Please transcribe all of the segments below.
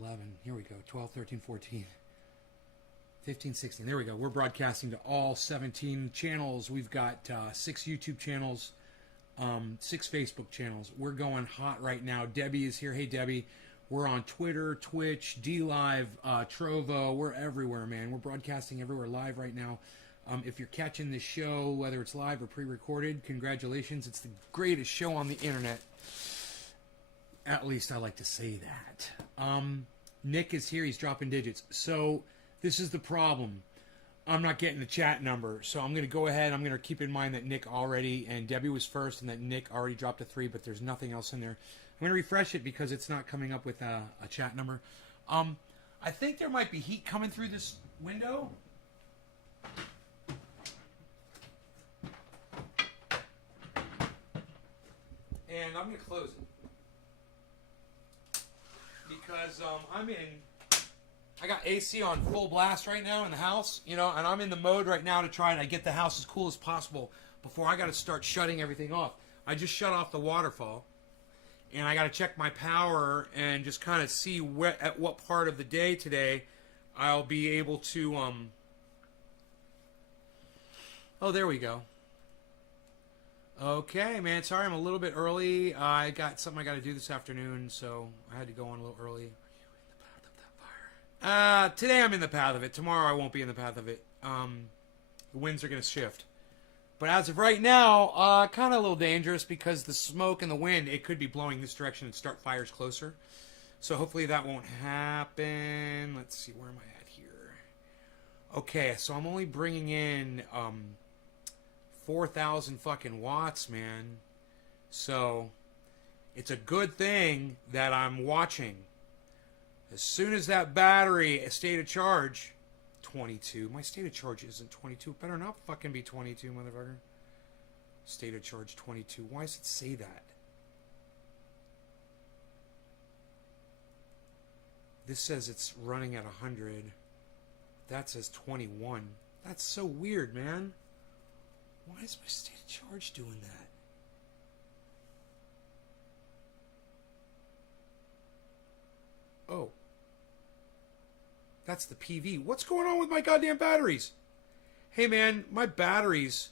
11. Here we go. 12, 13, 14, 15, 16. There we go. We're broadcasting to all 17 channels. We've got 6 YouTube channels, 6 Facebook channels. We're going hot right now. Debbie is here. Hey, Debbie. We're on Twitter, Twitch, DLive, Trovo. We're everywhere, man. We're broadcasting everywhere live right now. If you're catching this show, whether it's live or pre-recorded, congratulations. It's the greatest show on the internet. At least I like to say that. Nick is here. He's dropping digits. So this is the problem. I'm not getting the chat number. So I'm going to go ahead. I'm going to keep in mind that Nick already, and Debbie was first, and that Nick already dropped a 3, but there's nothing else in there. I'm going to refresh it because it's not coming up with a chat number. I think there might be heat coming through this window. And I'm going to close it. Because I got AC on full blast right now in the house, and I'm in the mode right now to try and get the house as cool as possible before I got to start shutting everything off. I just shut off the waterfall, and I got to check my power and just kind of see at what part of the day today I'll be able to, oh, there we go. Okay, man, sorry I'm a little bit early. I got something I got to do this afternoon, so I had to go on a little early. Are you in the path of that fire? Today I'm in the path of it. Tomorrow I won't be in the path of it. The winds are going to shift. But as of right now, kind of a little dangerous because the smoke and the wind, it could be blowing this direction and start fires closer. So hopefully that won't happen. Let's see, where am I at here? Okay, so I'm only bringing in 4,000 fucking watts, man. So it's a good thing that I'm watching. As soon as that battery state of charge, 22. My state of charge isn't 22. It better not fucking be 22, motherfucker. State of charge 22. Why does it say that? This says it's running at 100. That says 21. That's so weird, man. Why is my state of charge doing that? Oh. That's the PV. What's going on with my goddamn batteries? Hey, man, my batteries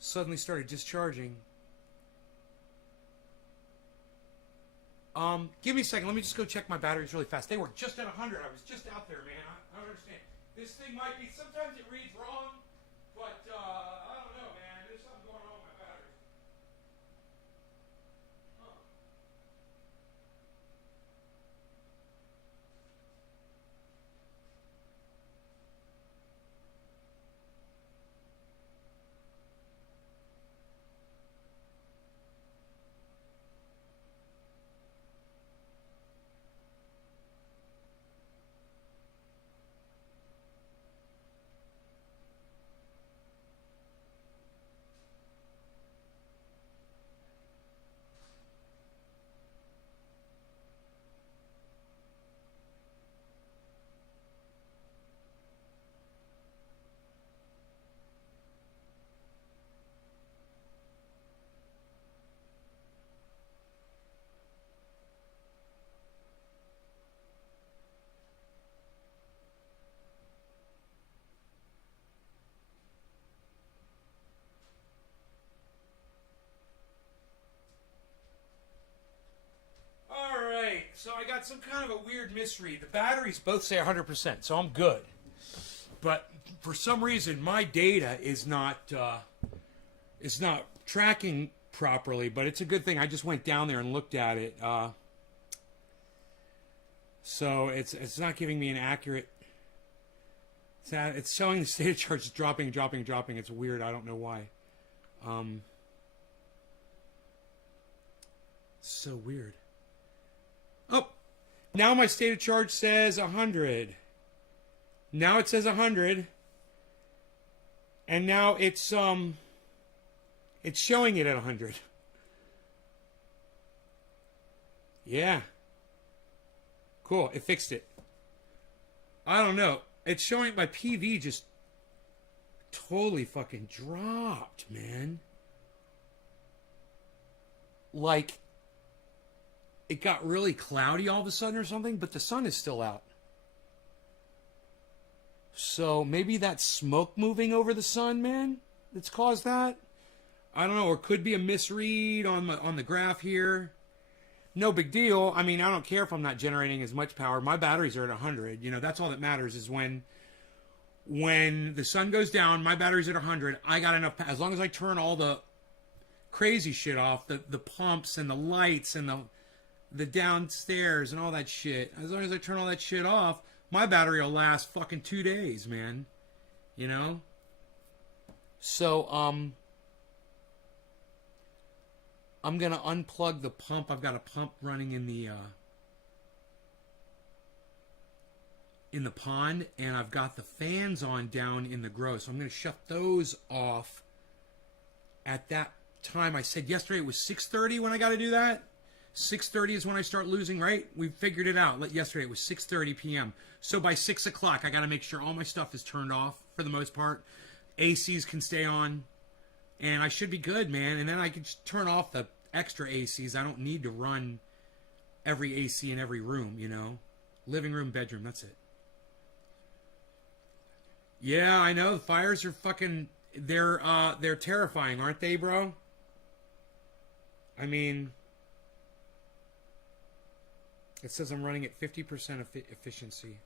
suddenly started discharging. Give me a second. Let me just go check my batteries really fast. They were just at 100. I was just out there, man. I don't understand. This thing might be, sometimes it reads wrong, but I don't know, man. There's something going on with my batteries. Huh. So I got some kind of a weird misread. The batteries both say 100%, so I'm good. But for some reason, my data is not tracking properly. But it's a good thing. I just went down there and looked at it. So it's not giving me an accurate. It's showing the state of charge is dropping. It's weird. I don't know why. So weird. Oh, now my state of charge says 100. Now it says 100. And now it's showing it at 100. Yeah. Cool, it fixed it. I don't know. It's showing my PV just totally fucking dropped, man. Like it got really cloudy all of a sudden or something, but the sun is still out. So maybe that's smoke moving over the sun, man, that's caused that. I don't know, or could be a misread on the graph here. No big deal. I mean, I don't care if I'm not generating as much power. My batteries are at 100. You know, that's all that matters is when the sun goes down, my battery's at 100. I got enough. As long as I turn all the crazy shit off, the pumps and the lights and the downstairs and all that shit. As long as I turn all that shit off, my battery will last fucking 2 days, man. You know? So, I'm going to unplug the pump. I've got a pump running in the pond, and I've got the fans on down in the grow. So I'm going to shut those off at that time. I said yesterday it was 6:30 when I got to do that. 6:30 is when I start losing, right? We figured it out. Yesterday it was 6:30 p.m. So by 6 o'clock, I got to make sure all my stuff is turned off for the most part. ACs can stay on, and I should be good, man. And then I can just turn off the extra ACs. I don't need to run every AC in every room, you know? Living room, bedroom, that's it. Yeah, I know. The fires are fucking... They're terrifying, aren't they, bro? I mean... It says I'm running at 50% efficiency.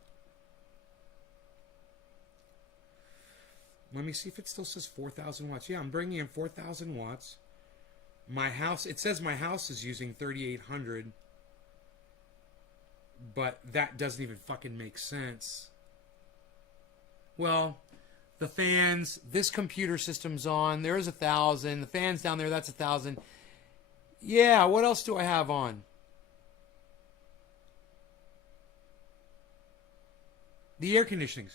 Let me see if it still says 4,000 watts. Yeah, I'm bringing in 4,000 watts. My house, it says my house is using 3,800. But that doesn't even fucking make sense. Well, the fans, this computer system's on. There's 1,000. The fans down there, that's 1,000. Yeah, what else do I have on? The air conditionings.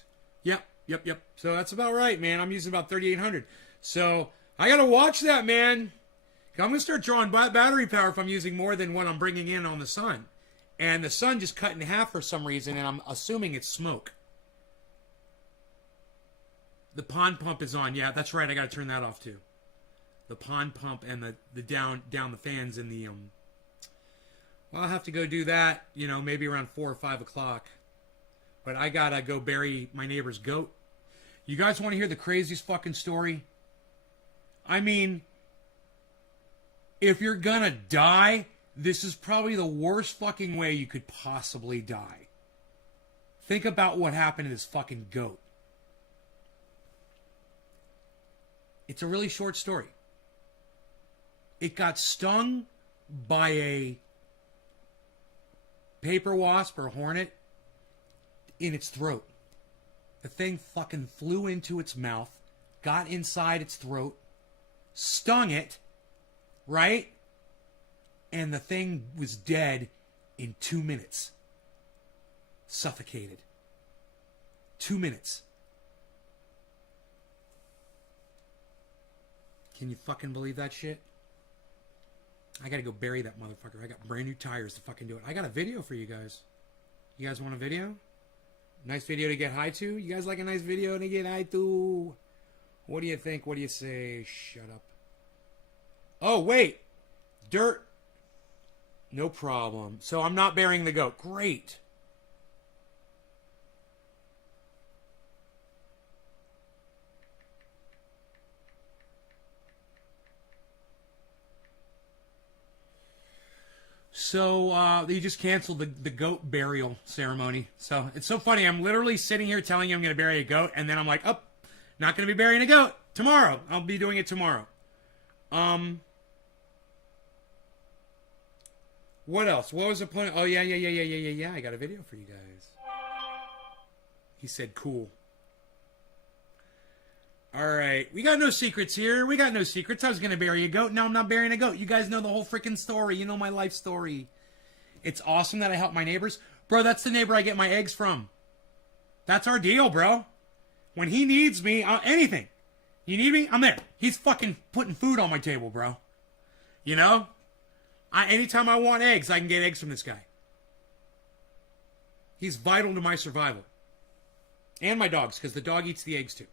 Yep. So that's about right, man. I'm using about 3,800. So I got to watch that, man. I'm going to start drawing battery power if I'm using more than what I'm bringing in on the sun. And the sun just cut in half for some reason, and I'm assuming it's smoke. The pond pump is on. Yeah, that's right. I got to turn that off too. The pond pump and the down the fans in the well, I'll have to go do that, you know, maybe around 4 or 5 o'clock. But I gotta go bury my neighbor's goat. You guys want to hear the craziest fucking story? I mean, if you're gonna die, this is probably the worst fucking way you could possibly die. Think about what happened to this fucking goat. It's a really short story. It got stung by a paper wasp or hornet in its throat. The thing fucking flew into its mouth, got inside its throat, stung it, right? And the thing was dead in 2 minutes. Suffocated. 2 minutes. Can you fucking believe that shit? I gotta go bury that motherfucker. I got brand new tires to fucking do it. I got a video for you guys. You guys want a video? Nice video to get high to? You guys like a nice video to get high to? What do you think? What do you say? Shut up. Oh, wait. Dirt. No problem. So I'm not burying the goat. Great. So they just canceled the goat burial ceremony. So it's so funny. I'm literally sitting here telling you I'm going to bury a goat, and then I'm like, oh, not going to be burying a goat tomorrow. I'll be doing it tomorrow. What else? What was the point? Oh, yeah. I got a video for you guys. He said, cool. All right. We got no secrets here. We got no secrets. I was going to bury a goat. Now I'm not burying a goat. You guys know the whole freaking story. You know my life story. It's awesome that I help my neighbors. Bro, that's the neighbor I get my eggs from. That's our deal, bro. When he needs me, anything. You need me? I'm there. He's fucking putting food on my table, bro. You know? Anytime I want eggs, I can get eggs from this guy. He's vital to my survival. And my dog's, because the dog eats the eggs too.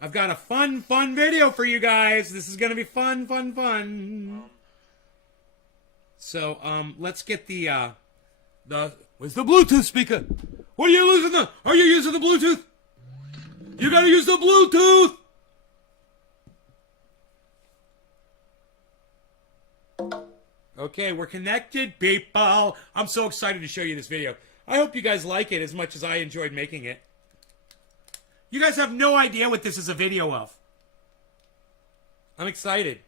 I've got a fun video for you guys. This is going to be fun. So let's get the where's the Bluetooth speaker? What are you using the? Are you using the Bluetooth? You gotta use the Bluetooth. Okay, we're connected, people. I'm so excited to show you this video. I hope you guys like it as much as I enjoyed making it. You guys have no idea what this is a video of. I'm excited.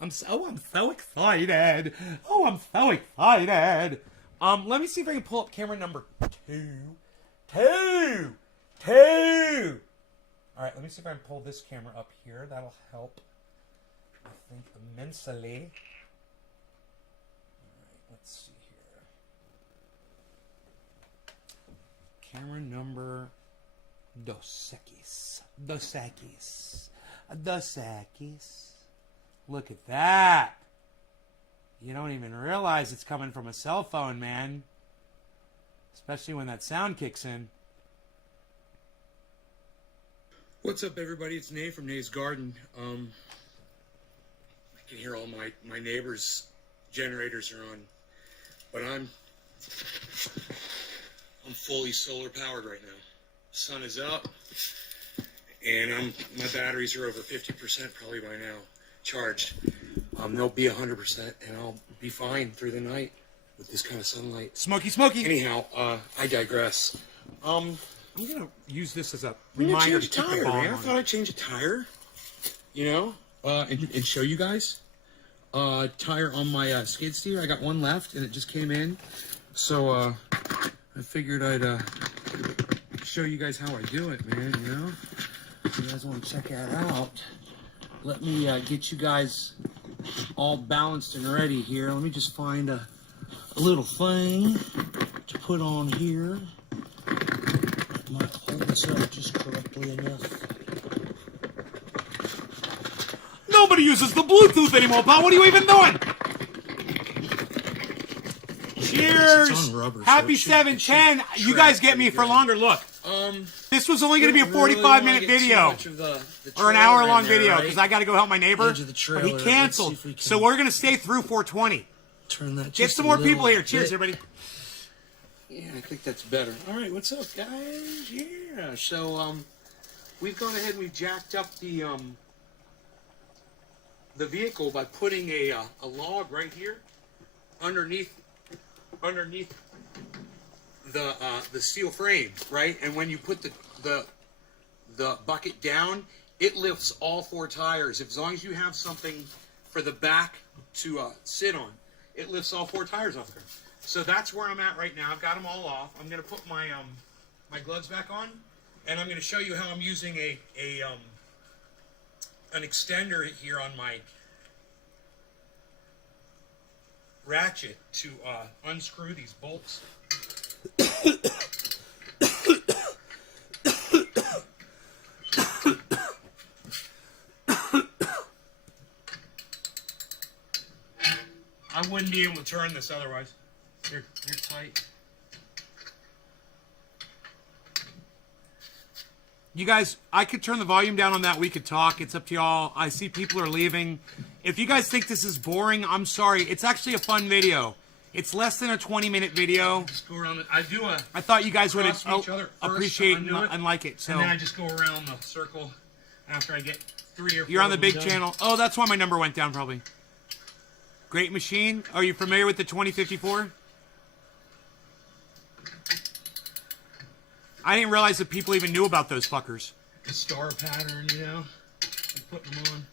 I'm so excited. Oh, I'm so excited. Let me see if I can pull up camera number 2. All right, let me see if I can pull this camera up here. That'll help, I think, immensely. All right, let's see here. Camera number Dos Equis. Look at that. You don't even realize it's coming from a cell phone, man. Especially when that sound kicks in. What's up, everybody? It's Nate from Nate's Garden. I can hear all my neighbors' generators are on, but I'm fully solar powered right now. Sun is up, and my batteries are over 50% probably by now, charged. They'll be 100%, and I'll be fine through the night with this kind of sunlight. Smoky. Anyhow, I digress. I'm gonna use this as a reminder to keep the bomb on. I thought I'd change a tire, you know, and show you guys. Tire on my skid steer. I got one left, and it just came in, so I figured I'd show you guys how I do it, man. You know, if you guys want to check that out, let me get you guys all balanced and ready here. Let me just find a little thing to put on here. Might hold this up just correctly enough. Nobody uses the Bluetooth anymore, pal. What are you even doing? Cheers! It's on rubber, Happy 710. You guys get me for longer. Look. This was only going to be a 45-minute video. Or an hour-long video, because I got to go help my neighbor. But he canceled. So we're going to stay through 420. Turn that. Get some more people here. Cheers, everybody. Yeah, I think that's better. All right, what's up, guys? Yeah, so we've gone ahead and we've jacked up the vehicle by putting a log right here underneath the steel frame, right? And when you put the bucket down, it lifts all 4 tires. As long as you have something for the back to sit on, it lifts all 4 tires off there. So that's where I'm at right now. I've got them all off. I'm gonna put my my gloves back on, and I'm gonna show you how I'm using an extender here on my ratchet to unscrew these bolts. I wouldn't be able to turn this otherwise. You're tight. You guys, I could turn the volume down on that. We could talk. It's up to y'all. I see people are leaving. If you guys think this is boring, I'm sorry. It's actually a fun video. It's less than a 20-minute video. Just go around it. I thought you guys would appreciate and like it. So. And then I just go around the circle after I get 3 or 4. You're on the big channel. Oh, that's why my number went down probably. Great machine. Are you familiar with the 2054? I didn't realize that people even knew about those fuckers. The star pattern, you know? I'm putting them on.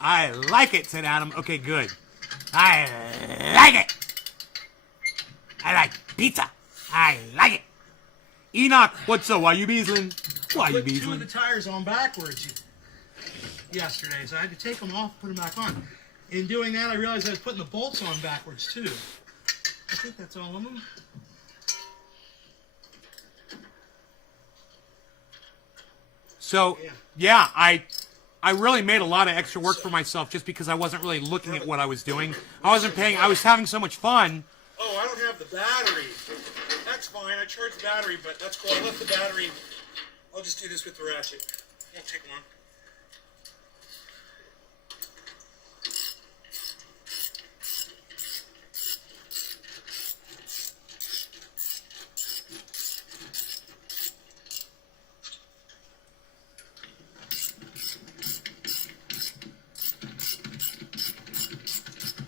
I like it, said Adam. Okay, good. I like it. I like pizza. I like it. Enoch, what's up? Why you beasling? Why you beasling? I put 2 of the tires on backwards yesterday, so I had to take them off, put them back on. In doing that, I realized I was putting the bolts on backwards, too. I think that's all of them. So, yeah, I really made a lot of extra work for myself just because I wasn't really looking at what I was doing. I was having so much fun. Oh, I don't have the battery. That's fine. I charged the battery, but that's cool. I left the battery I'll just do this with the ratchet. Won't take long.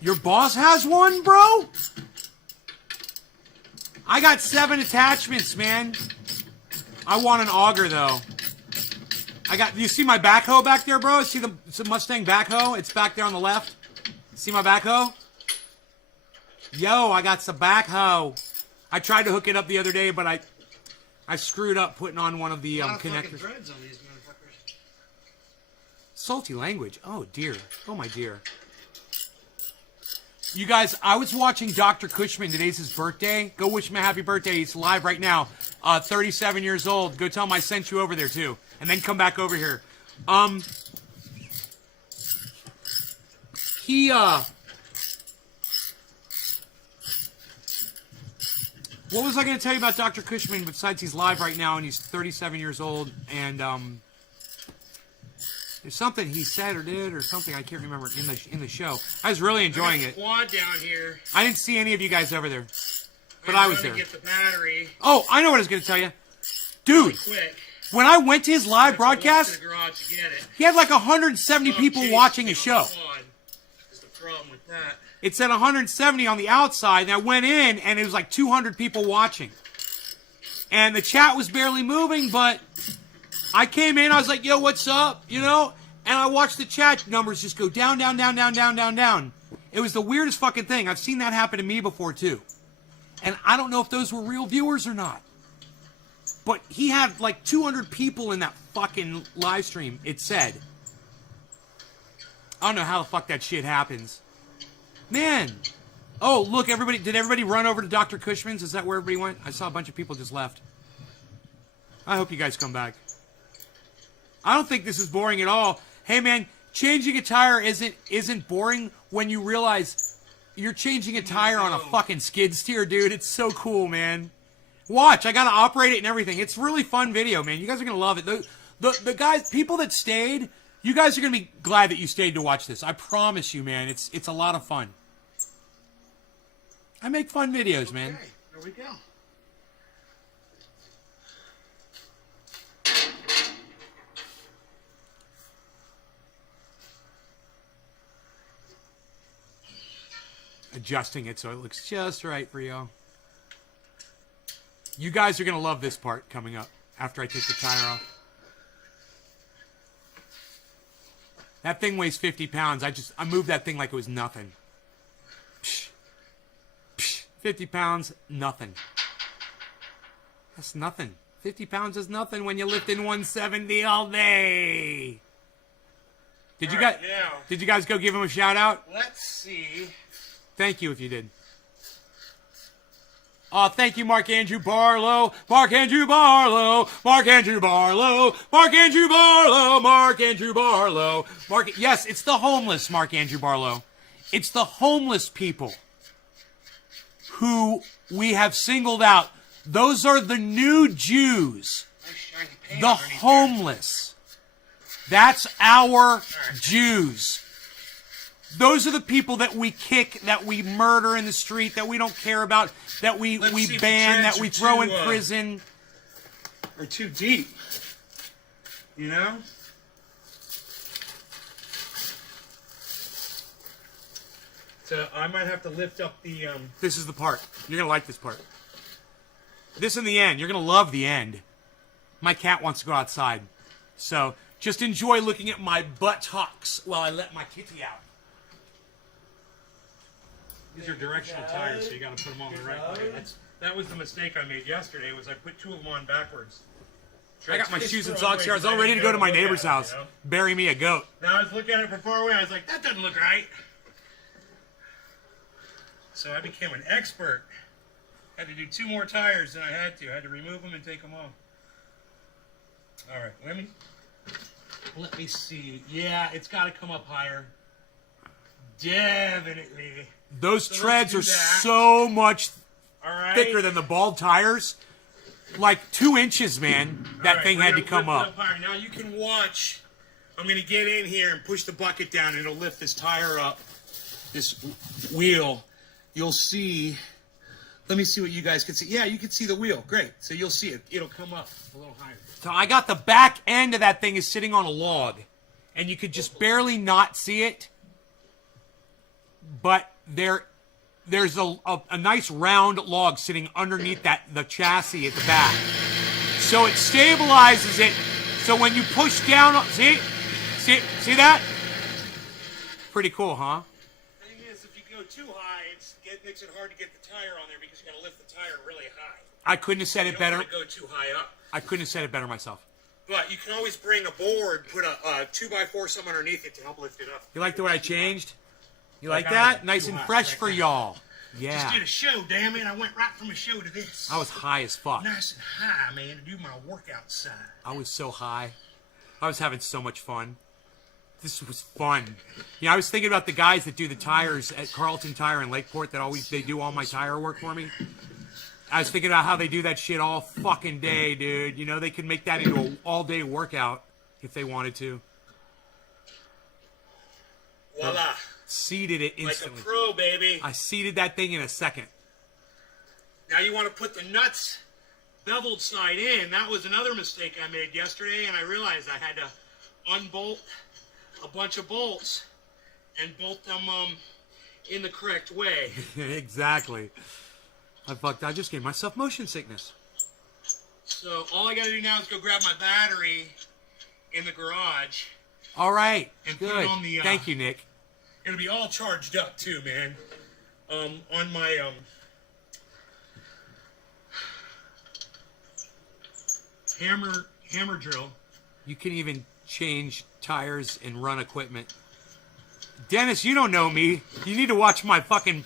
Your boss has one, bro? I got 7 attachments, man. I want an auger, though. You see my backhoe back there, bro? See the Mustang backhoe? It's back there on the left. See my backhoe? Yo, I got some backhoe. I tried to hook it up the other day, but I screwed up putting on one of the connectors. Threads on these motherfuckers. Salty language. Oh, dear. Oh, my dear. You guys, I was watching Dr. Cushman. Today's his birthday. Go wish him a happy birthday. He's live right now. 37 years old. Go tell him I sent you over there, too. And then come back over here. What was I going to tell you about Dr. Cushman besides he's live right now and he's 37 years old and there's something he said or did or something I can't remember in the show. I was really enjoying it. Quad down here. I didn't see any of you guys over there, but I was there. Get the battery. Oh, I know what I was going to tell you, dude. Quick. When I went to his live broadcast, To the garage to get it. he had like 170 people watching his show. That's the problem with that. It said 170 on the outside, and I went in, and it was like 200 people watching. And the chat was barely moving, but I came in, I was like, yo, what's up? You know? And I watched the chat numbers just go down, down, down, down, down, down, down. It was the weirdest fucking thing. I've seen that happen to me before, too. And I don't know if those were real viewers or not. But he had like 200 people in that fucking live stream, it said. I don't know how the fuck that shit happens. Man. Oh, look, did everybody run over to Dr. Cushman's? Is that where everybody went? I saw a bunch of people just left. I hope you guys come back. I don't think this is boring at all. Hey, man, changing a tire isn't boring when you realize you're changing a tire on a fucking skid steer, dude. It's so cool, man. Watch, I gotta operate it and everything. It's really fun video, man. You guys are gonna love it. The guys, people that stayed, you guys are gonna be glad that you stayed to watch this. I promise you, man. It's a lot of fun. I make fun videos, man. Okay, there we go. Adjusting it so it looks just right for you. You guys are going to love this part coming up after I take the tire off. That thing weighs 50 pounds. I moved that thing like it was nothing. Psh. Psh. 50 pounds, nothing. That's nothing. 50 pounds is nothing when you're lifting 170 all day. Did you guys go give him a shout out? Let's see. Thank you if you did. Oh, thank you, Mark Andrew Barlow. Mark Andrew Barlow. Mark Andrew Barlow. Mark Andrew Barlow. Mark Andrew Barlow. Yes, it's the homeless, Mark Andrew Barlow. It's the homeless people who we have singled out. Those are the new Jews. The homeless. That's our Jews. Those are the people that we kick, that we murder in the street, that we don't care about, that we ban, that we throw in prison. Or too deep. You know? So I might have to lift up the... This is the part. You're going to like this part. This in the end. You're going to love the end. My cat wants to go outside. So just enjoy looking at my buttocks while I let my kitty out. These are directional tires, so you got to put them on the right way. That was the mistake I made yesterday. Was I put two of them on backwards. I got my shoes and socks here. I was all ready to go to my neighbor's house. Bury me a goat. Now I was looking at it from far away. I was like, that doesn't look right. So I became an expert. Had to do 2 more tires than I had to. I had to remove them and take them off. All right, let me see. Yeah, it's got to come up higher. Definitely. Those treads are so much thicker than the bald tires. like 2 inches, man. That All thing right, had we're to gonna come lift it up. higher. Now you can watch. I'm going to get in here and push the bucket down, and it'll lift this tire up, this wheel. You'll see. Let me see what you guys can see. Yeah, you can see the wheel. Great. So you'll see it. It'll come up a little higher. So I got the back end of that thing is sitting on a log, and you could just barely not see it. But there's a nice round log sitting underneath the chassis at the back. So it stabilizes it. So when you push down, see that? Pretty cool, huh? Thing is, if you go too high, it makes it hard to get the tire on there because you got to lift the tire really high. I couldn't have said You it don't better. want to go too high up. I couldn't have said it better myself. But you can always bring a board, put a 2x4 something underneath it to help lift it up. You like the way I changed? You like Like I that? did. Nice Too and high, fresh like for that. y'all. Just Yeah. did a show, damn it. I went right from a show to this. I was high as fuck. Nice and high, man, to do my workout side. I was so high. I was having so much fun. This was fun. I was thinking about the guys that do the tires at Carlton Tire in Lakeport that they do all my tire work for me. I was thinking about how they do that shit all fucking day, dude. They could make that into an all-day workout if they wanted to. Voila. Seated it instantly. Like a pro, baby. I seated that thing in a second. Now you want to put the nuts beveled side in. That was another mistake I made yesterday, and I realized I had to unbolt a bunch of bolts and bolt them in the correct way. Exactly. I just gave myself motion sickness. So all I got to do now is go grab my battery in the garage. All right. And put it Good. on the, Thank you, Nick. It'll be all charged up too, man. On my hammer drill. You can even change tires and run equipment. Dennis, you don't know me. You need to watch my fucking...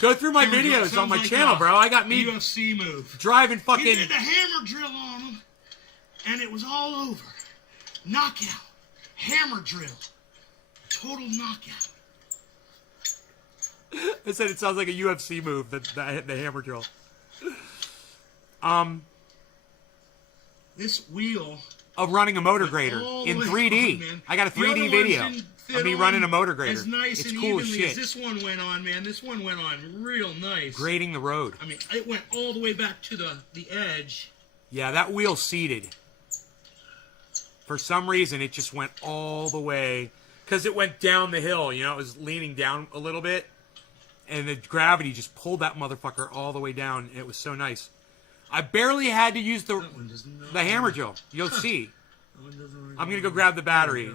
Go through my Hammer drill videos sounds on my like channel, a bro. I got me UFC move. driving He fucking... did the hammer drill on them, and it was all over. Knockout. Hammer drill. Total knockout. I said it sounds like a UFC move, the hammer drill. This wheel... Of running a motor grader all in the way 3D. on, man. I got a The other 3D ones video didn't fit of me on running a motor grader. As nice It's and cool as evenly shit. as this one went on, man. This one went on real nice. Grading the road. I mean, it went all the way back to the edge. Yeah, that wheel seated. For some reason, it just went all the way. Because it went down the hill, it was leaning down a little bit. And the gravity just pulled that motherfucker all the way down. And it was so nice. I barely had to use the hammer drill. You'll see. I'm going to go grab the battery.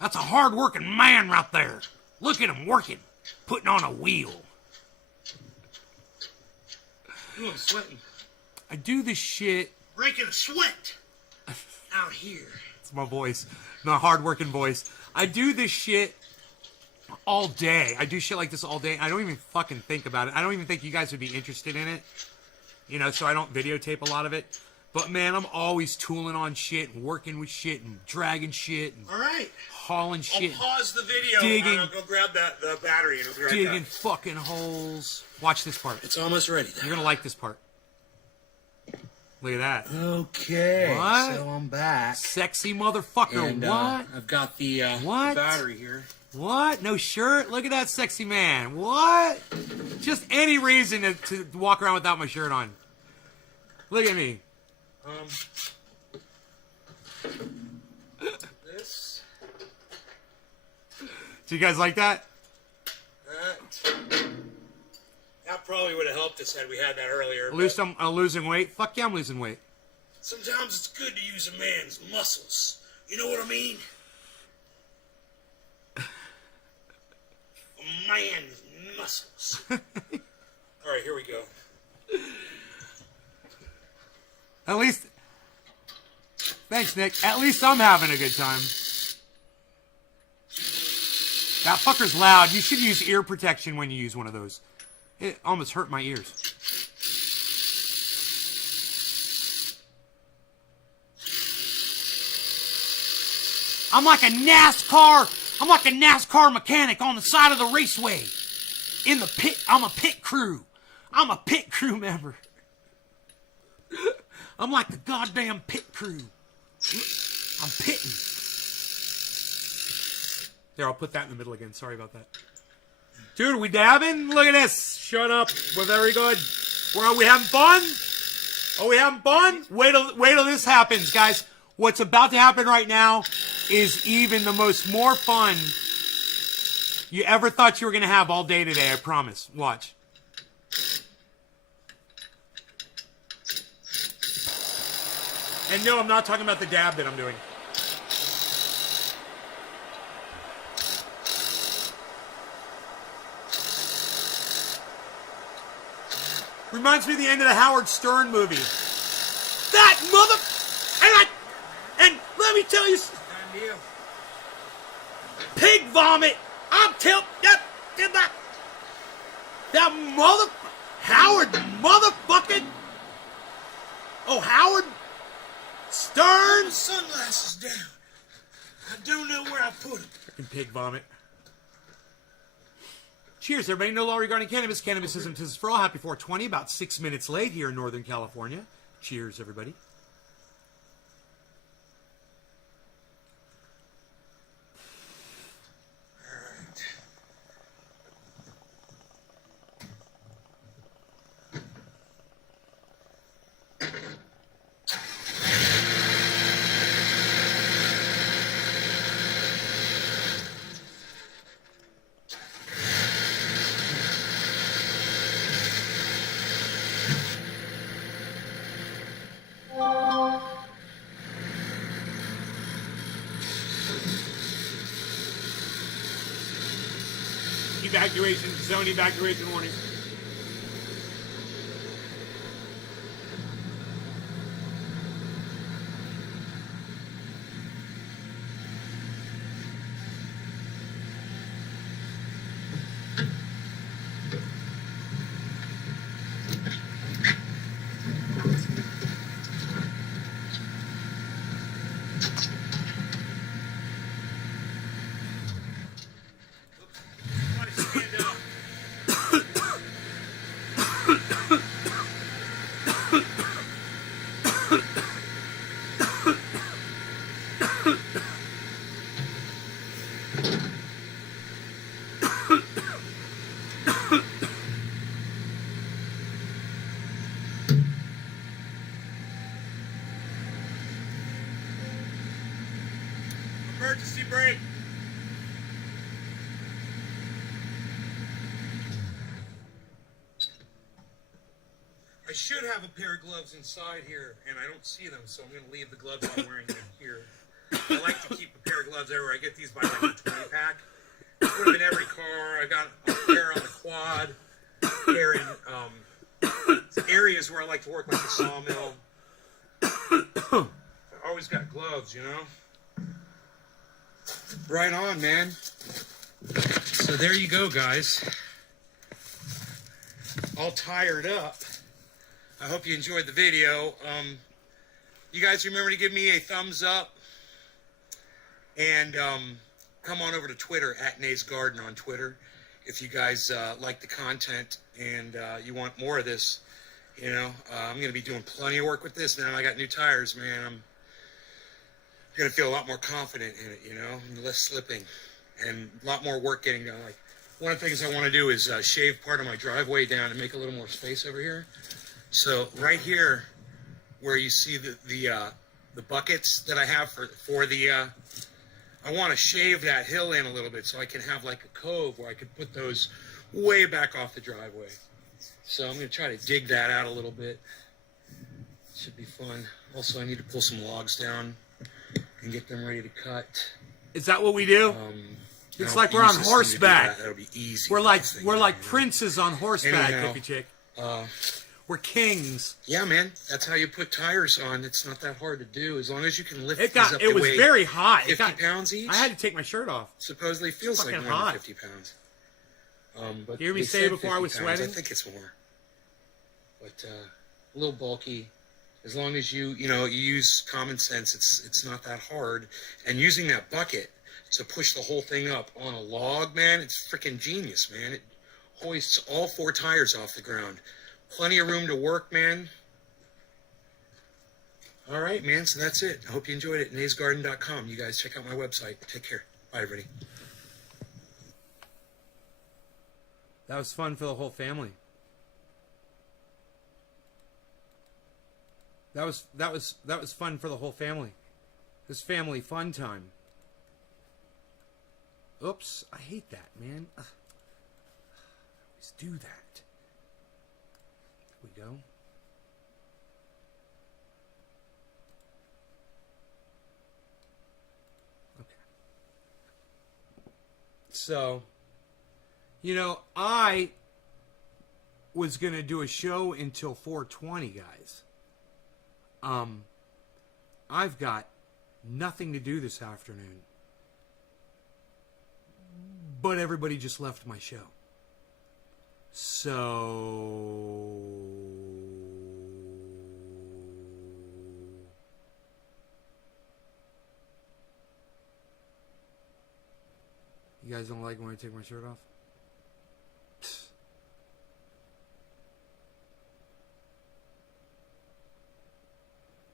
That's a hard-working man right there. Look at him working, putting on a wheel. Ooh, I'm sweating. I do this shit. Breaking a sweat out here. It's my voice, my hard-working voice. I do this shit all day. I do shit like this all day. I don't even fucking think about it. I don't even think you guys would be interested in it. So I don't videotape a lot of it. But, man, I'm always tooling on shit and working with shit and dragging shit and All right. hauling shit. I'll pause the video Digging. and I'll go grab the battery and I'll be right Digging back. fucking holes. Watch this part. It's almost ready. You're going to like this part. Look at that. Okay. What? So I'm back. Sexy motherfucker. And, what? I've got the What? battery here. What? No shirt? Look at that sexy man. What? Just any reason to walk around without my shirt on. Look at me. This. Do you guys like that? That probably would have helped us had we had that earlier. At least I'm losing weight. Fuck yeah, I'm losing weight. Sometimes it's good to use a man's muscles. You know what I mean? A man's muscles. All right, here we go. At least... Thanks, Nick. At least I'm having a good time. That fucker's loud. You should use ear protection when you use one of those. It almost hurt my ears. I'm like a NASCAR mechanic on the side of the raceway. in the pit. I'm a pit crew. I'm a pit crew member. I'm like the goddamn pit crew. I'm pitting. There, I'll put that in the middle again. Sorry about that. Dude, are we dabbing? Look at this. Shut up. We're very good. Are we having fun? Are we having fun? Wait till this happens, guys. What's about to happen right now is even the more fun you ever thought you were going to have all day today, I promise. Watch. And no, I'm not talking about the dab that I'm doing. Reminds me of the end of the Howard Stern movie. That mother... And let me tell you... Pig vomit! I'm telling... That mother... Howard motherfucking... Oh, Howard Stern... Sunglasses down. I don't know where I put them. Freaking pig vomit. Cheers, everybody. No law regarding cannabis. Cannabis isn't for all. Happy 420. About 6 minutes late here in Northern California. Cheers, everybody. Zone evacuation warning. Emergency brake. I should have a pair of gloves inside here, and I don't see them, so I'm going to leave the gloves I'm wearing here. I like to keep a pair of gloves everywhere. I get these by like a 20-pack. Put them in every car. I got a pair on the quad. Pair in areas where I like to work, like the sawmill. I always got gloves, you know? Right on, man. So there you go, guys. All tired up. I hope you enjoyed the video. You guys remember to give me a thumbs up. And come on over to Twitter, @NaysGarden on Twitter. If you guys like the content and you want more of this, you know, I'm going to be doing plenty of work with this now. I got new tires, man. I'm going to feel a lot more confident in it, you know, and less slipping and a lot more work getting done. Like, one of the things I want to do is shave part of my driveway down and make a little more space over here. So right here, where you see the buckets that I have for the, I want to shave that hill in a little bit so I can have like a cove where I could put those way back off the driveway. So I'm going to try to dig that out a little bit. Should be fun. Also, I need to pull some logs down and get them ready to cut. Is that what we do? It's like we're on horseback. That'll be easy. We're like princes on horseback, hippie chick. We're kings. Yeah, man. That's how you put tires on. It's not that hard to do. As long as you can lift these up. It was very hot. 50 pounds each? I had to take my shirt off. Supposedly feels like more than 50 pounds. But you hear me say before I was sweating? I think it's more. But a little bulky. As long as you use common sense, it's not that hard. And using that bucket to push the whole thing up on a log, man, it's freaking genius, man. It hoists all 4 tires off the ground. Plenty of room to work, man. All right, man. So that's it. I hope you enjoyed it. naysgarden.com. You guys check out my website. Take care. Bye, everybody. That was fun for the whole family. That was fun for the whole family. This family fun time. Oops, I hate that, man. Ugh. I always do that. There we go. Okay. So, you know, I was going to do a show until 4:20, guys. I've got nothing to do this afternoon. But everybody just left my show. So you guys don't like when I take my shirt off? Psst.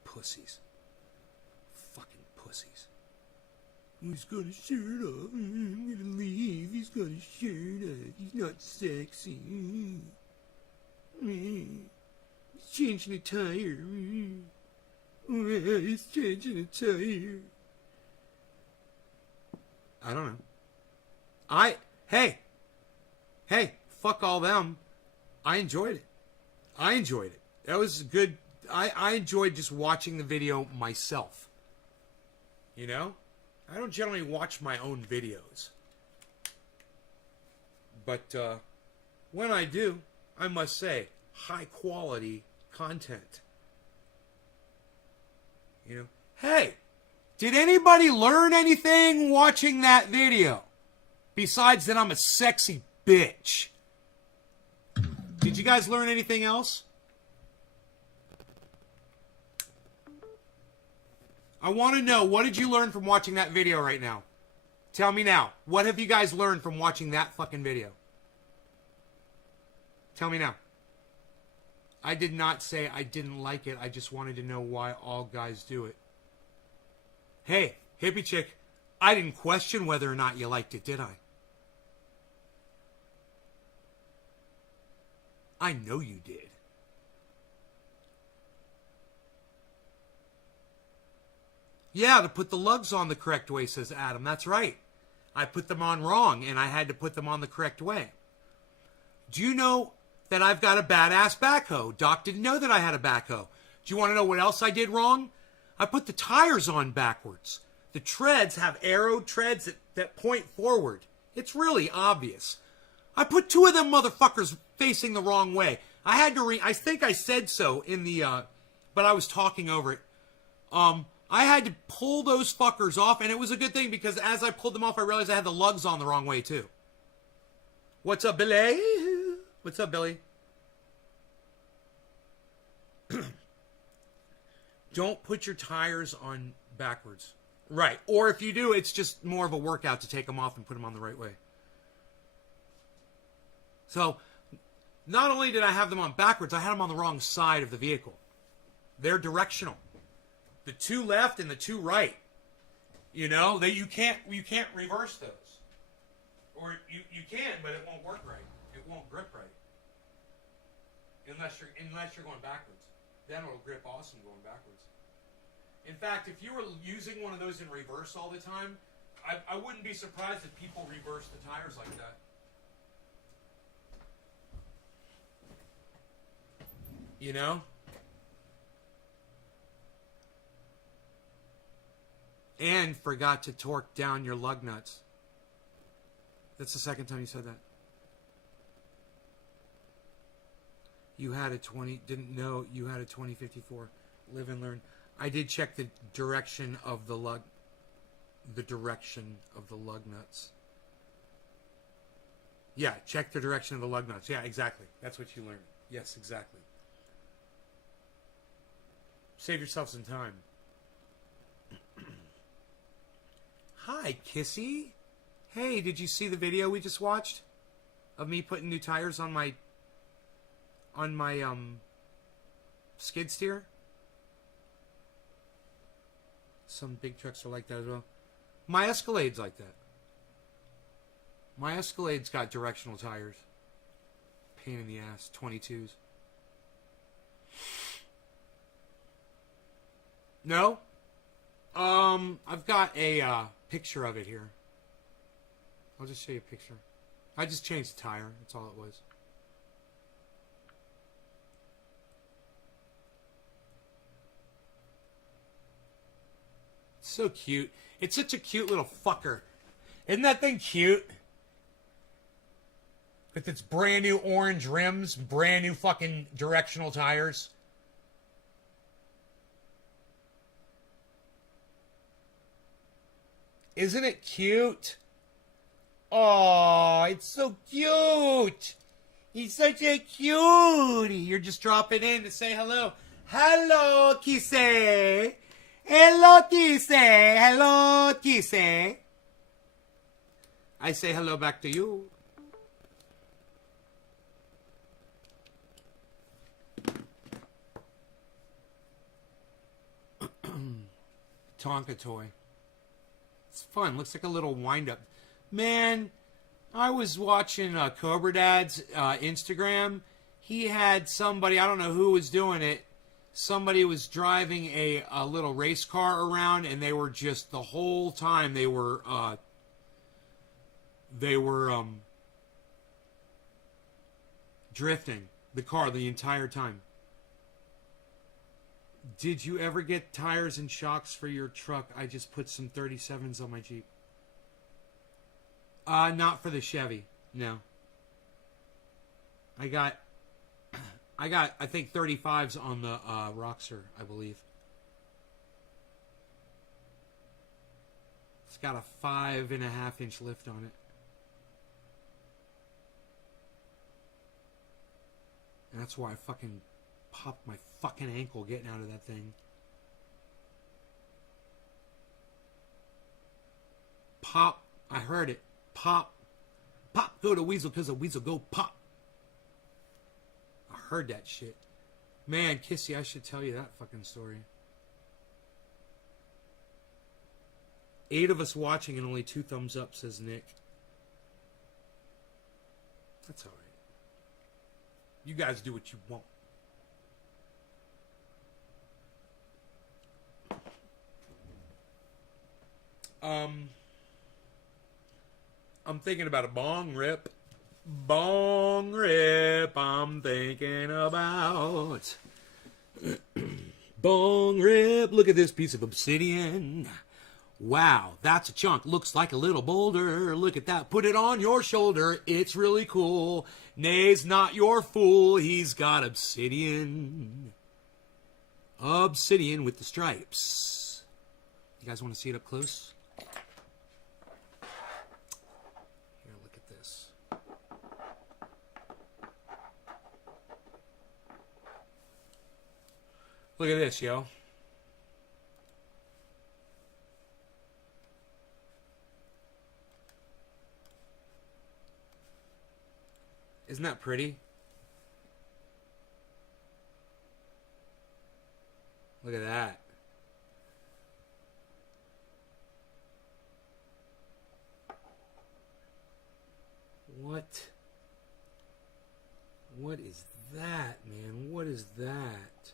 Pussies. Fucking pussies. He's got a shirt off. I'm gonna leave. He's got a shirt off. He's not sexy. He's changing a tire. He's changing a tire. I don't know. Hey, fuck all them. I enjoyed it. That was good. I enjoyed just watching the video myself. You know? I don't generally watch my own videos. But when I do, I must say, high quality content. You know? Hey, did anybody learn anything watching that video? Besides that I'm a sexy bitch. Did you guys learn anything else? I want to know, what did you learn from watching that video right now? Tell me now. What have you guys learned from watching that fucking video? Tell me now. I did not say I didn't like it. I just wanted to know why all guys do it. Hey, hippie chick, I didn't question whether or not you liked it, did I? I know you did. Yeah, to put the lugs on the correct way, says Adam. That's right. I put them on wrong, and I had to put them on the correct way. Do you know that I've got a badass backhoe? Doc didn't know that I had a backhoe. Do you want to know what else I did wrong? I put the tires on backwards. The treads have arrow treads that point forward. It's really obvious. I put 2 of them motherfuckers facing the wrong way. I had to I think I said so in the, but I was talking over it. I had to pull those fuckers off, and it was a good thing because as I pulled them off, I realized I had the lugs on the wrong way too. What's up, Billy? What's up, Billy? Don't put your tires on backwards. Right. Or if you do, it's just more of a workout to take them off and put them on the right way. So, not only did I have them on backwards, I had them on the wrong side of the vehicle. They're directional. The 2 left and the 2 right. You know, that you can't reverse those. Or you can, but it won't work right. It won't grip right. Unless you're going backwards. Then it'll grip awesome going backwards. In fact, if you were using one of those in reverse all the time, I wouldn't be surprised if people reverse the tires like that. You know? And forgot to torque down your lug nuts. That's the second time you said that. You had a 20, didn't know you had a 2054. Live and learn. I did check the direction of the lug nuts. Yeah, check the direction of the lug nuts. Yeah, exactly. That's what you learned. Yes, exactly. Save yourself some time. Hi, Kissy. Hey, did you see the video we just watched? of me putting new tires on my skid steer. Some big trucks are like that as well. My Escalade's like that. My Escalade's got directional tires. Pain in the ass. 22s. No? I've got a picture of it here. I'll just show you a picture. I just changed the tire. That's all it was. So cute. It's such a cute little fucker. Isn't that thing cute? With its brand new orange rims, brand new fucking directional tires. Isn't it cute? Oh, it's so cute. He's such a cutie. You're just dropping in to say hello. Hello, Kissy. Hello, Kissy. Hello, Kissy. I say hello back to you. Tonka toy. It's fun. Looks like a little wind-up. Man, I was watching Cobra Dad's Instagram. He had somebody, I don't know who was doing it. Somebody was driving a little race car around, and they were just, the whole time, they were drifting the car the entire time. Did you ever get tires and shocks for your truck? I just put some 37s on my Jeep. Not for the Chevy. No. I got, I think 35s on the Roxor, I believe. It's got a 5.5-inch lift on it. And that's why I fucking popped my fucking ankle getting out of that thing. Pop. I heard it. Pop. Pop. Go to Weasel because the Weasel go pop. I heard that shit. Man, Kissy, I should tell you that fucking story. 8 of us watching and only 2 thumbs up, says Nick. That's alright. You guys do what you want. I'm thinking about a bong rip. Bong rip, I'm thinking about. Bong rip, look at this piece of obsidian. Wow, that's a chunk. Looks like a little boulder. Look at that. Put it on your shoulder. It's really cool. Nay's not your fool. He's got obsidian. Obsidian with the stripes. You guys want to see it up close? Here, look at this. Look at this, yo. Isn't that pretty? Look at that. What? What is that, man? What is that?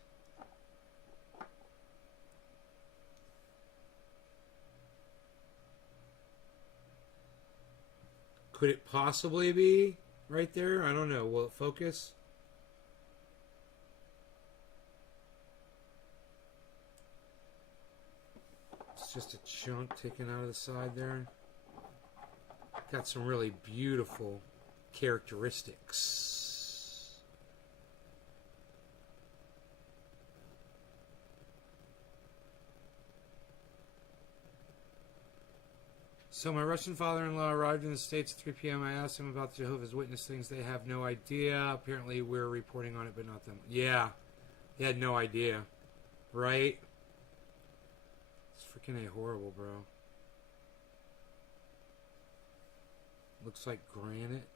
Could it possibly be right there? I don't know. Will it focus? It's just a chunk taken out of the side there. Got some really beautiful characteristics. So my Russian father-in-law arrived in the States at 3 p.m. I asked him about the Jehovah's Witness things. They have no idea. Apparently we're reporting on it, but not them. Yeah. They had no idea. Right? It's freaking horrible, bro. Looks like granite.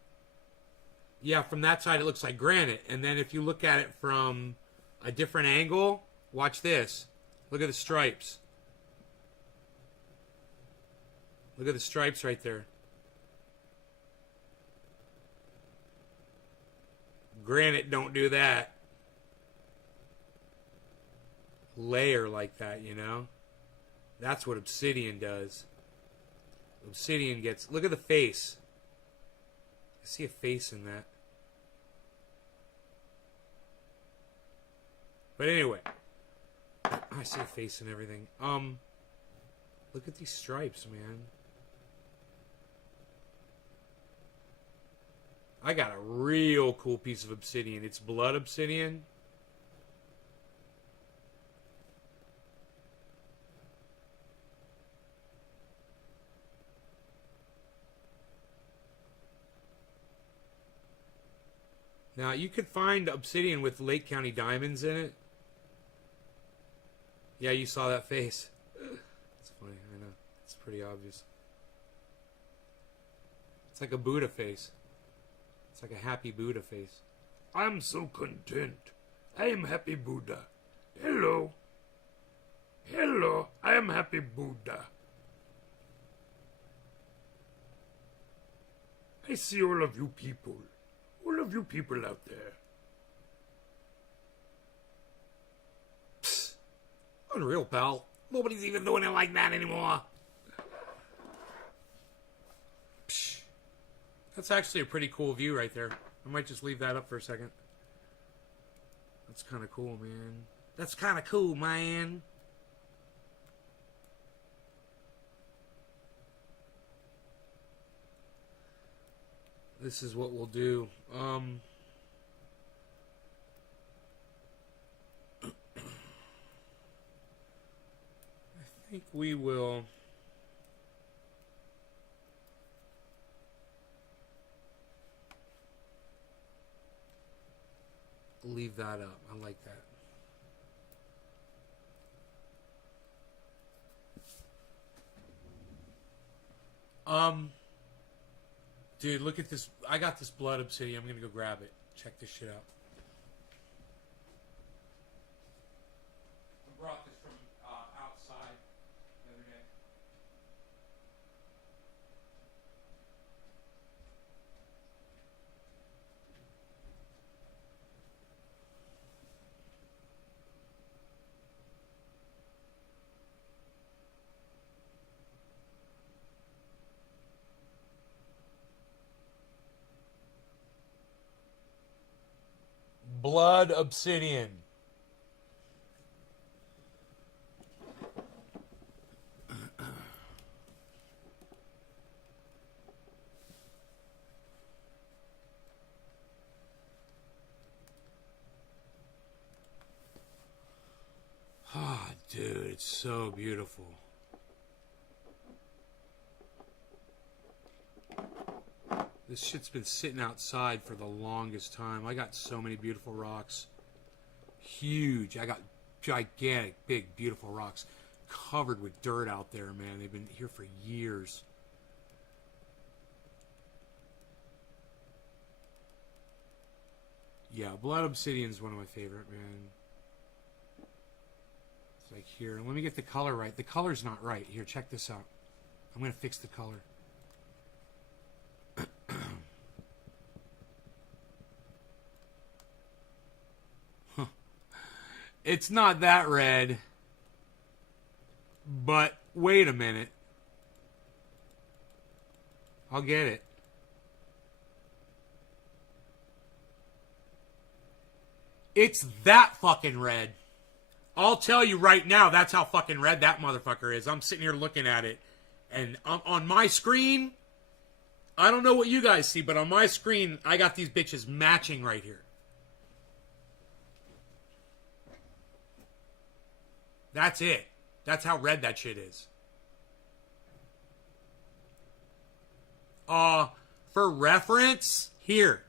Yeah, from that side it looks like granite. And then if you look at it from a different angle, watch this. Look at the stripes. Look at the stripes right there. Granite don't do that. Layer like that, you know? That's what obsidian does. Obsidian gets... Look at the face. I see a face in that. But anyway. I see a face in everything. Look at these stripes, man. I got a real cool piece of obsidian. It's blood obsidian. Now, you could find obsidian with Lake County diamonds in it. Yeah, you saw that face. It's funny, I know. It's pretty obvious. It's like a Buddha face. It's like a happy Buddha face. I'm so content. I am happy Buddha. Hello. Hello, I am happy Buddha. I see all of you people. All of you people out there. Psst. Unreal, pal. Nobody's even doing it like that anymore. Psh. That's actually a pretty cool view right there. I might just leave that up for a second. That's kind of cool, man. That's kind of cool, man. This is what we'll do. I think we will... leave that up. I like that. Dude, look at this. I got this blood obsidian. I'm gonna go grab it. Check this shit out. I brought this from outside the other day. Blood obsidian. Ah, dude, it's so beautiful. This shit's been sitting outside for the longest time. I got so many beautiful rocks. Huge. I got gigantic, big, beautiful rocks covered with dirt out there, man. They've been here for years. Yeah, blood obsidian is one of my favorite, man. It's like here. Let me get the color right. The color's not right. Here, check this out. I'm going to fix the color. It's not that red. But wait a minute. I'll get it. It's that fucking red. I'll tell you right now, that's how fucking red that motherfucker is. I'm sitting here looking at it. And on my screen, I don't know what you guys see, but on my screen, I got these bitches matching right here. That's it. That's how red that shit is. For reference, here.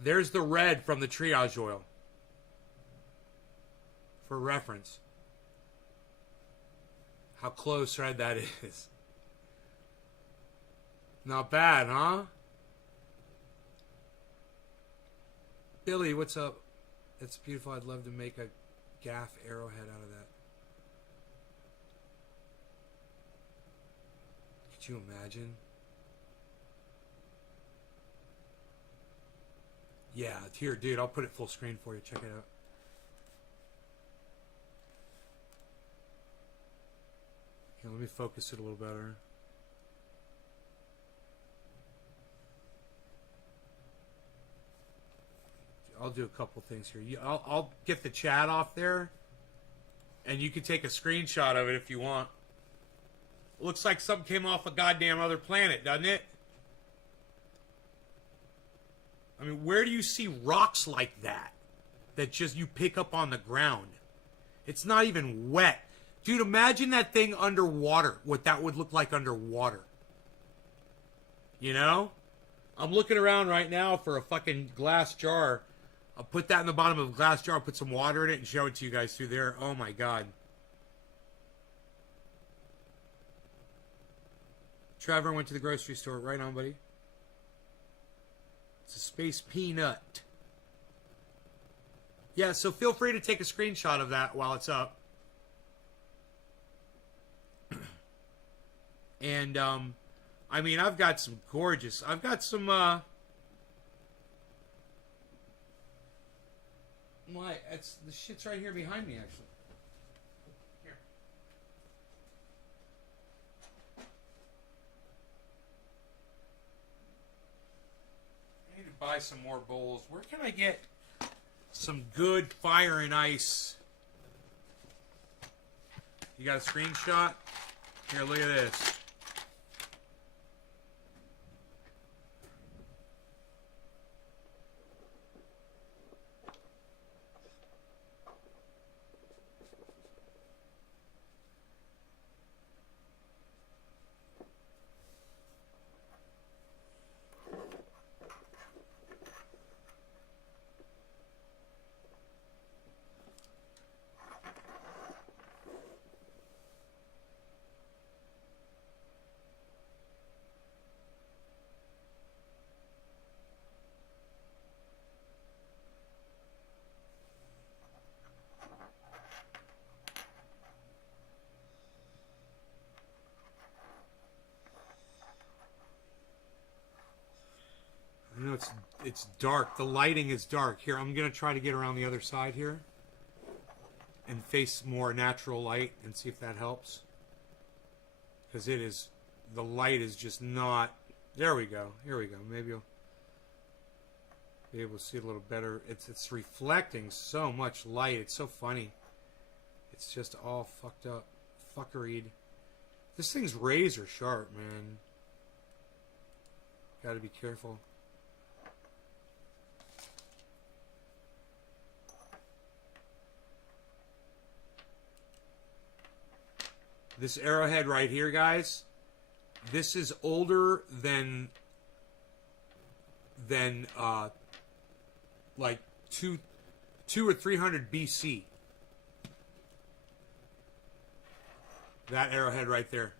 There's the red from the triage oil. For reference. How close red that is. Not bad, huh? Billy, what's up? That's beautiful. I'd love to make a gaff arrowhead out of that. Could you imagine? Yeah, here, dude, I'll put it full screen for you. Check it out. Here, let me focus it a little better. I'll do a couple things here. I'll get the chat off there, and you can take a screenshot of it if you want. Looks like something came off a goddamn other planet, doesn't it? I mean, where do you see rocks like that? That just you pick up on the ground. It's not even wet. Dude, imagine that thing underwater. What that would look like underwater. You know? I'm looking around right now for a fucking glass jar. I'll put that in the bottom of a glass jar, put some water in it, and show it to you guys through there. Oh my god. Trevor went to the grocery store. Right on, buddy. It's a space peanut. Yeah, so feel free to take a screenshot of that while it's up. And, I mean, I've got some gorgeous... I've got some, it's, the shit's right here behind me, actually. Here. I need to buy some more bowls. Where can I get some good fire and ice? You got a screenshot? Here, look at this. I know it's dark. The lighting is dark. Here, I'm going to try to get around the other side here and face more natural light and see if that helps. Because it is, the light is just not, there we go. Here we go. Maybe you'll be able to see a little better. It's reflecting so much light. It's so funny. It's just all fucked up. Fuckeried. This thing's razor sharp, man. Gotta be careful. This arrowhead right here, guys, this is older than like two or 300 BC. That arrowhead right there.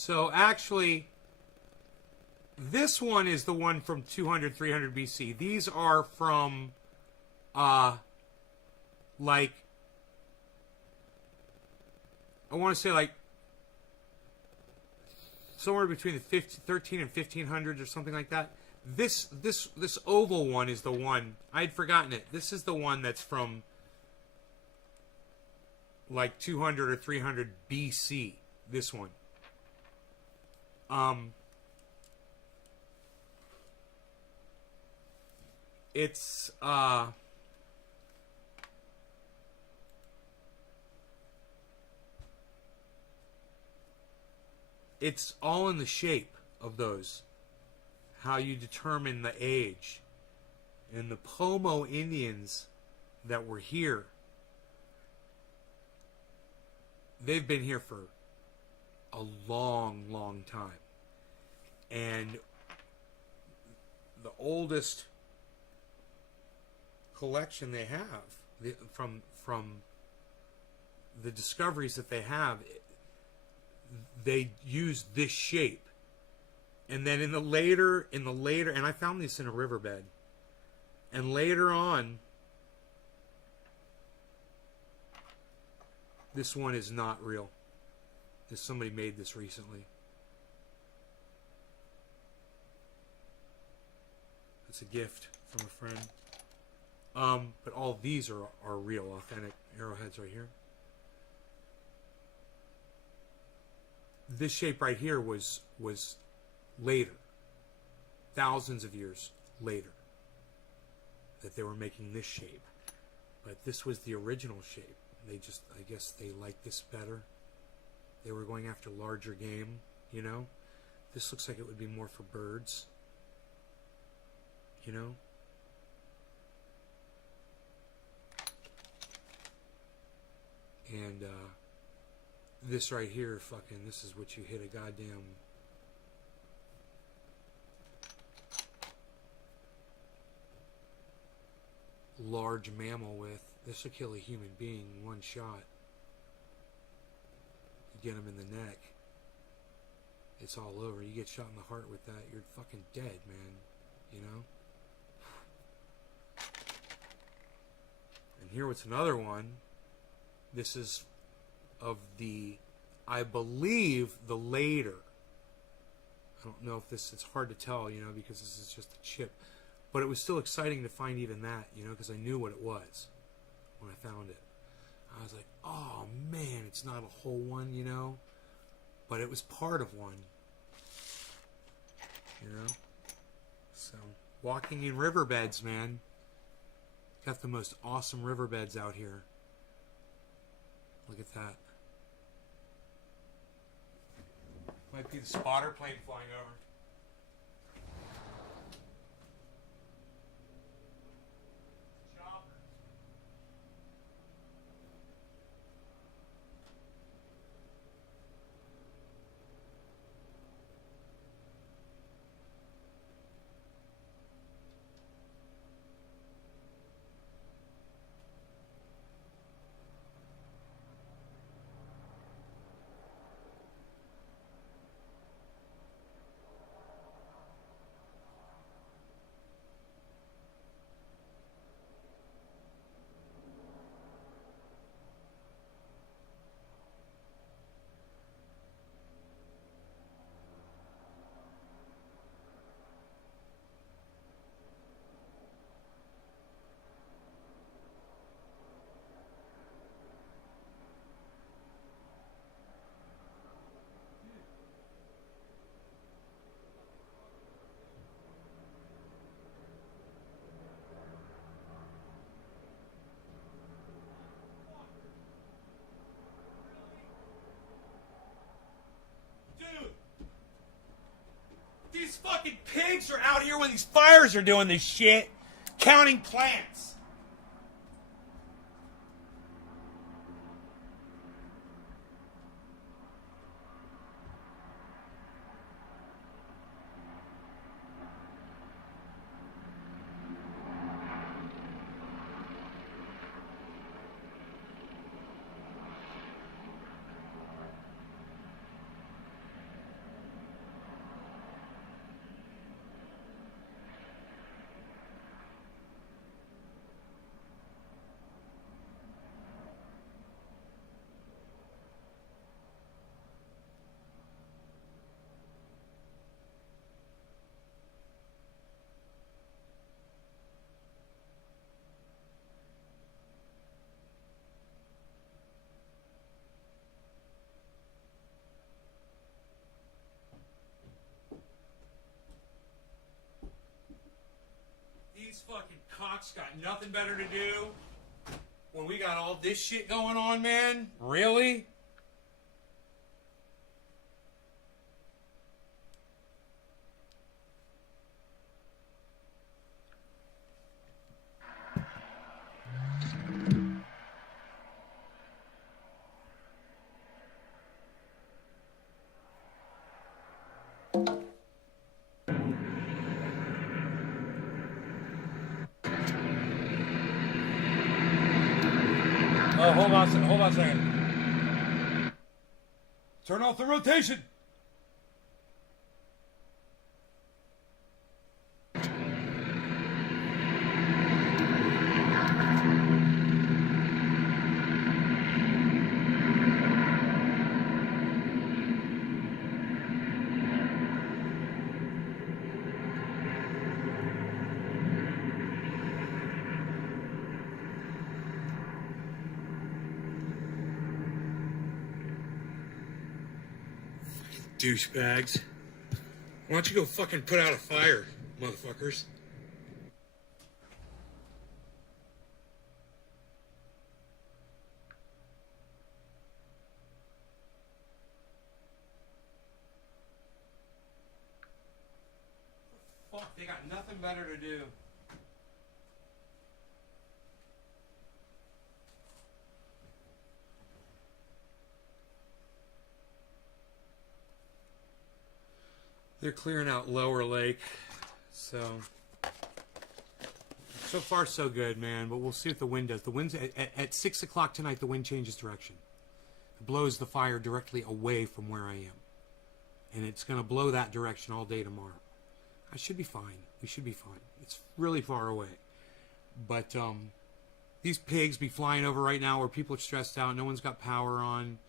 So actually, this one is the one from 200, 300 BC. These are from, like, I want to say like somewhere between the 13 and 1500s or something like that. This oval one is the one, I had forgotten it. This is the one that's from like 200 or 300 BC. This one. It's it's all in the shape of those. How you determine the age. And the Pomo Indians that were here, they've been here for a long, long time. And the oldest collection they have, from the discoveries that they have, they use this shape. And then in the later, and I found this in a riverbed. And later on, this one is not real. Somebody made this recently. It's a gift from a friend. But all these are real, authentic arrowheads right here. This shape right here was later, thousands of years later, that they were making this shape. But this was the original shape. They just, I guess they liked this better. They were going after larger game, you know. This looks like it would be more for birds, you know. And this right here, fucking, this is what you hit a goddamn large mammal with. This will kill a human being in one shot. You get him in the neck, it's all over. You get shot in the heart with that, you're fucking dead, man. You know? And here what's another one. This is of the, I believe, the later. I don't know if this, it's hard to tell, you know, because this is just a chip. But it was still exciting to find even that, you know, because I knew what it was when I found it. I was like, oh man, it's not a whole one, you know, but it was part of one, you know. So, walking in riverbeds, man. Got the most awesome riverbeds out here. Look at that. Might be the spotter plane flying over. These fucking pigs are out here when these fires are doing this shit, counting plants. These fucking cocks got nothing better to do when we got all this shit going on, man. Really? Oh, hold on a second. Turn off the rotation. Douchebags. Why don't you go fucking put out a fire, motherfuckers? Fuck, they got nothing better to do. They're clearing out Lower Lake, so far so good, man. But we'll see what the wind does. The wind's at 6 o'clock tonight. The wind changes direction. It blows the fire directly away from where I am, and it's going to blow that direction all day tomorrow. I should be fine. We should be fine. It's really far away, but these pigs be flying over right now where people are stressed out. No one's got power on,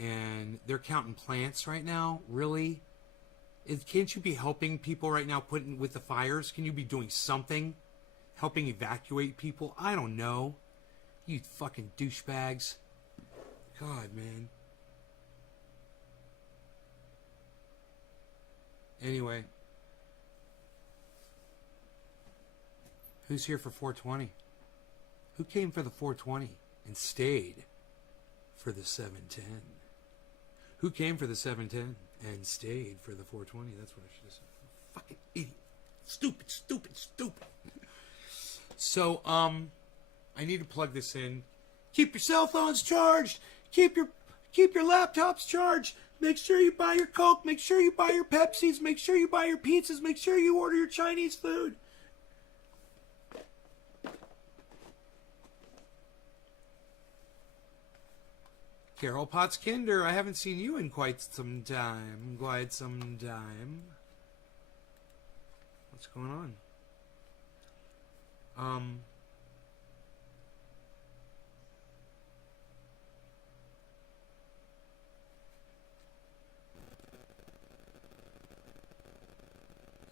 and they're counting plants right now. Really? Can't you be helping people right now putting with the fires? Can you be doing something? Helping evacuate people? I don't know. You fucking douchebags. God, man. Anyway. Who's here for 420? Who came for the 420 and stayed for the 710? Who came for the 710 and stayed for the 420? That's what I should have said. Fucking idiot. Stupid, stupid, stupid. So, I need to plug this in. Keep your cell phones charged. Keep your laptops charged. Make sure you buy your Coke. Make sure you buy your Pepsis. Make sure you buy your pizzas. Make sure you order your Chinese food. Carol Potts Kinder, I haven't seen you in quite some time. What's going on?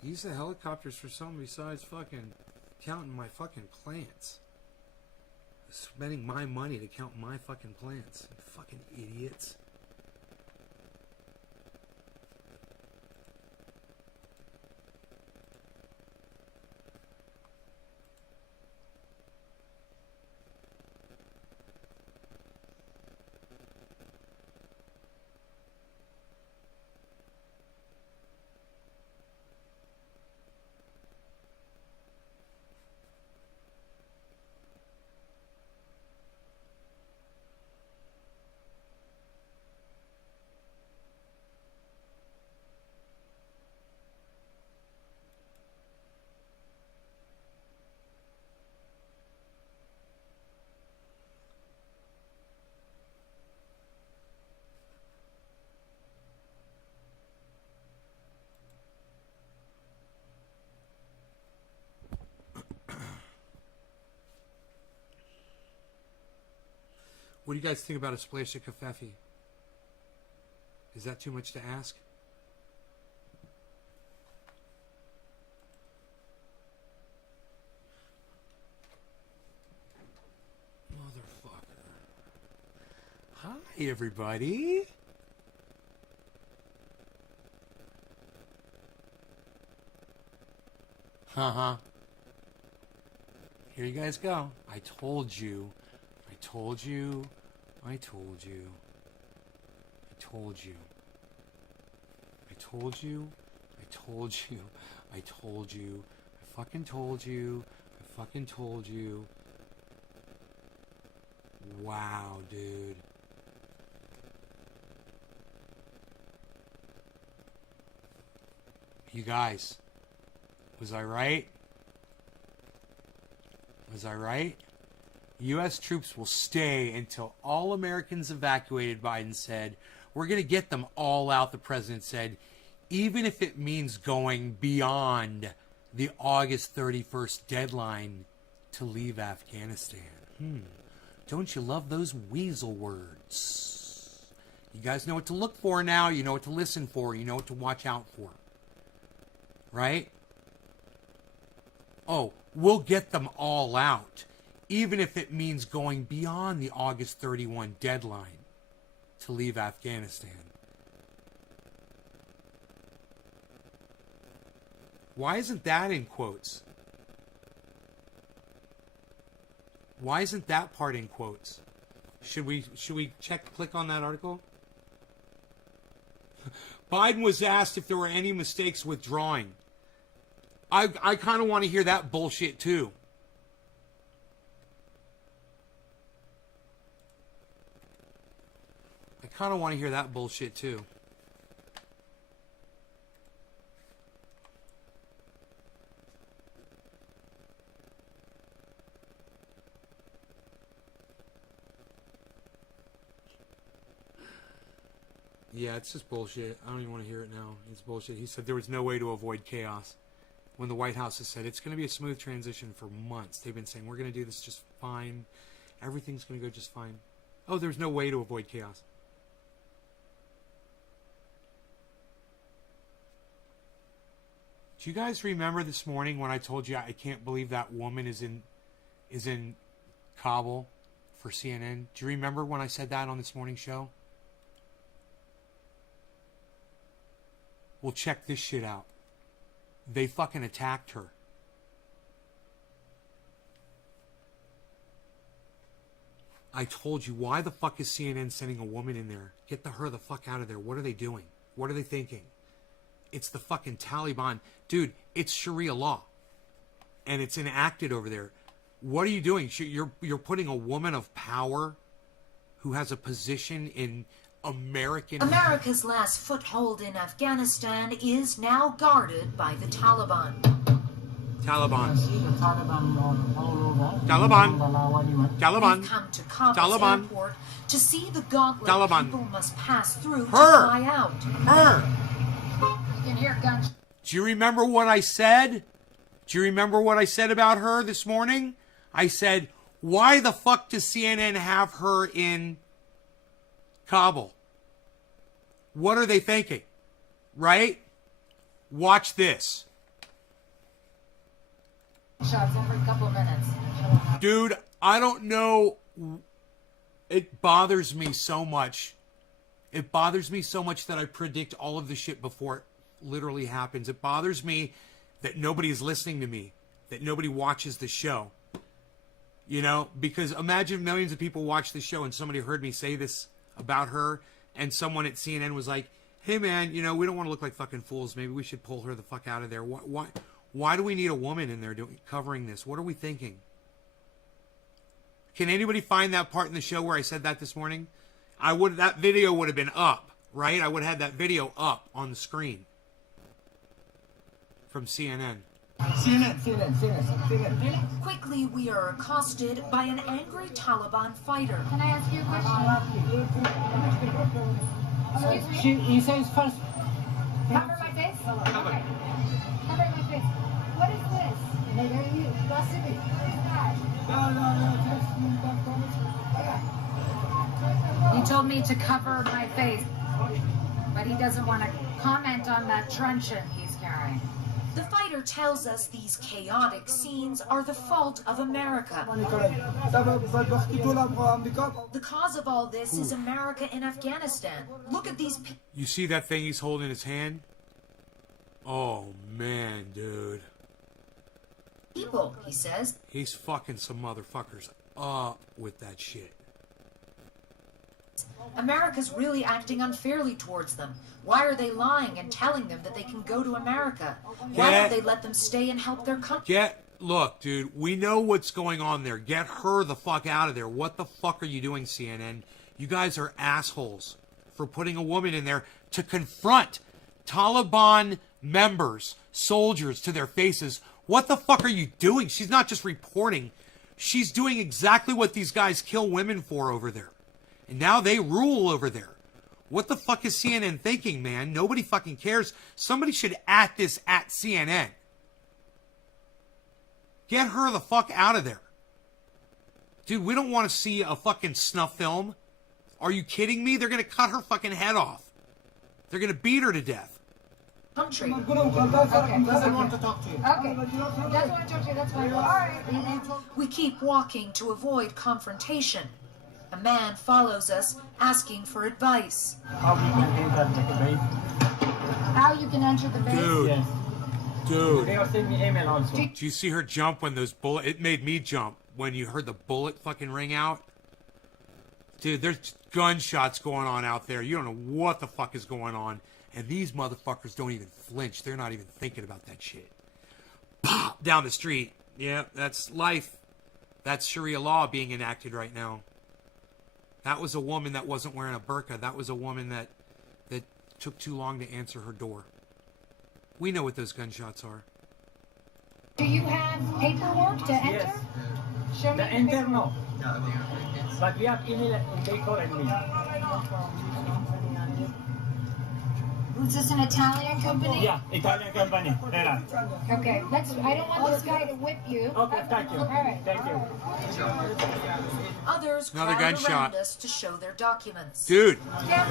Use the helicopters for something besides fucking counting my fucking plants. Spending my money to count my fucking plants. You fucking idiots. What do you guys think about a splash of Covfefe? Is that too much to ask? Motherfucker. Hi, everybody. Uh-huh. Here you guys go. I told you. I told you. I told you. I told you. I told you. I told you. I told you. I fucking told you. I fucking told you. Wow, dude. You guys, was I right? Was I right? U.S. troops will stay until all Americans evacuated, Biden said. We're going to get them all out, the president said, even if it means going beyond the August 31st deadline to leave Afghanistan. Don't you love those weasel words? You guys know what to look for now. You know what to listen for. You know what to watch out for. Right? Oh, we'll get them all out, even if it means going beyond the August 31 deadline to leave Afghanistan. Why isn't that in quotes? Why isn't that part in quotes? Should we click on that article? Biden was asked if there were any mistakes withdrawing. I kind of want to hear that bullshit too. I kind of want to hear that bullshit too. Yeah, it's just bullshit. I don't even want to hear it now. It's bullshit. He said there was no way to avoid chaos. When the White House has said it's going to be a smooth transition for months. They've been saying we're going to do this just fine. Everything's going to go just fine. Oh, there's no way to avoid chaos. Do you guys remember this morning when I told you I can't believe that woman is in Kabul for CNN? Do you remember when I said that on this morning show? Well, check this shit out. They fucking attacked her. I told you, why the fuck is CNN sending a woman in there? Get her the fuck out of there. What are they doing? What are they thinking? It's the fucking Taliban. Dude, it's Sharia law. And it's enacted over there. What are you doing? You're putting a woman of power who has a position in America's last foothold in Afghanistan is now guarded by the Taliban. Taliban. We've come to Kabul's airport to see the gauntlet people must pass through to fly out. You can hear guns. Do you remember what I said? Do you remember what I said about her this morning? I said, why the fuck does CNN have her in Kabul? What are they thinking? Right? Watch this. Shots every couple of minutes. Dude, I don't know. It bothers me so much. It bothers me so much that I predict all of the shit before it literally happens. It bothers me that nobody is listening to me, that nobody watches the show. You know, because imagine millions of people watch the show and somebody heard me say this about her, and someone at CNN was like, hey man, you know, we don't want to look like fucking fools. Maybe we should pull her the fuck out of there. Why do we need a woman in there covering this? What are we thinking? Can anybody find that part in the show where I said that this morning? That video would have been up, right? I would have had that video up on the screen from CNN. Quickly, we are accosted by an angry Taliban fighter. Can I ask you a question? He says first. Cover my face? Okay. Cover my face. What is this? What is that? He told me to cover my face, but he doesn't want to comment on that truncheon he's carrying. The fighter tells us these chaotic scenes are the fault of America. The cause of all this is America in Afghanistan. Look at these people. You see that thing he's holding in his hand? Oh, man, dude. people, he says. He's fucking some motherfuckers up with that shit. America's really acting unfairly towards them. Why are they lying and telling them that they can go to America? Why don't they let them stay and help their country? Look, dude, we know what's going on there. Get her the fuck out of there. What the fuck are you doing, CNN? You guys are assholes for putting a woman in there to confront Taliban members, soldiers, to their faces. What the fuck are you doing? She's not just reporting. She's doing exactly what these guys kill women for over there. And now they rule over there. What the fuck is CNN thinking, man? Nobody fucking cares. Somebody should at this at CNN. Get her the fuck out of there. Dude, we don't want to see a fucking snuff film. Are you kidding me? They're going to cut her fucking head off. They're going to beat her to death. Country. Okay. Doesn't want to talk to you. Okay. Doesn't want to talk to you. That's fine. All right. We keep walking to avoid confrontation. A man follows us, asking for advice. How we can enter the base? How you can enter the base? Dude. Yes. Dude. They are sending me email also. Do you see her jump when those bullet... It made me jump when you heard the bullet fucking ring out. Dude, there's gunshots going on out there. You don't know what the fuck is going on. And these motherfuckers don't even flinch. They're not even thinking about that shit. Pop! Down the street. Yeah, that's life. That's Sharia law being enacted right now. That was a woman that wasn't wearing a burqa. That was a woman that took too long to answer her door. We know what those gunshots are. Do you have paperwork to enter? Yes. Show me. The your enter paperwork. no. But we have email and they correct me. Is this an Italian company? Yeah, Italian company. Era. Okay. I don't want this guy to whip you. Okay, thank you. All right. Thank you. Others Another crowd gunshot. around us to show their documents. Dude, Yeah,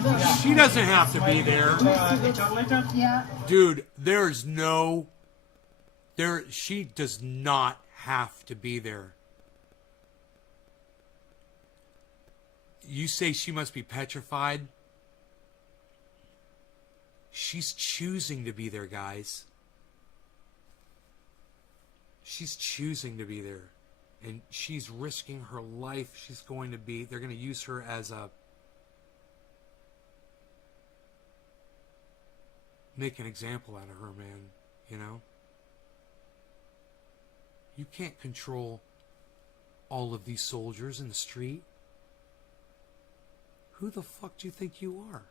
Phoenix. she doesn't have to be there. HR letter? Yeah. Dude, she does not have to be there. You say she must be petrified? She's choosing to be there, guys. She's choosing to be there. And she's risking her life. They're going to use her as make an example out of her, man. You know? You can't control all of these soldiers in the street. Who the fuck do you think you are?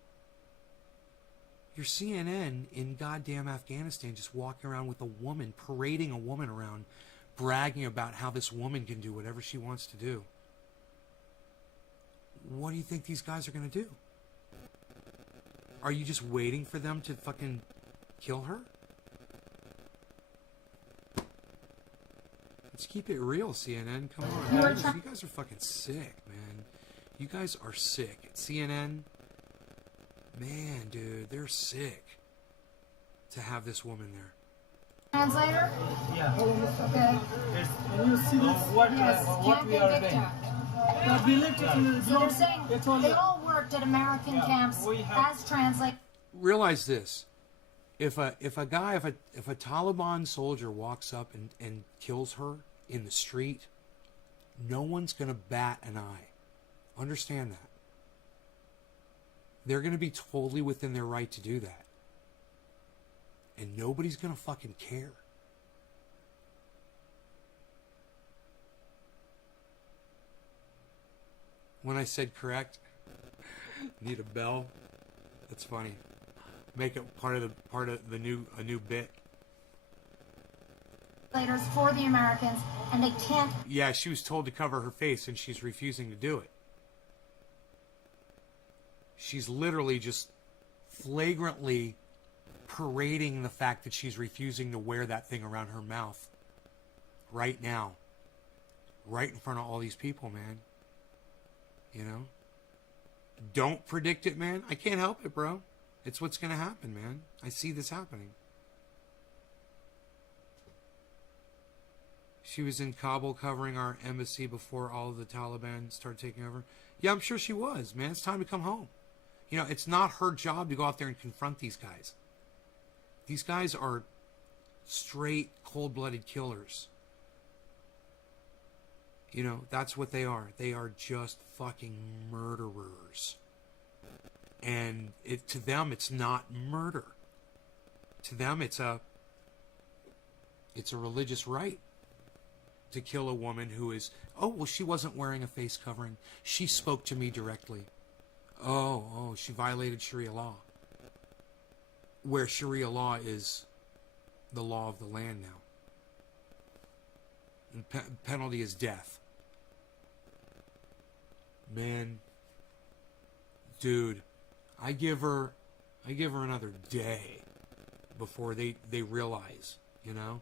You're CNN in goddamn Afghanistan just walking around with a woman, parading a woman around, bragging about how this woman can do whatever she wants to do. What do you think these guys are going to do? Are you just waiting for them to fucking kill her? Let's keep it real, CNN. Come on. You guys are fucking sick, man. You guys are sick. CNN, man, dude, they're sick to have this woman there. Translator? Yeah. Okay. Yes. Can you see this? What we are doing? So they're saying they all worked at American camps as translators. Realize this: if a Taliban soldier walks up and kills her in the street, no one's gonna bat an eye. Understand that. They're gonna be totally within their right to do that, and nobody's gonna fucking care. When I said correct, need a bell. That's funny. Make it part of a new bit. For the Americans, and they can't. Yeah, she was told to cover her face, and she's refusing to do it. She's literally just flagrantly parading the fact that she's refusing to wear that thing around her mouth right now, right in front of all these people, man. You know? Don't predict it, man. I can't help it, bro. It's what's going to happen, man. I see this happening. She was in Kabul covering our embassy before all of the Taliban started taking over. Yeah, I'm sure she was, man. It's time to come home. You know, it's not her job to go out there and confront these guys. These guys are straight, cold-blooded killers. You know, that's what they are. They are just fucking murderers. And to them, it's not murder. To them, it's a religious right to kill a woman who is, oh, well, she wasn't wearing a face covering. She spoke to me directly. Oh, she violated Sharia law. Where Sharia law is the law of the land now. And penalty is death. Man, dude, I give her another day before they realize, you know?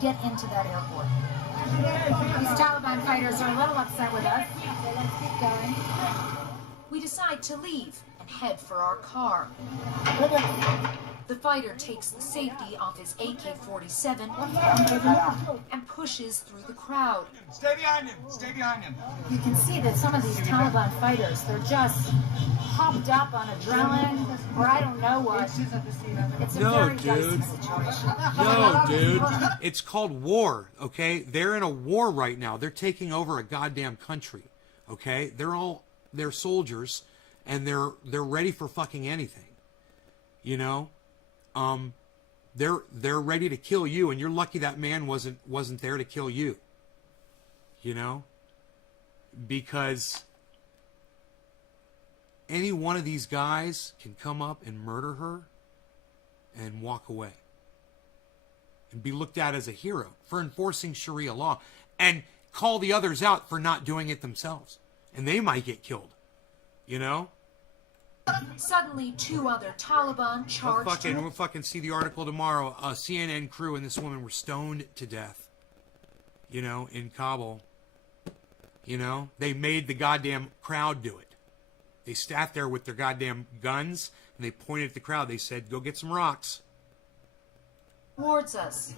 Get into that airport. These Taliban fighters are a little upset with us. So let's keep going. We decide to leave and head for our car. The fighter takes the safety off his AK-47 and pushes through the crowd. Stay behind him! Stay behind him! You can see that some of these Taliban fighters, they're just hopped up on adrenaline, or I don't know what. It's a very dicey situation. No, dude. It's called war, okay? They're in a war right now. They're taking over a goddamn country, okay? They're soldiers, and they're ready for fucking anything, you know? They're ready to kill you, and you're lucky that man wasn't there to kill you, you know? Because any one of these guys can come up and murder her and walk away and be looked at as a hero for enforcing Sharia law and call the others out for not doing it themselves. And they might get killed, you know? Suddenly, two other Taliban charged. We'll fucking see the article tomorrow. A CNN crew and this woman were stoned to death, you know, in Kabul. You know, they made the goddamn crowd do it. They sat there with their goddamn guns and they pointed at the crowd. They said, go get some rocks. Towards us.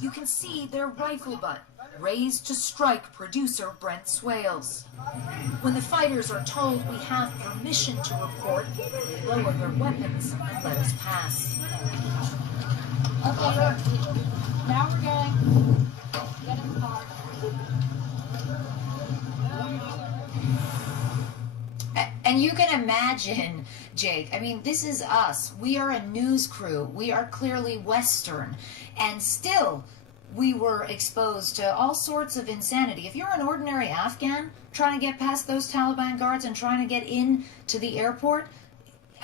You can see their rifle butt raised to strike producer Brent Swales. When the fighters are told we have permission to report, they lower their weapons and let us pass. Okay, now we're going. Get in the car. And you can imagine, Jake, I mean, this is us. We are a news crew. We are clearly Western. And still, we were exposed to all sorts of insanity. If you're an ordinary Afghan trying to get past those Taliban guards and trying to get in to the airport,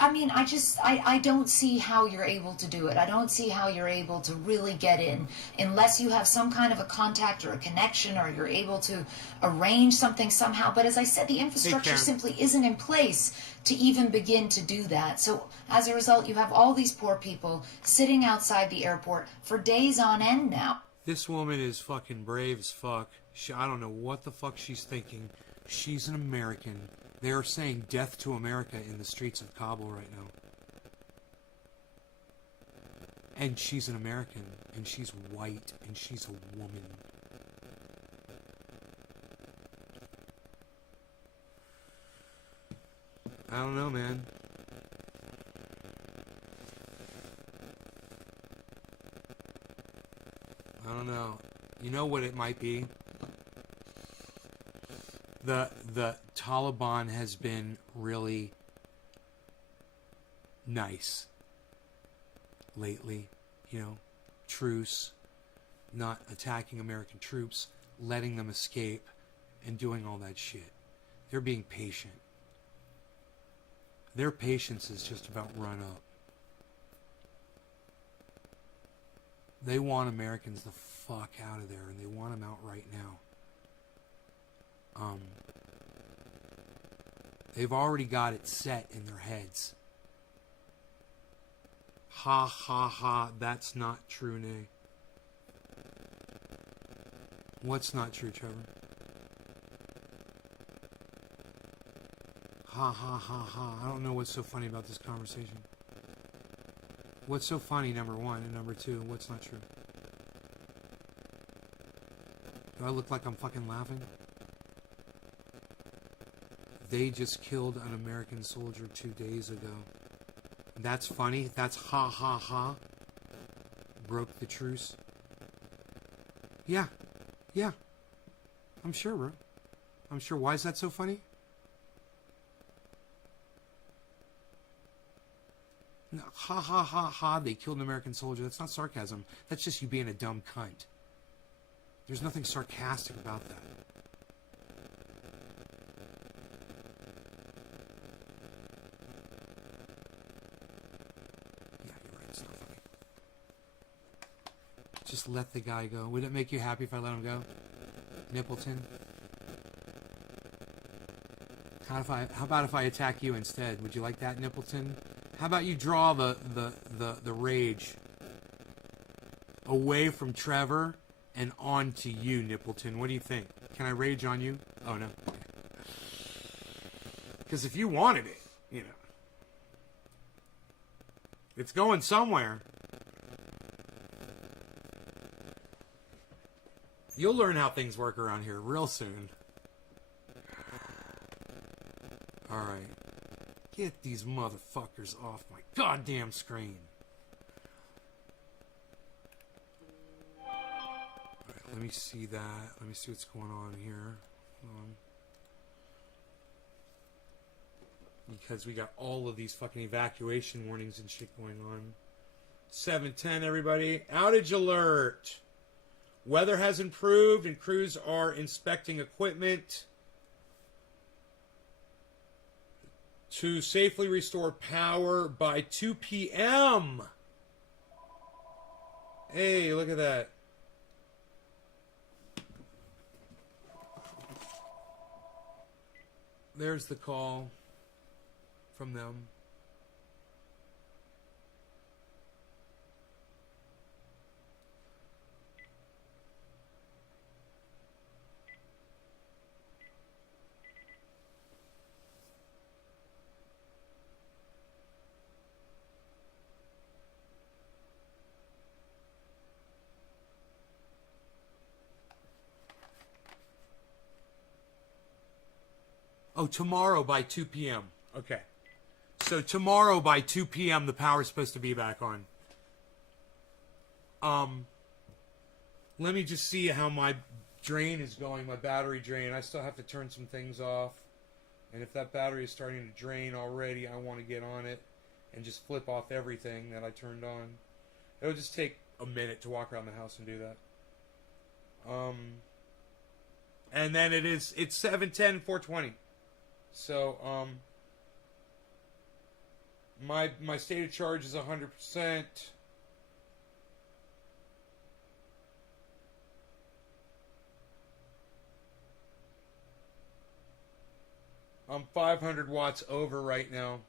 I mean, I don't see how you're able to do it. I don't see how you're able to really get in unless you have some kind of a contact or a connection or you're able to arrange something somehow. But as I said, the infrastructure simply isn't in place to even begin to do that. So as a result, you have all these poor people sitting outside the airport for days on end now. This woman is fucking brave as fuck. I don't know what the fuck she's thinking. She's an American. They are saying death to America in the streets of Kabul right now. And she's an American, and she's white, and she's a woman. I don't know, man. I don't know. You know what it might be? The Taliban has been really nice lately, you know, truce, not attacking American troops, letting them escape, and doing all that shit. They're being patient. Their patience is just about run up. They want Americans the fuck out of there, and they want them out right now. They've already got it set in their heads. Ha ha ha, that's not true, Nay. What's not true, Trevor? Ha ha ha ha. I don't know what's so funny about this conversation. What's so funny, number one, and number two, what's not true? Do I look like I'm fucking laughing? They just killed an American soldier 2 days ago. That's funny? That's ha ha ha? broke the truce. Yeah. Yeah. I'm sure, bro. I'm sure. Why is that so funny? No, ha ha ha ha, they killed an American soldier. That's not sarcasm. That's just you being a dumb cunt. There's nothing sarcastic about that. Yeah, you're right. It's not funny. Just let the guy go. Would it make you happy if I let him go? Nippleton? How about if I attack you instead? Would you like that, Nippleton? How about you draw the rage away from Trevor and onto you, Nippleton? What do you think? Can I rage on you? Oh, no. Because if you wanted it, you know. It's going somewhere. You'll learn how things work around here real soon. Alright. Get these motherfuckers off my goddamn screen. Alright, let me see that. Let me see what's going on here. Hold on. Because we got all of these fucking evacuation warnings and shit going on. 7:10, everybody. Outage alert. Weather has improved and crews are inspecting equipment to safely restore power by 2 p.m. Hey, look at that. There's the call from them. Oh, tomorrow by 2 p.m. Okay. So tomorrow by 2 p.m. the power's supposed to be back on. Let me just see how my drain is going, my battery drain. I still have to turn some things off. And if that battery is starting to drain already, I want to get on it and just flip off everything that I turned on. It'll just take a minute to walk around the house and do that. And then it's 7:10, 4:20. So, my state of charge is 100%. I'm 500 watts over right now.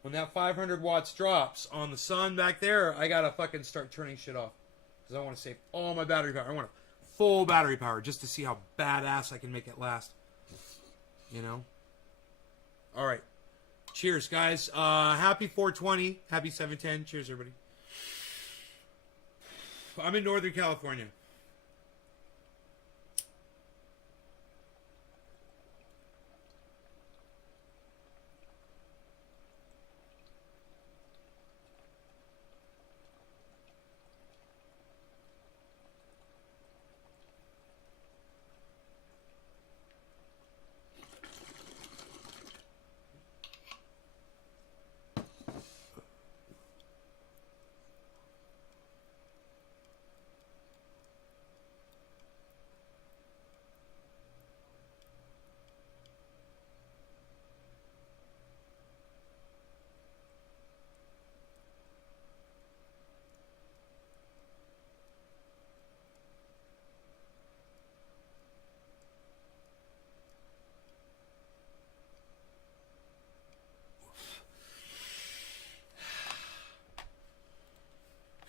When that 500 watts drops on the sun back there, I gotta fucking start turning shit off. Because I want to save all my battery power. I want full battery power just to see how badass I can make it last. You know? Alright. Cheers, guys. Happy 420. Happy 710. Cheers, everybody. I'm in Northern California.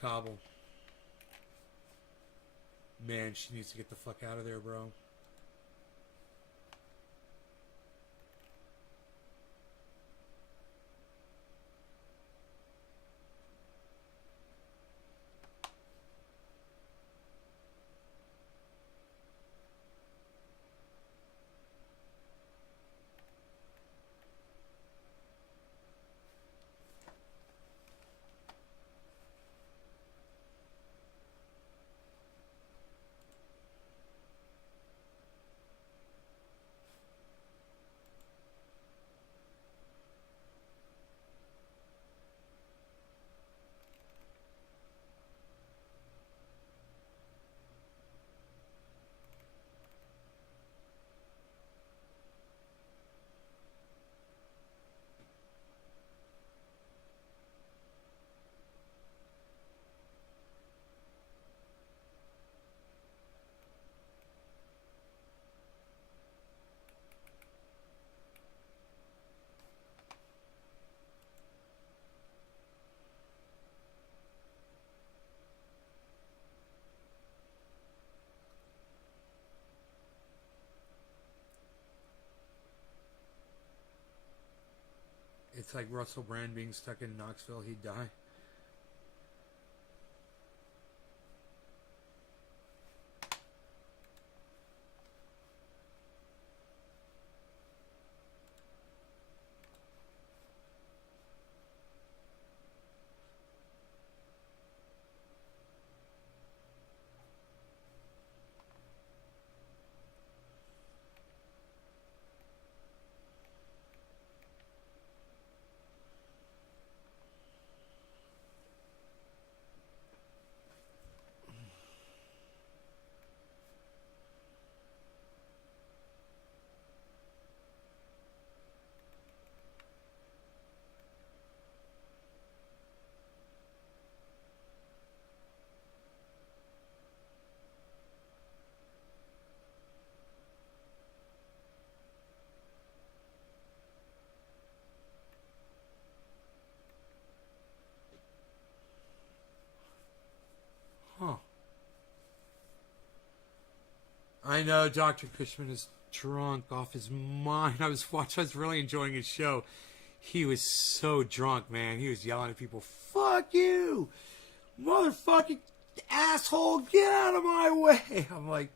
Cobble. Man, she needs to get the fuck out of there, bro. It's like Russell Brand being stuck in Knoxville. He'd die. Huh. I know Dr. Cushman is drunk off his mind. I was really enjoying his show. He was so drunk, man. He was yelling at people, "Fuck you! Motherfucking asshole, get out of my way!" I'm like,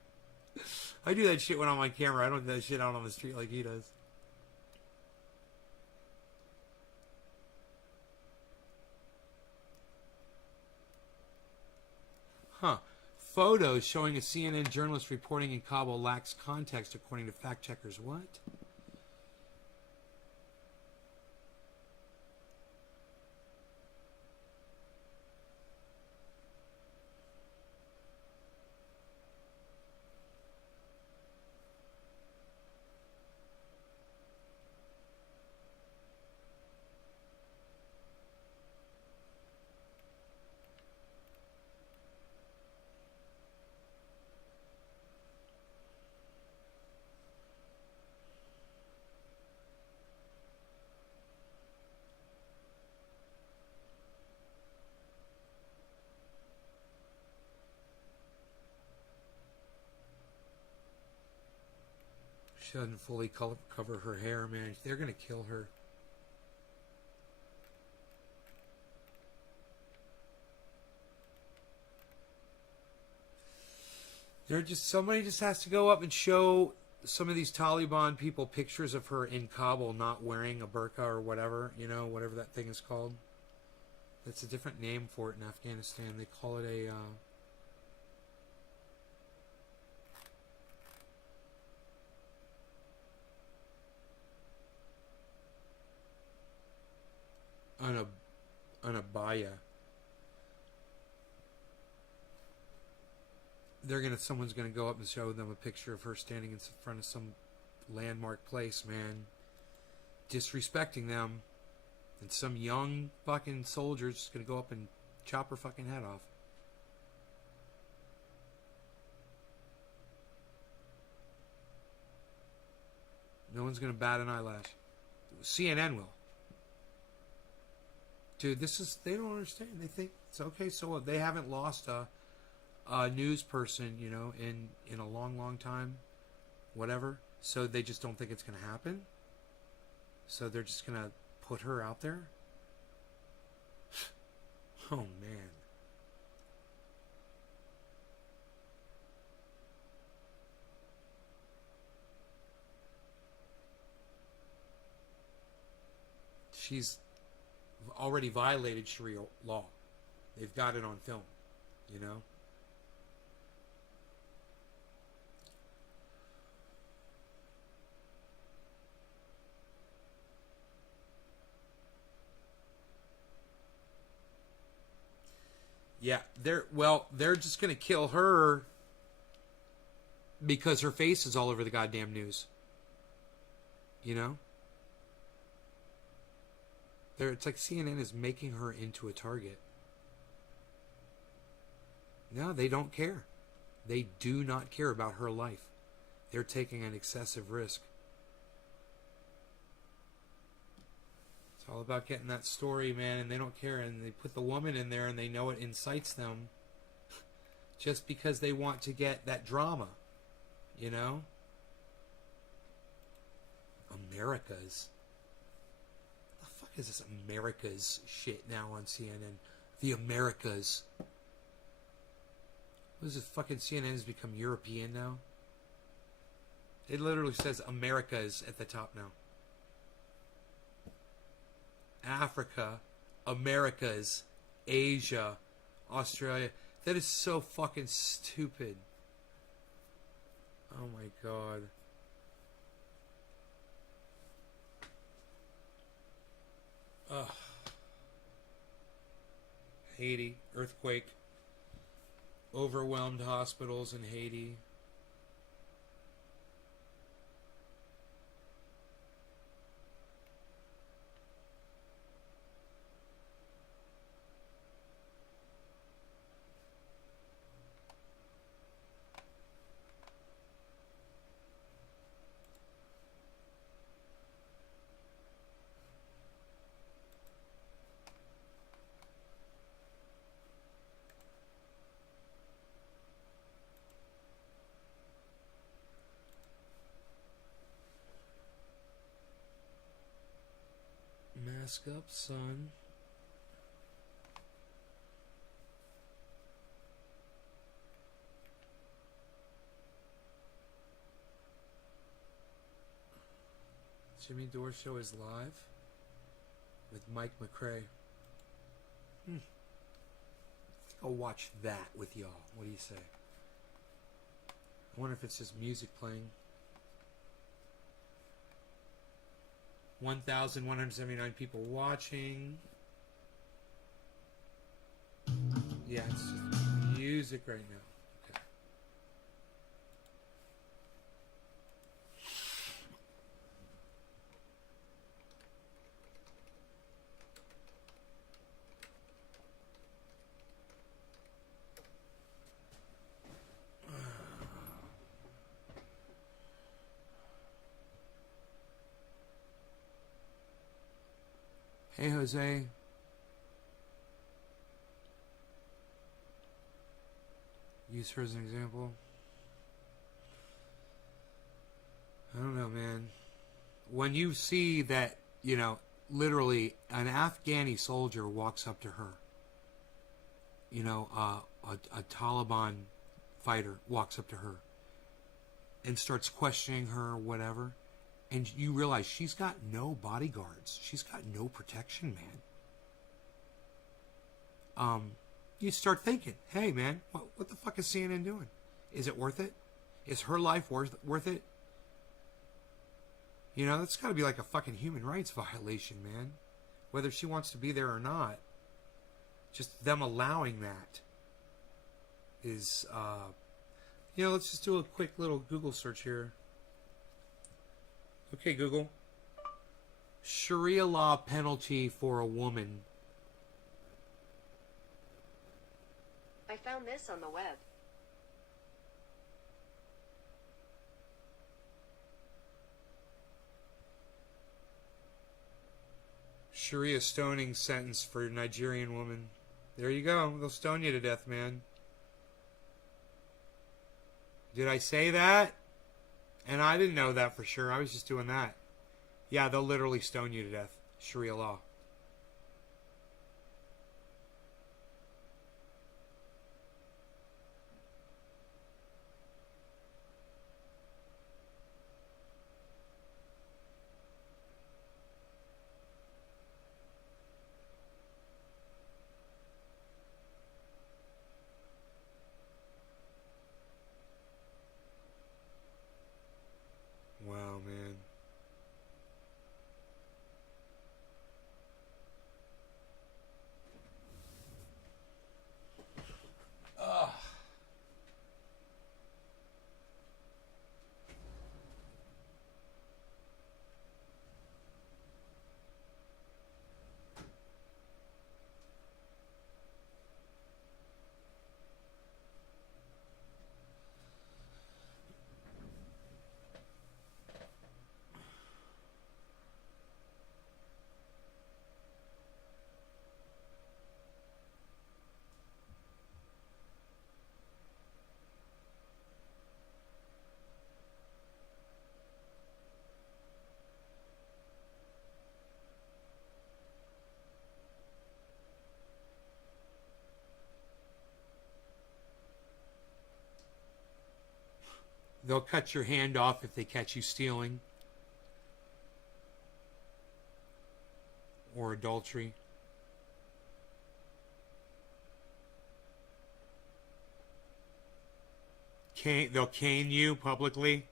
I do that shit when I'm on camera. I don't do that shit out on the street like he does. Huh. Photos showing a CNN journalist reporting in Kabul lacks context, according to fact checkers. What? She doesn't fully cover her hair, man. They're going to kill her. Somebody just has to go up and show some of these Taliban people pictures of her in Kabul not wearing a burqa or whatever, whatever that thing is called. That's a different name for it in Afghanistan. They call it a... an abaya. Someone's gonna go up and show them a picture of her standing in front of some landmark place, man, disrespecting them, and some young fucking soldier's just gonna go up and chop her fucking head off. No one's gonna bat an eyelash. CNN will. Dude, they don't understand. They think it's okay. So they haven't lost a news person, in a long, long time, whatever. So they just don't think it's going to happen. So they're just going to put her out there. Oh, man. She's already violated Sharia law. They've got it on film, Yeah, they're just going to kill her because her face is all over the goddamn news. It's like CNN is making her into a target. No, they don't care. They do not care about her life. They're taking an excessive risk. It's all about getting that story, man, and they don't care. And they put the woman in there and they know it incites them just because they want to get that drama, America's. The fuck is this America's shit now on CNN? The Americas. What is this fucking CNN has become European now? It literally says Americas at the top now. Africa, Americas, Asia, Australia. That is so fucking stupid. Oh my god. Ugh. Haiti, earthquake. Overwhelmed hospitals in Haiti. Mask up, son. Jimmy Dore Show is live with Mike McRae. I'll watch that with y'all. What do you say? I wonder if it's just music playing. 1,179 people watching. Yeah, it's just music right now. Okay. Hey, Jose. Use her as an example. I don't know, man. When you see that, you know, literally an Afghani soldier walks up to her, you know, a Taliban fighter walks up to her and starts questioning her, whatever. And you realize she's got no bodyguards. She's got no protection, man. You start thinking, hey, man, what the fuck is CNN doing? Is it worth it? Is her life worth it? You know, that's got to be like a fucking human rights violation, man. Whether she wants to be there or not. Just them allowing that is, you know, let's just do a quick little Google search here. Okay, Google. Sharia law penalty for a woman. I found this on the web. Sharia stoning sentence for Nigerian woman. There you go. They'll stone you to death, man. Did I say that? And I didn't know that for sure. I was just doing that. Yeah, they'll literally stone you to death. Sharia law. Wow, man. They'll cut your hand off if they catch you stealing or adultery. They'll cane you publicly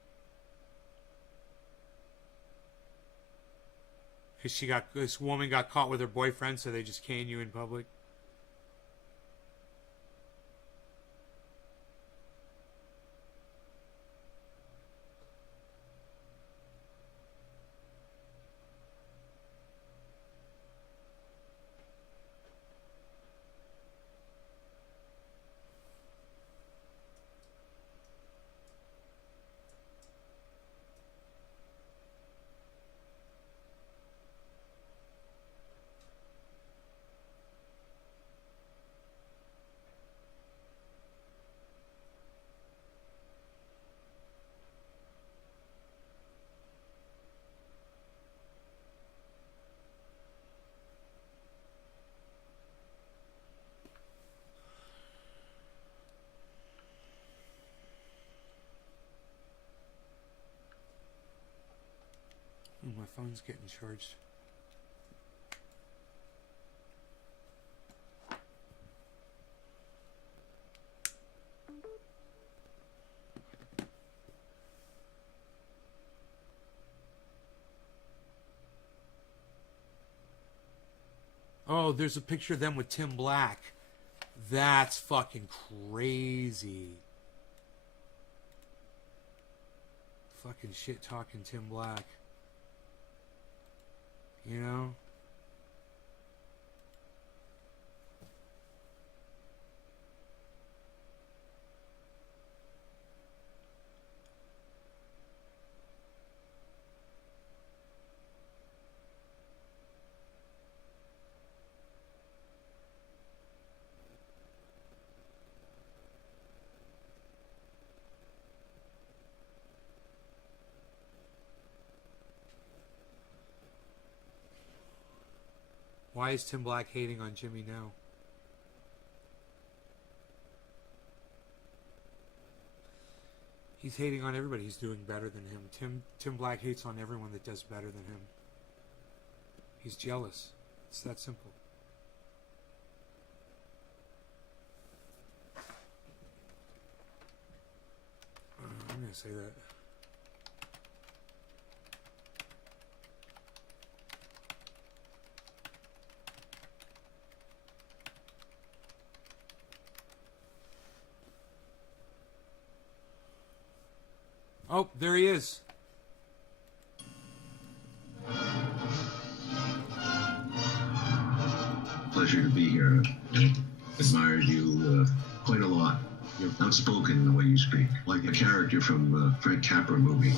because this woman got caught with her boyfriend, so they just cane you in public. Oh, my phone's getting charged. Oh, there's a picture of them with Tim Black. That's fucking crazy. Fucking shit talking Tim Black. You know? Why is Tim Black hating on Jimmy now? He's hating on everybody. He's doing better than him. Tim Black hates on everyone that does better than him. He's jealous. It's that simple. I'm going to say that. Oh, there he is. Pleasure to be here. Admired you quite a lot. You're outspoken in the way you speak, like a character from a Frank Capra movie.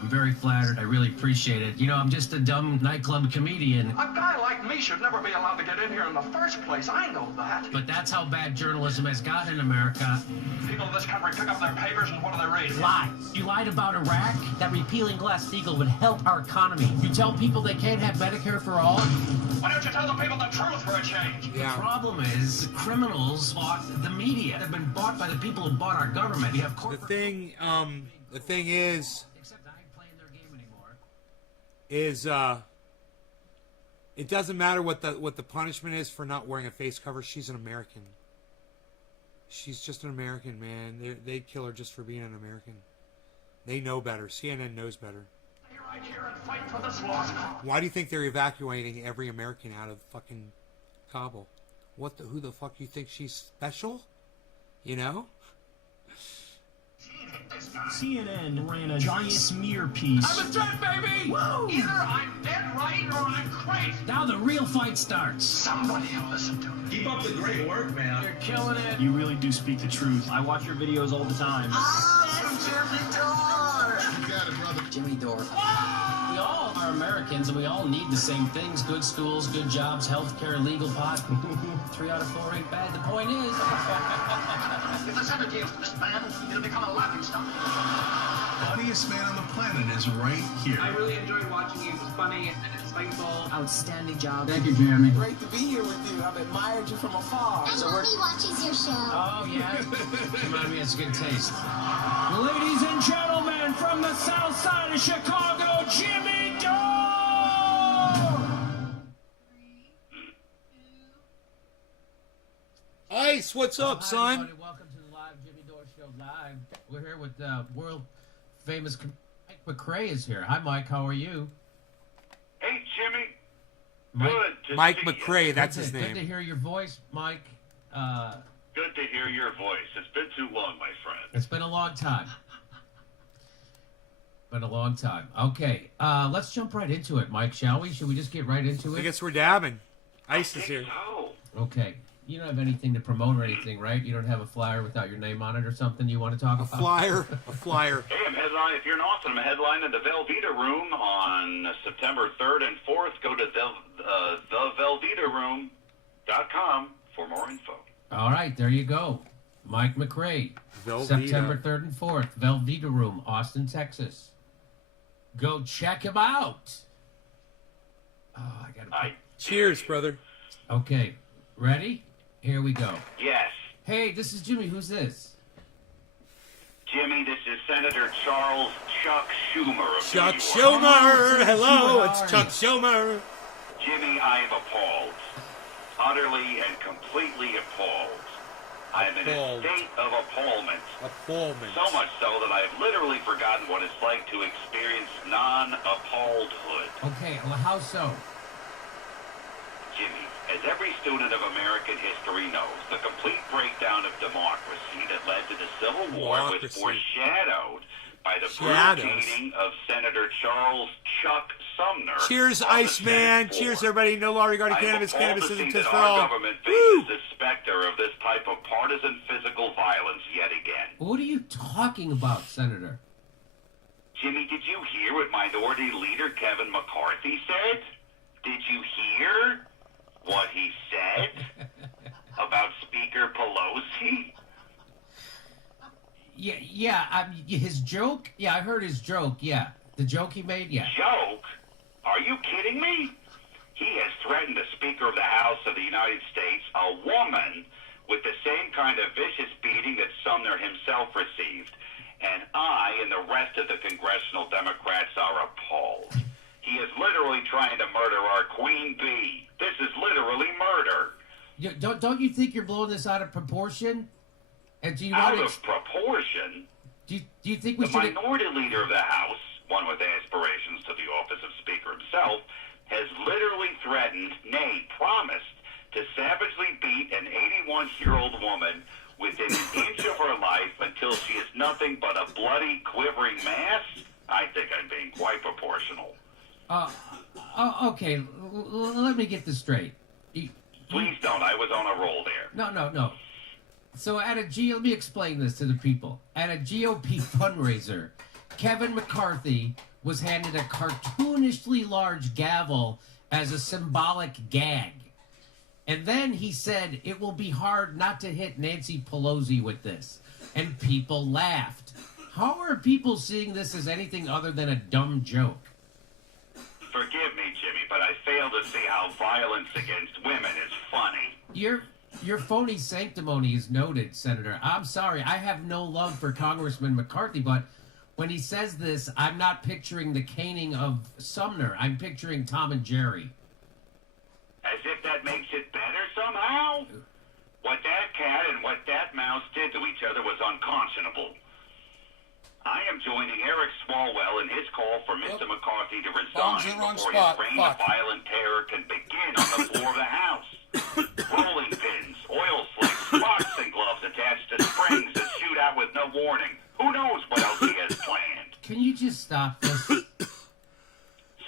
I'm very flattered. I really appreciate it. You know, I'm just a dumb nightclub comedian. A guy like me should never be allowed to get in here in the first place. I know that. But that's how bad journalism has gotten in America. People in this country pick up their papers and what do they read? Lies. You lied about Iraq, that repealing Glass-Steagall would help our economy. You tell people they can't have Medicare for all. Why don't you tell the people the truth for a change? The problem is the criminals bought the media. They've been bought by the people who bought our government. We have corporate... The thing is... it doesn't matter what the punishment is for not wearing a face cover. She's an American. She's just an American, man. They'd kill her just for being an American. They know better. CNN knows better. Stay right here and fight for this lost cause. Why do you think they're evacuating every American out of fucking Kabul? Who the fuck you think she's special? You know? CNN ran a giant smear piece. I'm a threat, baby! Whoa! Either I'm dead right or I'm crazy. Now the real fight starts. Somebody will listen to me. Keep up the great work, man. You're killing it. You really do speak the truth. I watch your videos all the time. I'm Jimmy Dore! You got it, brother. Jimmy Dore. We all are Americans and we all need the same things. Good schools, good jobs, health care, legal pot. 3 out of 4 ain't bad. The point is... If there's ever deals with this man, it'll become a laughingstock. Funniest man on the planet is right here. I really enjoyed watching you. It was funny and insightful. Outstanding job. Thank you, Jeremy. Great to be here with you. I've admired you from afar. And mommy watches your show. Oh, yeah? Come on, me, it's good taste. Ladies and and gentlemen, from the south side of Chicago, Jimmy Dore! Ice, what's up, Hi, son? everybody. Welcome to the live Jimmy Dore Show live. We're here with world famous Mike McRae is here. Hi, Mike. How are you? Hey, Jimmy. Mike, Good to Mike see you. McRae, that's his Good to name. hear your voice, Mike. Good to hear your voice. It's been too long, my friend. It's been a long time. Been a long time. Okay, let's jump right into it, Mike, shall we? Should we just get right into it? I guess we're dabbing. Ice is here. Okay. You don't have anything to promote or anything, right? You don't have a flyer without your name on it or something you want to talk about? A flyer. Hey, I'm headline. If you're in Austin, I'm headlining the Velveeta Room on September 3rd and 4th. Go to thevelveetaroom.com for more info. All right, there you go. Mike McRae. Velveeta. September 3rd and 4th. Velveeta Room, Austin, Texas. Go check him out. Oh, I gotta. Cheers, brother. Okay, ready? Here we go. Yes. Hey, this is Jimmy. Who's this? Jimmy, this is Senator Charles Chuck Schumer of Chuck New York. Schumer. Hello, it's Chuck Schumer. Jimmy, I am appalled. Utterly and completely appalled. I am in a Appalled. state of appallment. Appallment. So much so that I have literally forgotten what it's like to experience non-appalledhood. Okay, well, how so? Jimmy, as every student of American history knows, the complete breakdown of democracy that led to the Civil War was Democracy. foreshadowed by the Shadows. brutalizing of Senator Charles Chuck Sumner. Cheers, on the Iceman. Senate Cheers, floor. everybody. No law regarding I'm cannabis. appalled Cannabis to isn't see just that for our all. government faces the specter of this type of partisan physical violence yet again. What are you talking about, Senator? Jimmy, did you hear what Minority Leader Kevin McCarthy said? Did you hear what he said about Speaker Pelosi? Yeah. His joke. Yeah, I heard his joke. Yeah, the joke he made. Yeah. Joke? Are you kidding me? He has threatened the Speaker of the House of the United States, a woman, with the same kind of vicious beating that Sumner himself received. And I and the rest of the congressional Democrats are appalled. He is literally trying to murder our Queen Bee. This is literally murder. Don't you think you're blowing this out of proportion? And do you Out want of proportion, do you think we the should? minority leader of the House, one with aspirations to the office of Speaker himself, has literally threatened, nay, promised, to savagely beat an 81-year-old woman within an inch of her life until she is nothing but a bloody, quivering mass. I think I'm being quite proportional. Okay. Let me get this straight. Please don't. I was on a roll there. No. So let me explain this to the people. At a GOP fundraiser, Kevin McCarthy was handed a cartoonishly large gavel as a symbolic gag. And then he said it will be hard not to hit Nancy Pelosi with this. And people laughed. How are people seeing this as anything other than a dumb joke? Forgive me, Jimmy, but I fail to see how violence against women is funny. Your phony sanctimony is noted, Senator. I'm sorry, I have no love for Congressman McCarthy, but when he says this, I'm not picturing the caning of Sumner. I'm picturing Tom and Jerry. As if that makes it better somehow? What that cat and what that mouse did to each other was unconscionable. I am joining Eric Swalwell in his call for Mr. McCarthy to resign before his reign of violent terror can begin on the floor of the House. Rolling pins, oil slicks, boxing gloves attached to springs that shoot out with no warning. Who knows what else he has planned? Can you just stop this?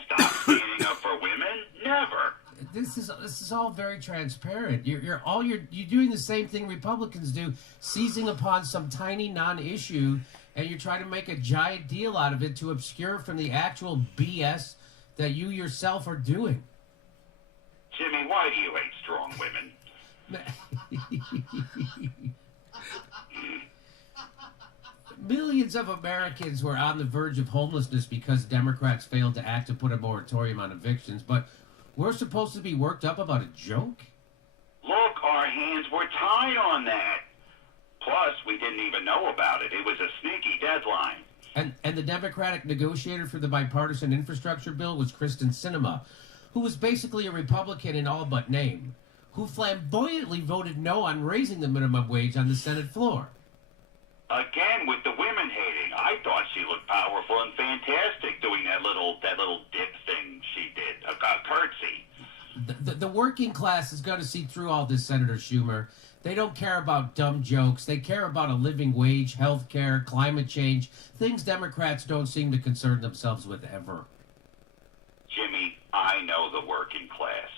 Stop standing up for women? Never. This is all very transparent. You're doing the same thing Republicans do, seizing upon some tiny non-issue, and you're trying to make a giant deal out of it to obscure from the actual BS that you yourself are doing. Jimmy, why do you hate strong women? Millions of Americans were on the verge of homelessness because Democrats failed to act to put a moratorium on evictions, but we're supposed to be worked up about a joke? Look, our hands were tied on that. Plus, we didn't even know about it. It was a sneaky deadline. And the Democratic negotiator for the bipartisan infrastructure bill was Kristen Sinema, who was basically a Republican in all but name, who flamboyantly voted no on raising the minimum wage on the Senate floor. Again, with the women hating, I thought she looked powerful and fantastic doing that little dip thing she did, a curtsy. The working class is going to see through all this, Senator Schumer. They don't care about dumb jokes. They care about a living wage, health care, climate change, things Democrats don't seem to concern themselves with ever. Jimmy, I know the working class.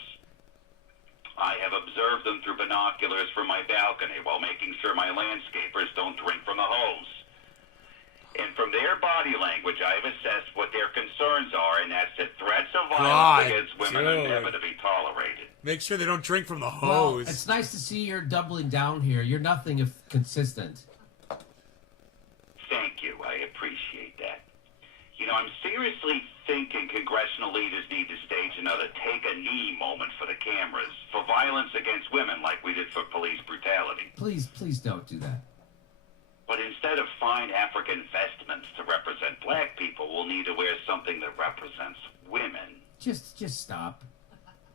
I have observed them through binoculars from my balcony while making sure my landscapers don't drink from the hose. And from their body language, I have assessed what their concerns are, and that's that threats of violence against women are never to be tolerated. Make sure they don't drink from the Well, hose. it's nice to see you're doubling down here. You're nothing if consistent. Thank you. I appreciate that. You know, I'm seriously thinking congressional leaders need to stage another take-a-knee moment for the cameras, for violence against women like we did for police brutality. Please don't do that. But instead of fine African vestments to represent black people, we'll need to wear something that represents women. Just stop.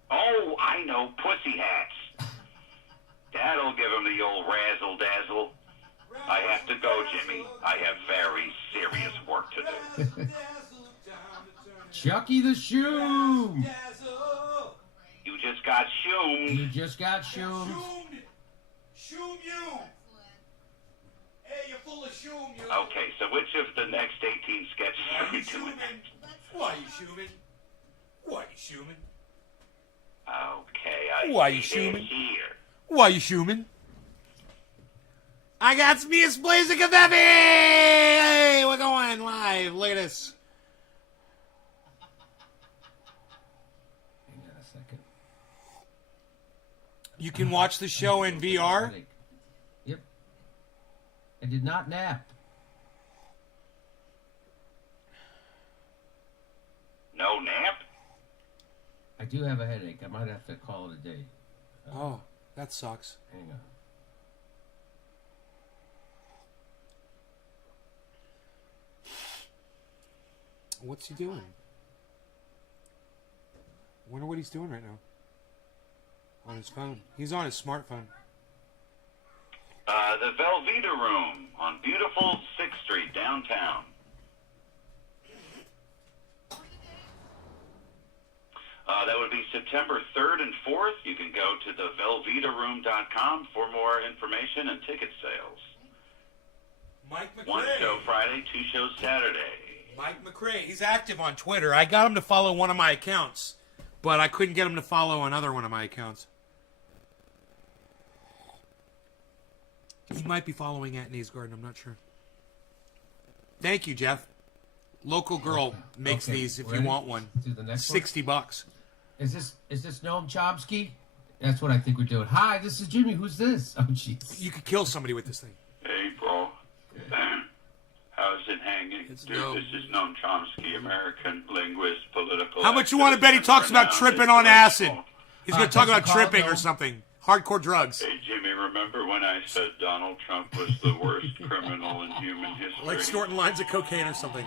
Oh, I know, pussy hats. That'll give them the old razzle-dazzle. I have to go, Jimmy. I have very serious work to do. Chucky the Shoom! You just got shoomed. You just got shoomed. Shoom you! Hey, you're full of shoom, you! Okay, so which of the next 18 sketches are we doing? Why you shooming? Why you shooming? Okay, Why you see it shooming? here. Why you shooming? I got Spias Blazing Kavevi! Hey, we're going live. Look at this. Hang on a second. You can watch the show in VR. Yep. I did not nap. No nap? I do have a headache. I might have to call it a day. Oh, that sucks. Hang on. What's he doing? I wonder what he's doing right now. On his phone. He's on his smartphone. The Velveeta Room on beautiful 6th Street downtown. That would be September 3rd and 4th. You can go to thevelveetaroom.com for more information and ticket sales. Mike McRae. One show Friday, 2 shows Saturday. Mike McRae. He's active on Twitter. I got him to follow one of my accounts, but I couldn't get him to follow another one of my accounts. He might be following at Nee's Garden. I'm not sure. Thank you, Jeff. Local girl makes these if you want one. Do the next $60. Is this Noam Chomsky? That's what I think we're doing. Hi, this is Jimmy. Who's this? Oh, jeez. You could kill somebody with this thing. Hey, bro. How's it hanging? Dude, this is Noam Chomsky, American linguist, political... How much you want to bet he talks about tripping on acid? He's going to talk about tripping or something. Hardcore drugs. Hey, Jimmy, remember when I said Donald Trump was the worst criminal in human history? Like snorting lines of cocaine or something.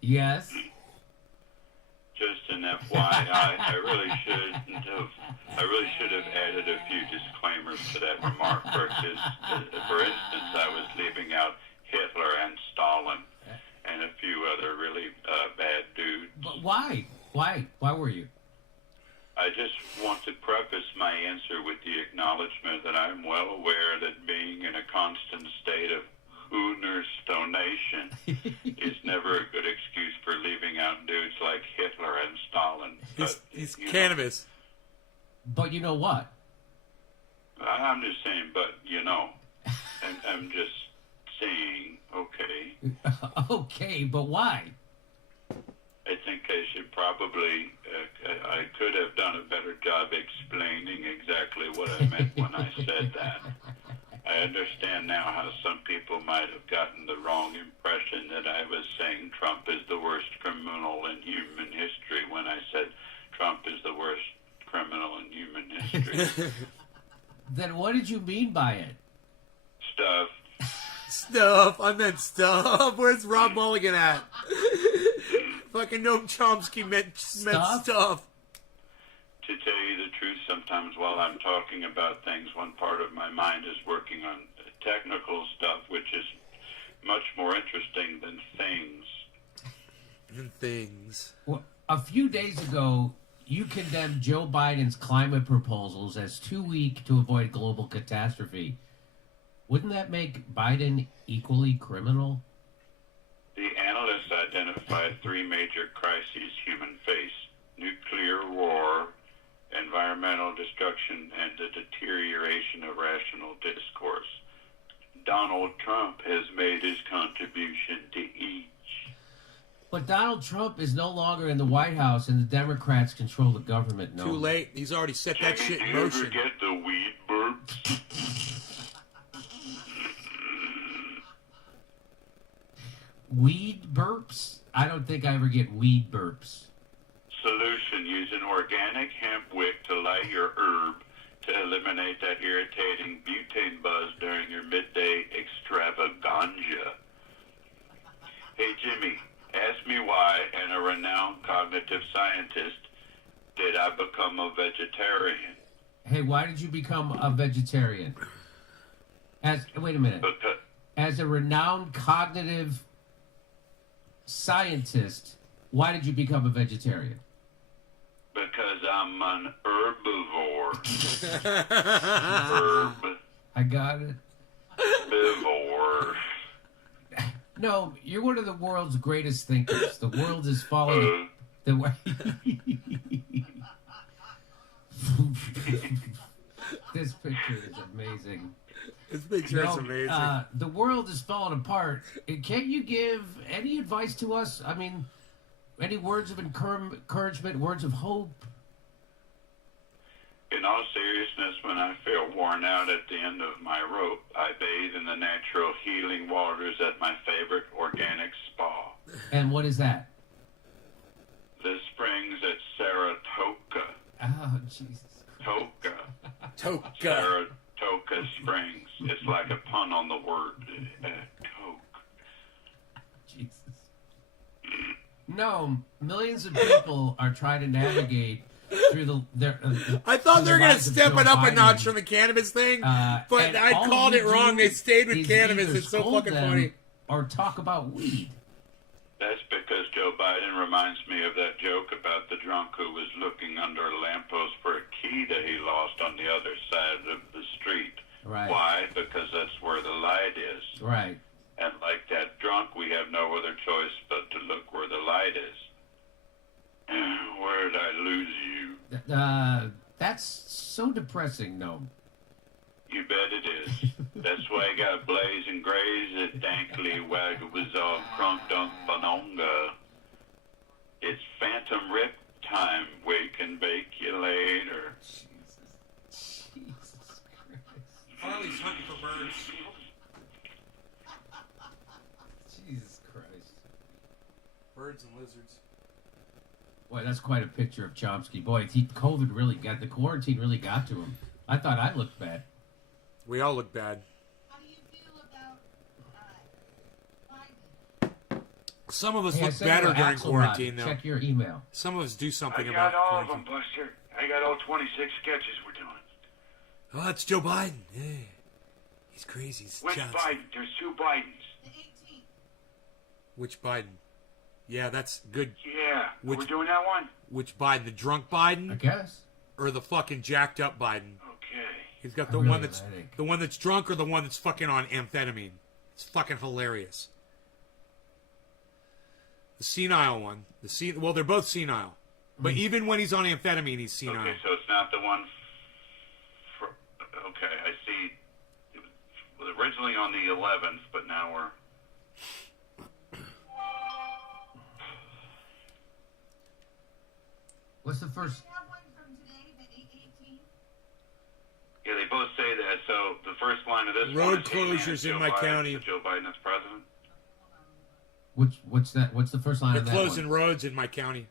Yes. Just an FYI, I really should have added a few disclaimers to that remark. For instance, I was leaving out Hitler and Stalin and a few other really bad dudes. But why? Why were you? I just want to preface my answer with the acknowledgement that I'm well aware that being in a constant state of Hooner's stonation is never a good excuse for leaving out dudes like Hitler and Stalin. He's cannabis. But you know what? I'm just saying, but you know. I'm just saying, okay. Okay, but why? I think I should probably, I could have done a better job explaining exactly what I meant when I said that. I understand now how some people might have gotten the wrong impression that I was saying Trump is the worst criminal in human history when I said Trump is the worst criminal in human history. Then what did you mean by it? Stuff. Stuff. I meant stuff. Where's Rob Mulligan at? Fucking Noam Chomsky meant stuff. To tell you the truth, sometimes while I'm talking about things, one part of my mind is working on technical stuff, which is much more interesting than things. Well, a few days ago, you condemned Joe Biden's climate proposals as too weak to avoid global catastrophe. Wouldn't that make Biden equally criminal? The analysts identified three major crises human face: nuclear war, environmental destruction, and the deterioration of rational discourse. Donald Trump has made his contribution to each. But Donald Trump is no longer in the White House, and the Democrats control the government. No. Too late. He's already set that shit in Do you ever motion. get the weed burps? Weed burps? I don't think I ever get weed burps. Solution: use an organic hemp wick to light your herb to eliminate that irritating butane buzz during your midday extravaganza. Hey Jimmy, ask me why, and a renowned cognitive scientist, did I become a vegetarian? Hey, why did you become a vegetarian? Wait a minute. Because As a renowned cognitive scientist, why did you become a vegetarian? Because I'm an herbivore. Herb. I got it. Herbivore. No, you're one of the world's greatest thinkers. The world is falling. The way. This picture is amazing. This picture is amazing. The world is falling apart. Can't you give any advice to us? I mean, any words of encouragement, words of hope? In all seriousness, when I feel worn out at the end of my rope, I bathe in the natural healing waters at my favorite organic spa. And what is that? The springs at Saratoga. Oh, Jesus. Toka. Saratoga Springs. It's like a pun on the word Coke. Jesus. No, millions of people are trying to navigate through I thought they were going to step it up Biden. a notch from the cannabis thing, but I called it wrong. They stayed with cannabis. It's so fucking funny. Or talk about weed. That's because Joe Biden reminds me of that joke about the drunk who was looking under a lamppost for a key that he lost on the other side of the street. Right. Why? Because that's where the light is. Right. And like that drunk, we have no other choice but to look where the light is. Where did I lose you? That's so depressing, no. You bet it is. That's why I got blazing grays at Dankly Wagawazov Crunk Dunk Banonga. It's Phantom Rip time. Wake and bake you later. Jesus Christ. Harley's hunting for birds. Jesus Christ. Birds and lizards. Boy, that's quite a picture of Chomsky. Boy, COVID really got, the quarantine really got to him. I thought I looked bad. We all look bad. How do you feel about Biden? Some of us Hey, I look sent better you during Axelrod. quarantine, though. Check your email. Some of us do something I about got all of quarantine. them, Buster. I got all 26 sketches we're doing. Oh, that's Joe Biden. Yeah. He's crazy. He's Which Johnson. Biden? There's two Bidens. Which Biden? Yeah, that's good. Yeah. Which, we're doing that one? Which Biden? The drunk Biden? I guess. Or the fucking jacked up Biden? Okay. He's got I the really one that's like- the one that's drunk or the one that's fucking on amphetamine. It's fucking hilarious. The senile one. Well, they're both senile. But even when he's on amphetamine, he's senile. Okay, so it's not the one. Okay, I see. It was originally on the 11th, but now we're. What's the first? Yeah, they both say that. So the first line of this Road one is, "Hey, man, closures in Joe my Biden, county." is Joe Biden as president. What's that? What's the first line They're of that closing one? roads in my county.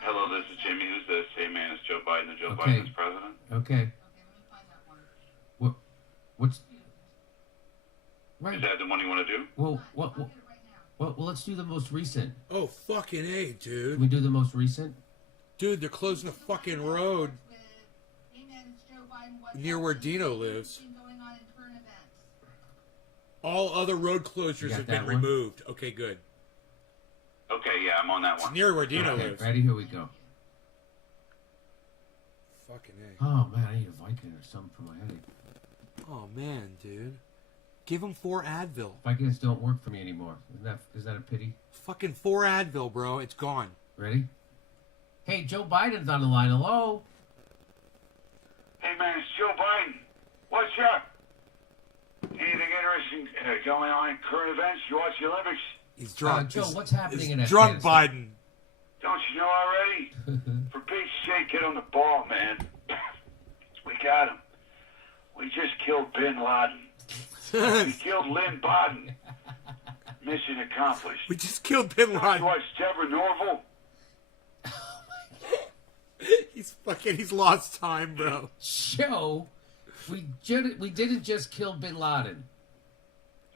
Hello, this is Jimmy. Who's this? Hey, man, is Joe Biden Joe Okay. Biden as president? Okay. What's Right. Is that the one you want to do? Well, well, let's do the most recent. Oh, fucking A, dude. Can we do the most recent? Dude, they're closing the fucking road near where Dino lives. All other road closures have been removed. Okay, good. Okay, yeah, I'm on that one. It's near where Dino lives. Ready? Here we go. Fucking A. Oh man, I need a Vicodin or something for my headache. Oh man, dude. Give him 4 Advil. Vicodins don't work for me anymore. Is that a pity? Fucking 4 Advil, bro. It's gone. Ready? Hey, Joe Biden's on the line. Hello? Hey, man, it's Joe Biden. What's up? Anything interesting going on in current events? You watch the Olympics? He's drunk. Joe, what's happening in drunk Afghanistan? Biden. Don't you know already? For Pete's sake, get on the ball, man. We got him. We just killed Bin Laden. We killed Lynn Baden. Mission accomplished. We just killed Bin Laden. You watch Deborah Norville? He's lost time, bro. Joe, we didn't just kill Bin Laden.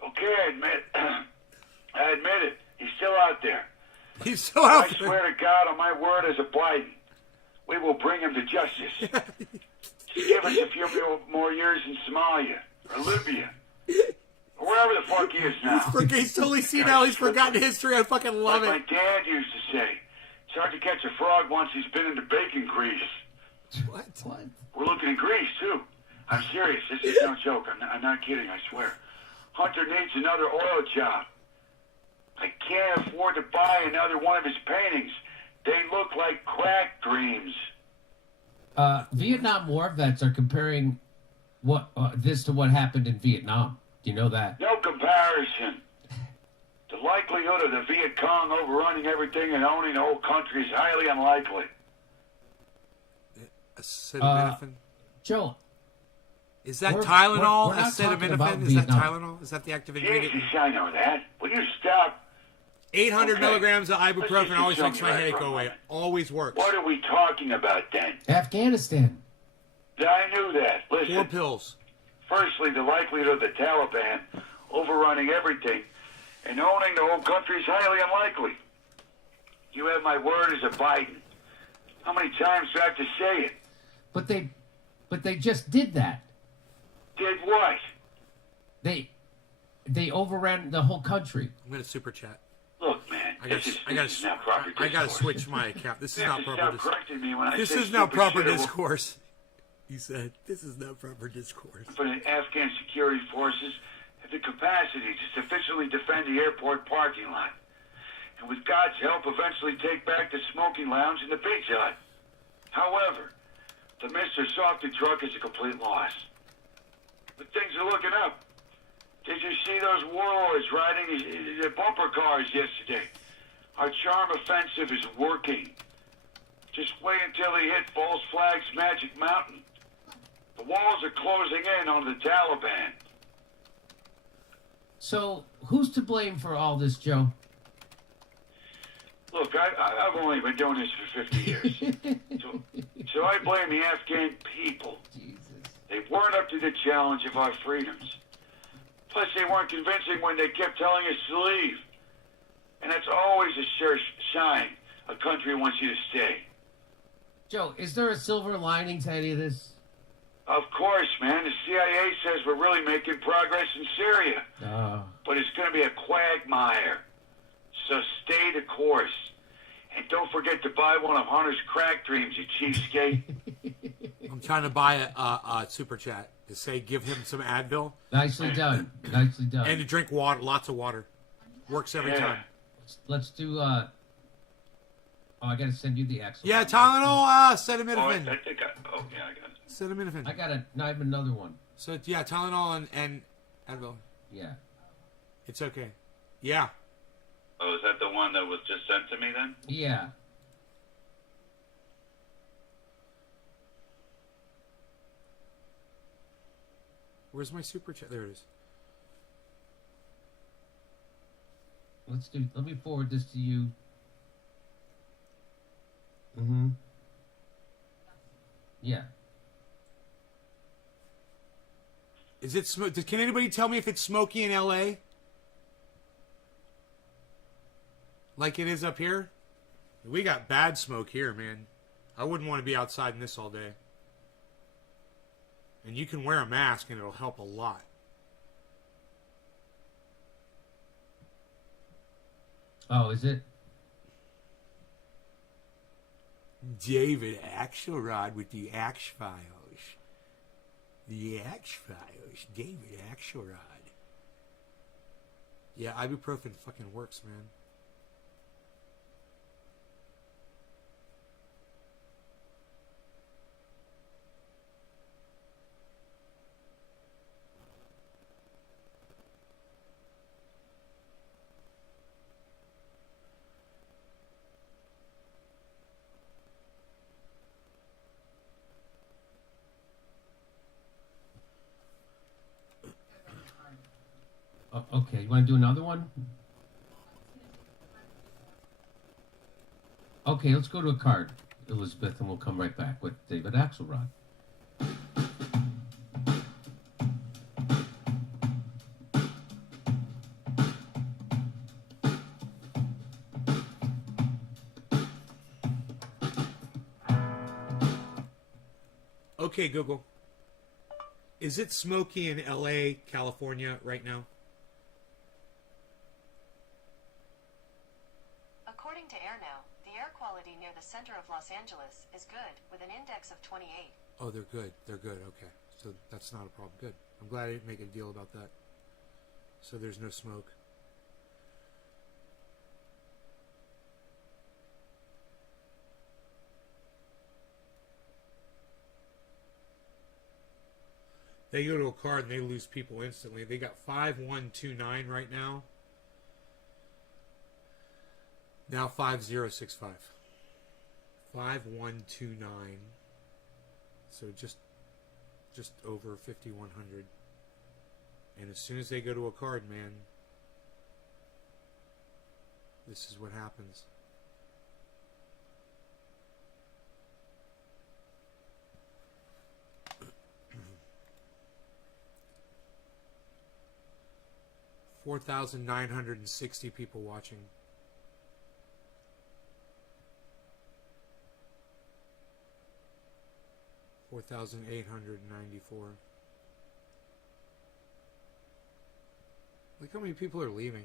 Okay, I admit it. He's still out there. He's still out there. I swear to God, on my word as a Biden, we will bring him to justice. Just give us a few more years in Somalia or Libya or wherever the fuck he is now. He's totally seen how he's forgotten history. I fucking love it. My dad used to say, it's hard to catch a frog once he's been into bacon grease. What? We're looking in Greece, too. I'm serious. This is no joke. I'm not kidding, I swear. Hunter needs another oil job. I can't afford to buy another one of his paintings. They look like crack dreams. Vietnam War vets are comparing this to what happened in Vietnam. Do you know that? No comparison. The likelihood of the Viet Cong overrunning everything and owning the whole country is highly unlikely. Acetaminophen? Joe. Is that Tylenol? We're not talking about Acetaminophen? Is that Vietnam. Tylenol? Is that the active ingredient? Jesus, I know that. Will you stop? 800 Okay. milligrams of Let's ibuprofen just always assume makes my you're right headache for a go away. moment. Always works. What are we talking about then? Afghanistan. I knew that. Listen. 4 pills. Firstly, the likelihood of the Taliban overrunning everything and owning the whole country is highly unlikely. You have my word as a Biden. How many times do I have to say it? But they just did that. Did what? They overran the whole country. I'm going to super chat. Look, man, this is not proper discourse. I got to switch my account. This is not proper Stop discourse. correcting me when I This say is not stupid proper shit. discourse. He said, this is not proper discourse. For the Afghan security forces have the capacity to sufficiently defend the airport parking lot. And with God's help, eventually take back the smoking lounge and the pizza hut. However, the Mr. Softy truck is a complete loss. But things are looking up. Did you see those warlords riding the bumper cars yesterday? Our charm offensive is working. Just wait until they hit False Flag's Magic Mountain. The walls are closing in on the Taliban. So who's to blame for all this, Joe? Look, I've only been doing this for 50 years. so I blame the Afghan people. Jesus. They weren't up to the challenge of our freedoms. Plus, they weren't convincing when they kept telling us to leave. And that's always a sure sign a country wants you to stay. Joe, is there a silver lining to any of this? Of course, man. The CIA says we're really making progress in Syria. But it's going to be a quagmire. So stay the course. And don't forget to buy one of Hunter's crack dreams, you cheapskate. I'm trying to buy a super chat to say give him some Advil. Nicely done. Nicely done. And to drink water, lots of water. Works every time. Let's do, I gotta send you the Excel. Yeah, Tylenol, acetaminophen. I think I got it. Acetaminophen. I have another one. So, yeah, Tylenol and Advil. Yeah. It's okay. Yeah. Oh, is that the one that was just sent to me then? Yeah. Where's my super chat? There it is. Let me forward this to you. Mm-hmm. Yeah. Is it can anybody tell me if it's smoky in LA? Like it is up here? We got bad smoke here, man. I wouldn't want to be outside in this all day. And you can wear a mask and it'll help a lot. Oh, is it? David Axelrod with the Axe Files. The Axe Files. David Axelrod. Yeah, ibuprofen fucking works, man. Okay, you want to do another one? Okay, let's go to a card, Elizabeth, and we'll come right back with David Axelrod. Okay, Google. Is it smoky in LA, California right now? According to AirNow, the air quality near the center of Los Angeles is good, with an index of 28. Oh, they're good. They're good. Okay. So that's not a problem. Good. I'm glad I didn't make a deal about that. So there's no smoke. They go to a card and they lose people instantly. They got 5129 right now. Now 5065. 5129. So just over 5100. And as soon as they go to a card, man, this is what happens. $4,960 people watching. $4,894. Look how many people are leaving.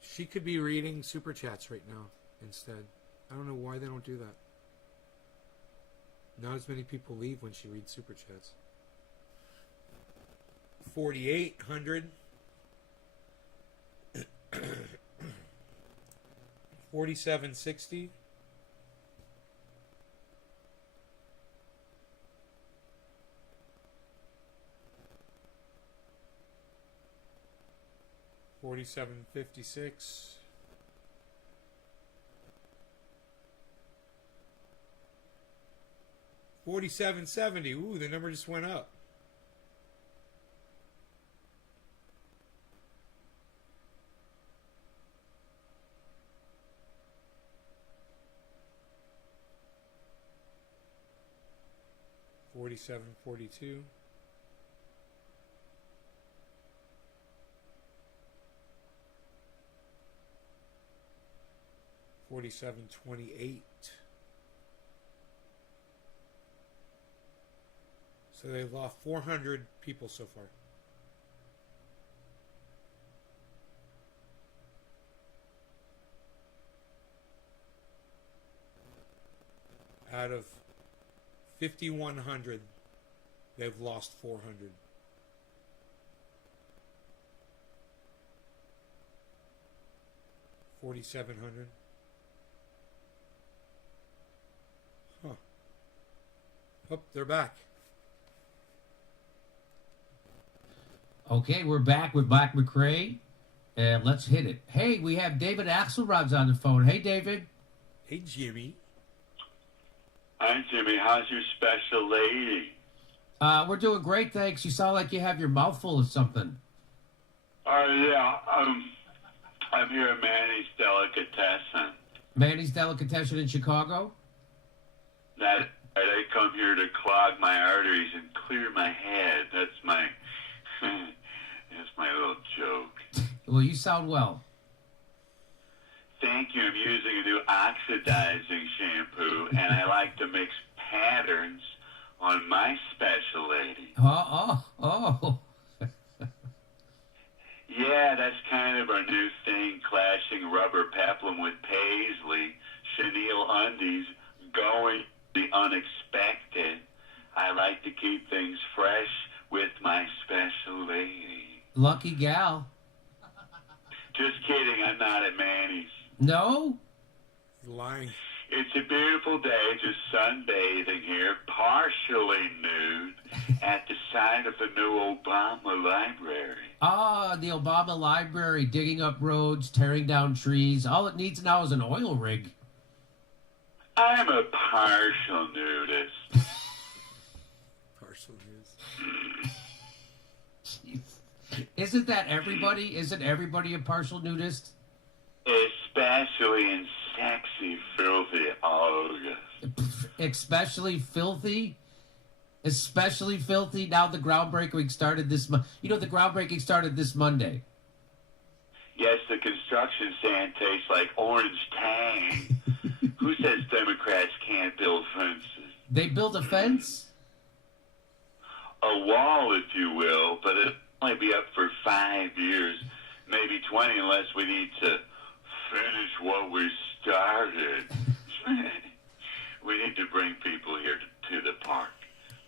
She could be reading super chats right now instead. I don't know why they don't do that. Not as many people leave when she reads super chats. 4,800. 4760. 4756. 4770. Ooh, the number just went up. $47.42. $47.28. So they've lost 400 people so far. Out of 5,100, they've lost 400. $4,700. Huh. Oh, they're back. Okay, we're back with Black McRae. Let's hit it. Hey, we have David Axelrod's on the phone. Hey, David. Hey, Jimmy. Hi, Jimmy. How's your special lady? We're doing great, thanks. You sound like you have your mouth full of something. Yeah. I'm here at Manny's Delicatessen. Manny's Delicatessen in Chicago? That I come here to clog my arteries and clear my head. That's my little joke. Well, you sound well. Thank you. I'm using a new oxidizing shampoo, and I like to mix patterns on my special lady. Oh. Yeah, that's kind of our new thing, clashing rubber peplum with paisley, chenille undies, going the unexpected. I like to keep things fresh with my special lady. Lucky gal. Just kidding, I'm not at Manny's. No? Lying. It's a beautiful day, just sunbathing here, partially nude, at the side of the new Obama library. Ah, the Obama library, digging up roads, tearing down trees. All it needs now is an oil rig. I'm a partial nudist. Partial nudist. Isn't that everybody? Isn't everybody a partial nudist? Especially in sexy, filthy August. Especially filthy? Especially filthy? Now the groundbreaking started this month. You know, the groundbreaking started this Monday. Yes, the construction sand tastes like orange tang. Who says Democrats can't build fences? They built a fence? A wall, if you will, but it'll only be up for 5 years, maybe 20, unless we need to finish what we started. We need to bring people here to the park.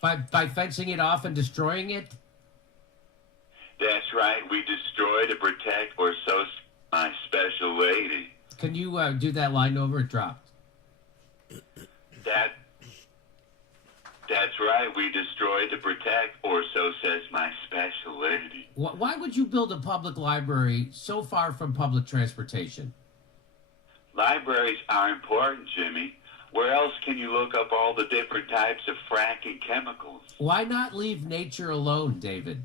By fencing it off and destroying it? That's right. We destroy to protect, or so my special lady. Can you do that line over? It dropped. That's right. We destroy to protect, or so says my special lady. Why would you build a public library so far from public transportation? Libraries are important, Jimmy. Where else can you look up all the different types of fracking chemicals? Why not leave nature alone, David?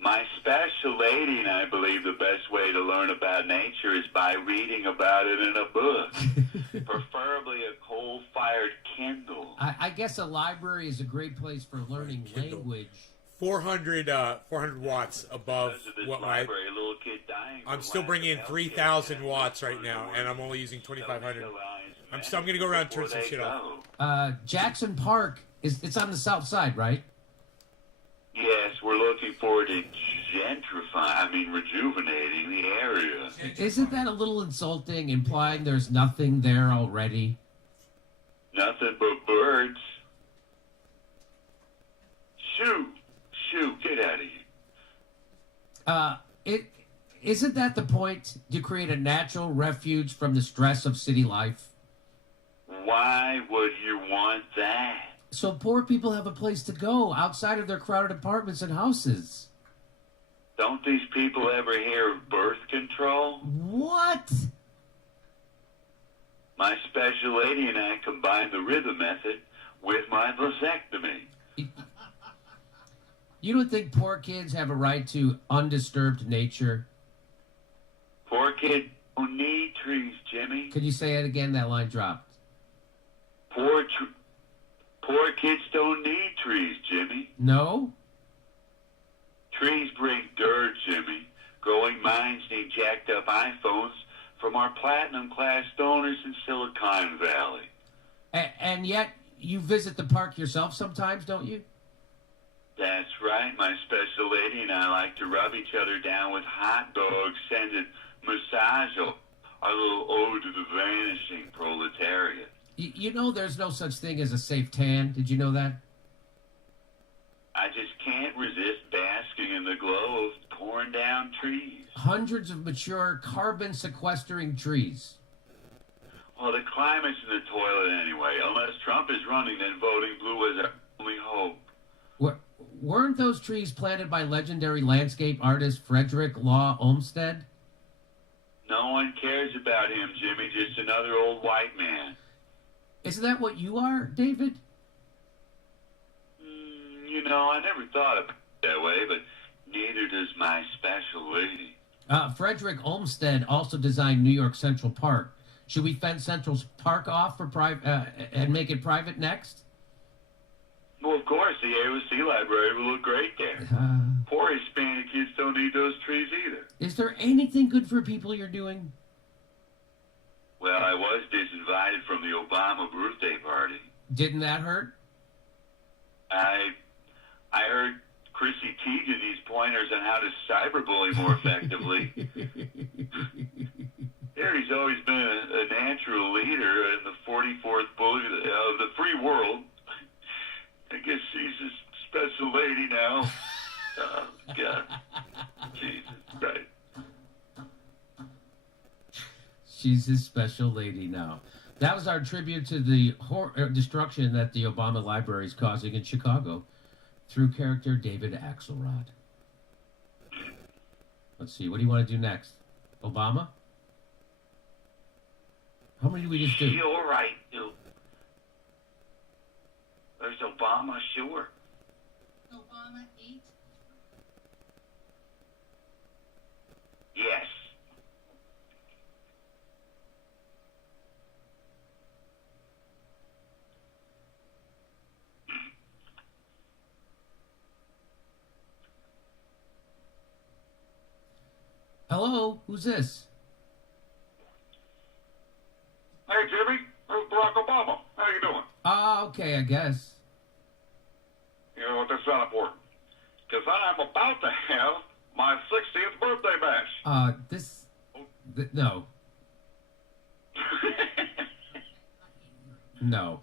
My special lady and I believe the best way to learn about nature is by reading about it in a book, preferably a coal-fired Kindle. I guess a library is a great place for learning language. 400 watts above what my... Library, a little kid dying. I'm still bringing in 3,000 watts right now, and I'm only using 2,500. I'm going to go around and turn some shit off. Jackson Park, it's on the south side, right? Yes, we're looking forward to rejuvenating the area. Isn't that a little insulting, implying there's nothing there already? Nothing but birds. Shoo, get out of here. Isn't that the point, to create a natural refuge from the stress of city life? Why would you want that? So poor people have a place to go outside of their crowded apartments and houses. Don't these people ever hear of birth control? What? My special lady and I combined the rhythm method with my vasectomy. You don't think poor kids have a right to undisturbed nature? Poor kids don't need trees, Jimmy. Could you say it again? That line dropped. Poor kids don't need trees, Jimmy. No? Trees bring dirt, Jimmy. Growing minds need jacked up iPhones from our platinum class donors in Silicon Valley. And yet, you visit the park yourself sometimes, don't you? That's right. My special lady and I like to rub each other down with hot dogs, scented massage, our little ode to the vanishing proletariat. You know there's no such thing as a safe tan. Did you know that? I just can't resist basking in the glow of torn down trees. Hundreds of mature carbon-sequestering trees. Well, the climate's in the toilet anyway. Unless Trump is running, then voting blue is our only hope. Weren't those trees planted by legendary landscape artist Frederick Law Olmsted? No one cares about him, Jimmy. Just another old white man. Isn't that what you are, David? You know, I never thought of it that way, but neither does my special lady. Frederick Olmsted also designed New York Central Park. Should we fence Central Park off for and make it private next? Well, of course, the AOC library will look great there. Poor Hispanic kids don't need those trees either. Is there anything good for people you're doing? Well, I was disinvited from the Obama birthday party. Didn't that hurt? I heard Chrissy Teigen needs pointers on how to cyberbully more effectively. Harry's always been a natural leader in the 44th bully of the free world. I guess she's a special lady now. Oh, God. Jesus Christ. She's his special lady now. That was our tribute to the destruction that the Obama Library is causing in Chicago through character David Axelrod. Let's see. What do you want to do next? Obama? How many did we just do? You're right, dude. There's Obama, sure. Obama 8? Yes. Hello? Who's this? Hey, Jimmy. There's Barack Obama. How you doing? Okay, I guess. You know what? That's not important. Because I'm about to have my 60th birthday bash. No. No.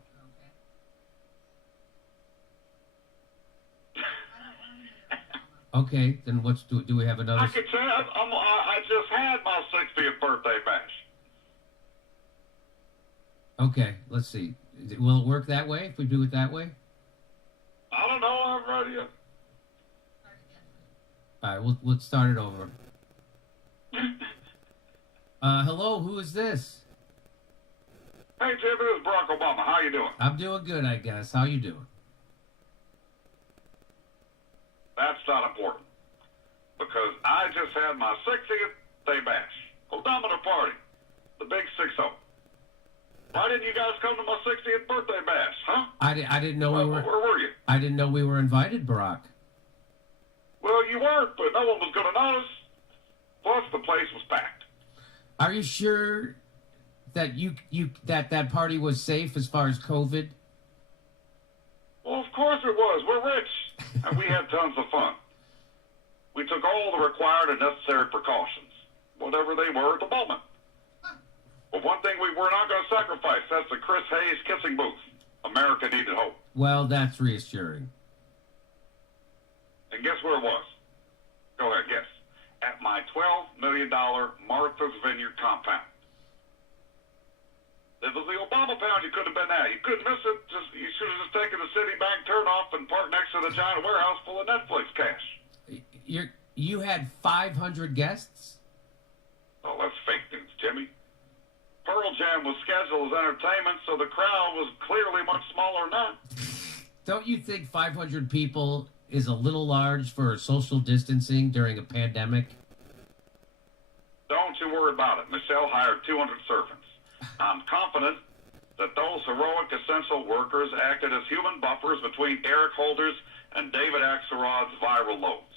Okay, then do we have another? I could say I just had my 60th birthday bash. Okay, let's see. Will it work that way if we do it that way? I don't know. I have no idea. All right, let's start it over. Hello, who is this? Hey, Jimmy, this is Barack Obama. How you doing? I'm doing good, I guess. How you doing? That's not important. Because I just had my 60th day bash. Odometer party. The big 6-0. Why didn't you guys come to my 60th birthday bash, huh? I didn't know we were. Where were you? I didn't know we were invited, Barack. Well, you weren't, but no one was going to notice. Plus, the place was packed. Are you sure that that party was safe as far as COVID? Well, of course it was. We're rich, and we had tons of fun. We took all the required and necessary precautions, whatever they were at the moment. But one thing we were not going to sacrifice, that's the Chris Hayes kissing booth. America needed hope. Well, that's reassuring. And guess where it was? Go ahead, guess. At my $12 million Martha's Vineyard compound. It was the Obama pound. You couldn't have been there. You couldn't miss it. You should have just taken the Citibank turnoff and parked next to the giant warehouse full of Netflix cash. You had 500 guests? Oh, that's fake news, Jimmy. Pearl Jam was scheduled as entertainment, so the crowd was clearly much smaller than that. Don't you think 500 people is a little large for social distancing during a pandemic? Don't you worry about it. Michelle hired 200 servants. I'm confident that those heroic essential workers acted as human buffers between Eric Holder's and David Axelrod's viral loads.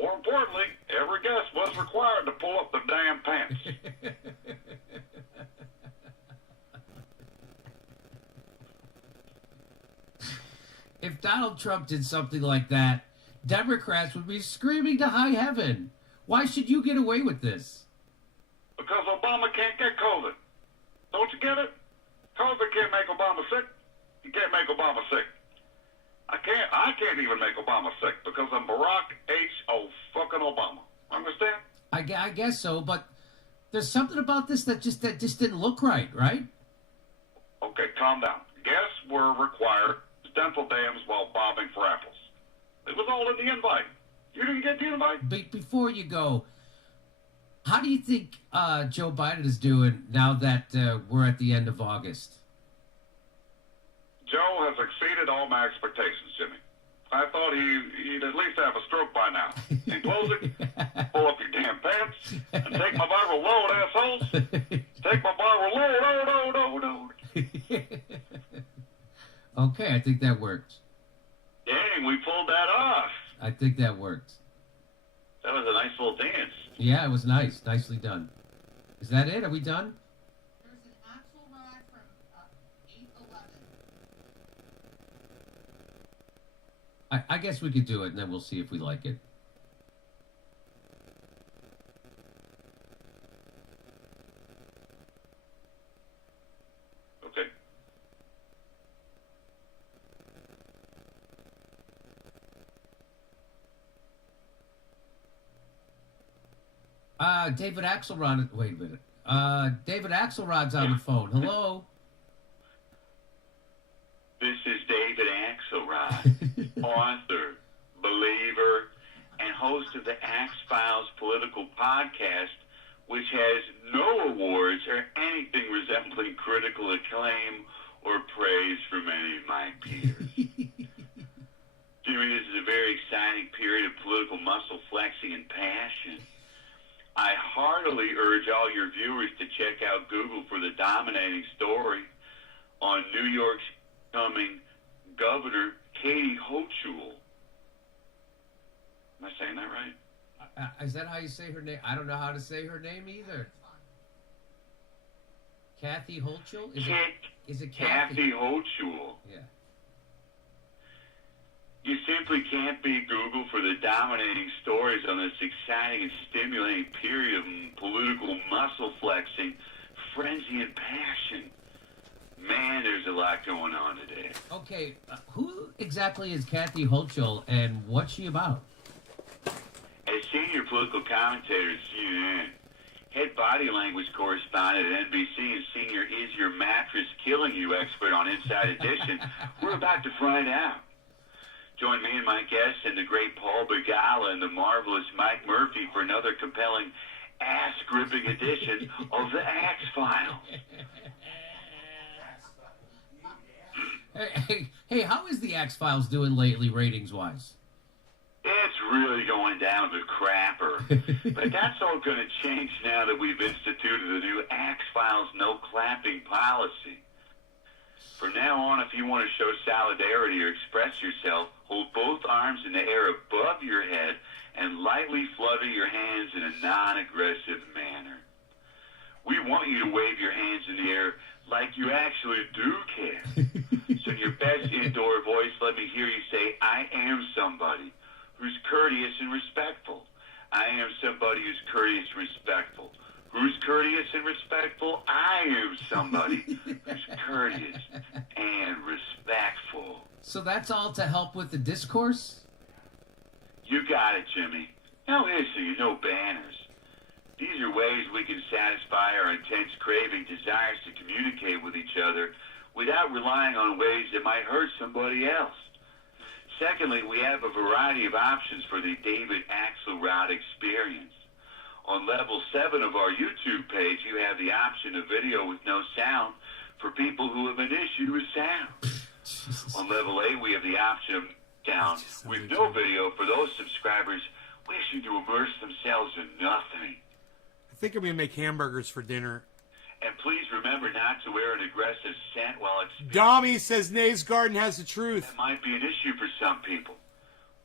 More importantly, every guest was required to pull up their damn pants. If Donald Trump did something like that, Democrats would be screaming to high heaven. Why should you get away with this? Because Obama can't get COVID. Don't you get it? COVID can't make Obama sick. You can't make Obama sick. I can't even make Obama sick because I'm Barack H. fucking Obama. Understand? I guess so, but there's something about this that just didn't look right? Okay, calm down. Guests were required dental dams while bobbing for apples. It was all in the invite. You didn't get the invite? Before you go, how do you think Joe Biden is doing now that we're at the end of August? Joe has exceeded all my expectations, Jimmy. I thought he'd at least have a stroke by now. In closing, pull up your damn pants and take my viral load, assholes. Okay, I think that worked. Dang, we pulled that off. I think that worked. That was a nice little dance. Yeah, it was nice. Nicely done. Is that it? Are we done? There's an axle rod from 811. I guess we could do it, and then we'll see if we like it. Okay. David Axelrod. Wait a minute. David Axelrod's on the phone. Hello. This is David Axelrod, author, believer, and host of the Axe Files Political Podcast, which has no awards or anything resembling critical acclaim or praise from any of my peers. Jimmy, this is a very exciting period of political muscle flexing and passion. I heartily urge all your viewers to check out Google for the dominating story on New York's coming Governor Katie Hochul. Am I saying that right? Is that how you say her name? I don't know how to say her name either. Kathy Hochul? Is it Kathy Hochul. Yeah. You simply can't beat Google for the dominating stories on this exciting and stimulating period of political muscle flexing, frenzy, and passion. Man, there's a lot going on today. Okay, who exactly is Kathy Hochul, and what's she about? As senior political commentator at CNN, head body language correspondent at NBC, and senior Is Your Mattress Killing You expert on Inside Edition, we're about to find out. Join me and my guests and the great Paul Begala and the marvelous Mike Murphy for another compelling, ass-gripping edition of the Axe Files. Hey, how is the Axe Files doing lately, ratings-wise? It's really going down the crapper. But that's all going to change now that we've instituted the new Axe Files no clapping policy. From now on, if you want to show solidarity or express yourself, hold both arms in the air above your head and lightly flutter your hands in a non-aggressive manner. We want you to wave your hands in the air like you actually do care. So in your best indoor voice, let me hear you say, I am somebody who's courteous and respectful. I am somebody who's courteous and respectful. Who's courteous and respectful? I am somebody who's courteous and respectful. So that's all to help with the discourse? You got it, Jimmy. Now listen, no banners. These are ways we can satisfy our intense craving desires to communicate with each other without relying on ways that might hurt somebody else. Secondly, we have a variety of options for the David Axelrod experience. On level 7 of our YouTube page, you have the option of video with no sound for people who have an issue with sound. On level 8, we have the option of sound with no video for those subscribers wishing to immerse themselves in nothing. I think I'm going to make hamburgers for dinner. And please remember not to wear an aggressive scent while it's... Dommy says Nays Garden has the truth. That might be an issue for some people.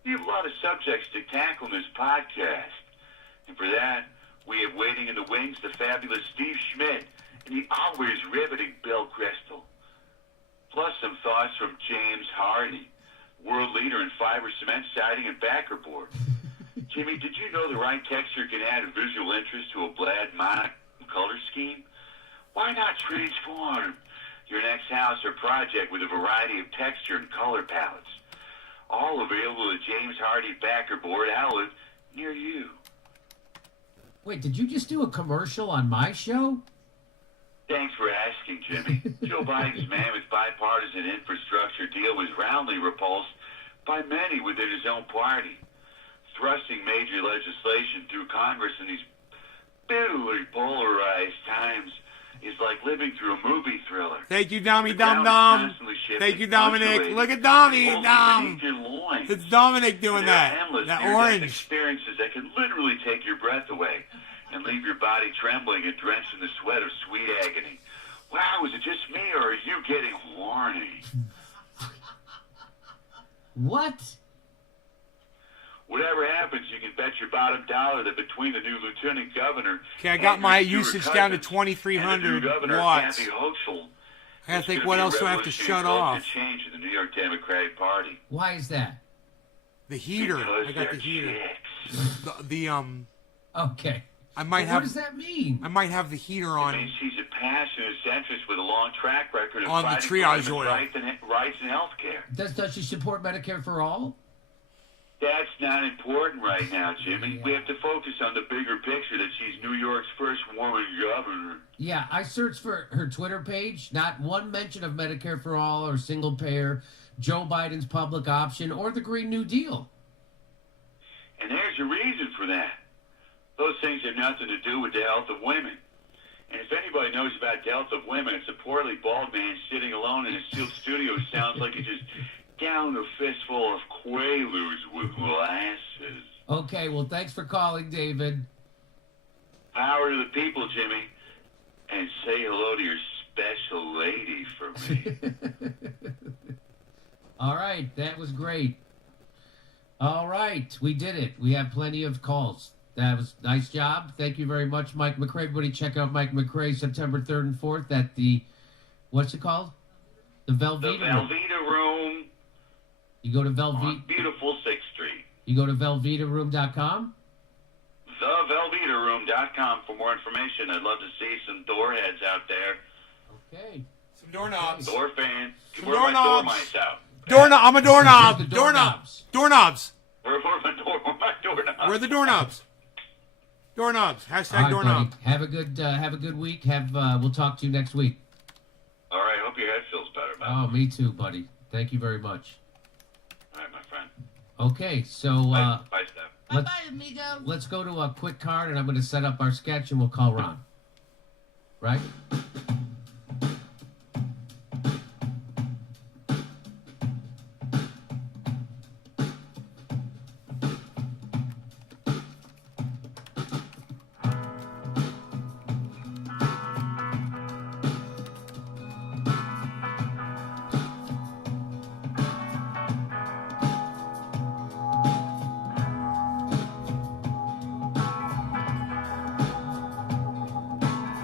We have a lot of subjects to tackle in this podcast. And for that, we have waiting in the wings the fabulous Steve Schmidt and the always riveting Bill Crystal. Plus some thoughts from James Hardy, world leader in fiber cement siding and backer board. Jimmy, did you know the right texture can add a visual interest to a bland monochrome color scheme? Why not transform your next house or project with a variety of texture and color palettes? All available at James Hardy backer board outlet near you. Wait, did you just do a commercial on my show? Thanks for asking, Jimmy. Joe Biden's mammoth bipartisan infrastructure deal was roundly repulsed by many within his own party. Thrusting major legislation through Congress in these bitterly polarized times is like living through a movie thriller. Thank you, Dommy Dum Dum. Thank you, Dominic. Look at Dommy Dum. It's Dominic doing that. That orange. Experiences that can literally take your breath away and leave your body trembling and drenched in the sweat of sweet agony. Wow, is it just me or are you getting horny? What? Whatever happens, you can bet your bottom dollar that between the new lieutenant governor, Okay, I got my Andrew usage Stewart down to Cousins, 2,300 and the new governor, watts. Kathy Hochul, I gotta it's think, gonna what be a else do I have to revolutionary shut off? culture change in the New York Democratic Party. Why is that? The heater. Because I got the they're heater. chicks. Okay. I might But have. what does that mean? I might have the heater It on. means she's a passionate centrist with a long track record of On the fighting for triage women's oil. rights and health care. Does she support Medicare for all? That's not important right now, Jimmy. We have to focus on the bigger picture that she's New York's first woman governor. Yeah, I searched for her Twitter page. Not one mention of Medicare for all or single payer, Joe Biden's public option, or the Green New Deal. And there's a reason for that. Those things have nothing to do with the health of women. And if anybody knows about the health of women, it's a poorly bald man sitting alone in a sealed studio who sounds like he just downed a fistful of Quaaludes with glasses. Okay, well, thanks for calling, David. Power to the people, Jimmy. And say hello to your special lady for me. All right, that was great. All right, we did it. We have plenty of calls. That was nice job. Thank you very much, Mike McRae. Everybody check out Mike McRae September 3rd and 4th at the, what's it called? The Velveeta The Velveeta Room You go to on beautiful 6th Street. You go to velveetaroom.com? TheVelvetaRoom.com for more information. I'd love to see some door heads out there. Okay. Some doorknobs. Door fans. Some Where are my door doorknobs. mice out? I'm a doorknob. The Doorknobs. Where are my doorknobs? Where are the doorknobs? Doorknobs. Hashtag All right, doorknob. buddy. Have a good week. We'll talk to you next week. All right. Hope your head feels better, man. Oh, me too, buddy. Thank you very much. All right, my friend. Okay, so Bye, Steph. let's, Bye, amigo. let's go to a quick card, and I'm going to set up our sketch, and we'll call Ron. Right?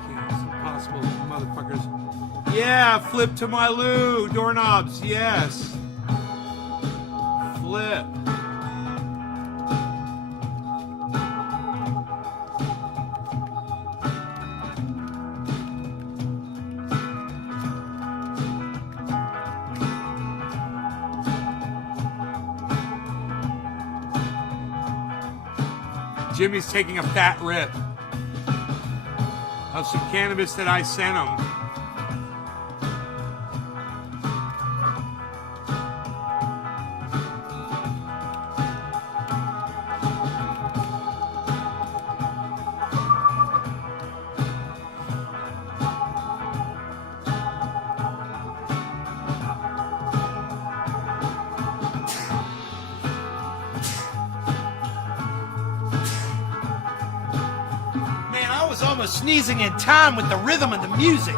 Impossible, motherfuckers. Yeah, flip to my loo. Doorknobs, yes. Flip. Jimmy's taking a fat rip of some cannabis that I sent him. Man, I was almost sneezing in time with the rhythm of the music.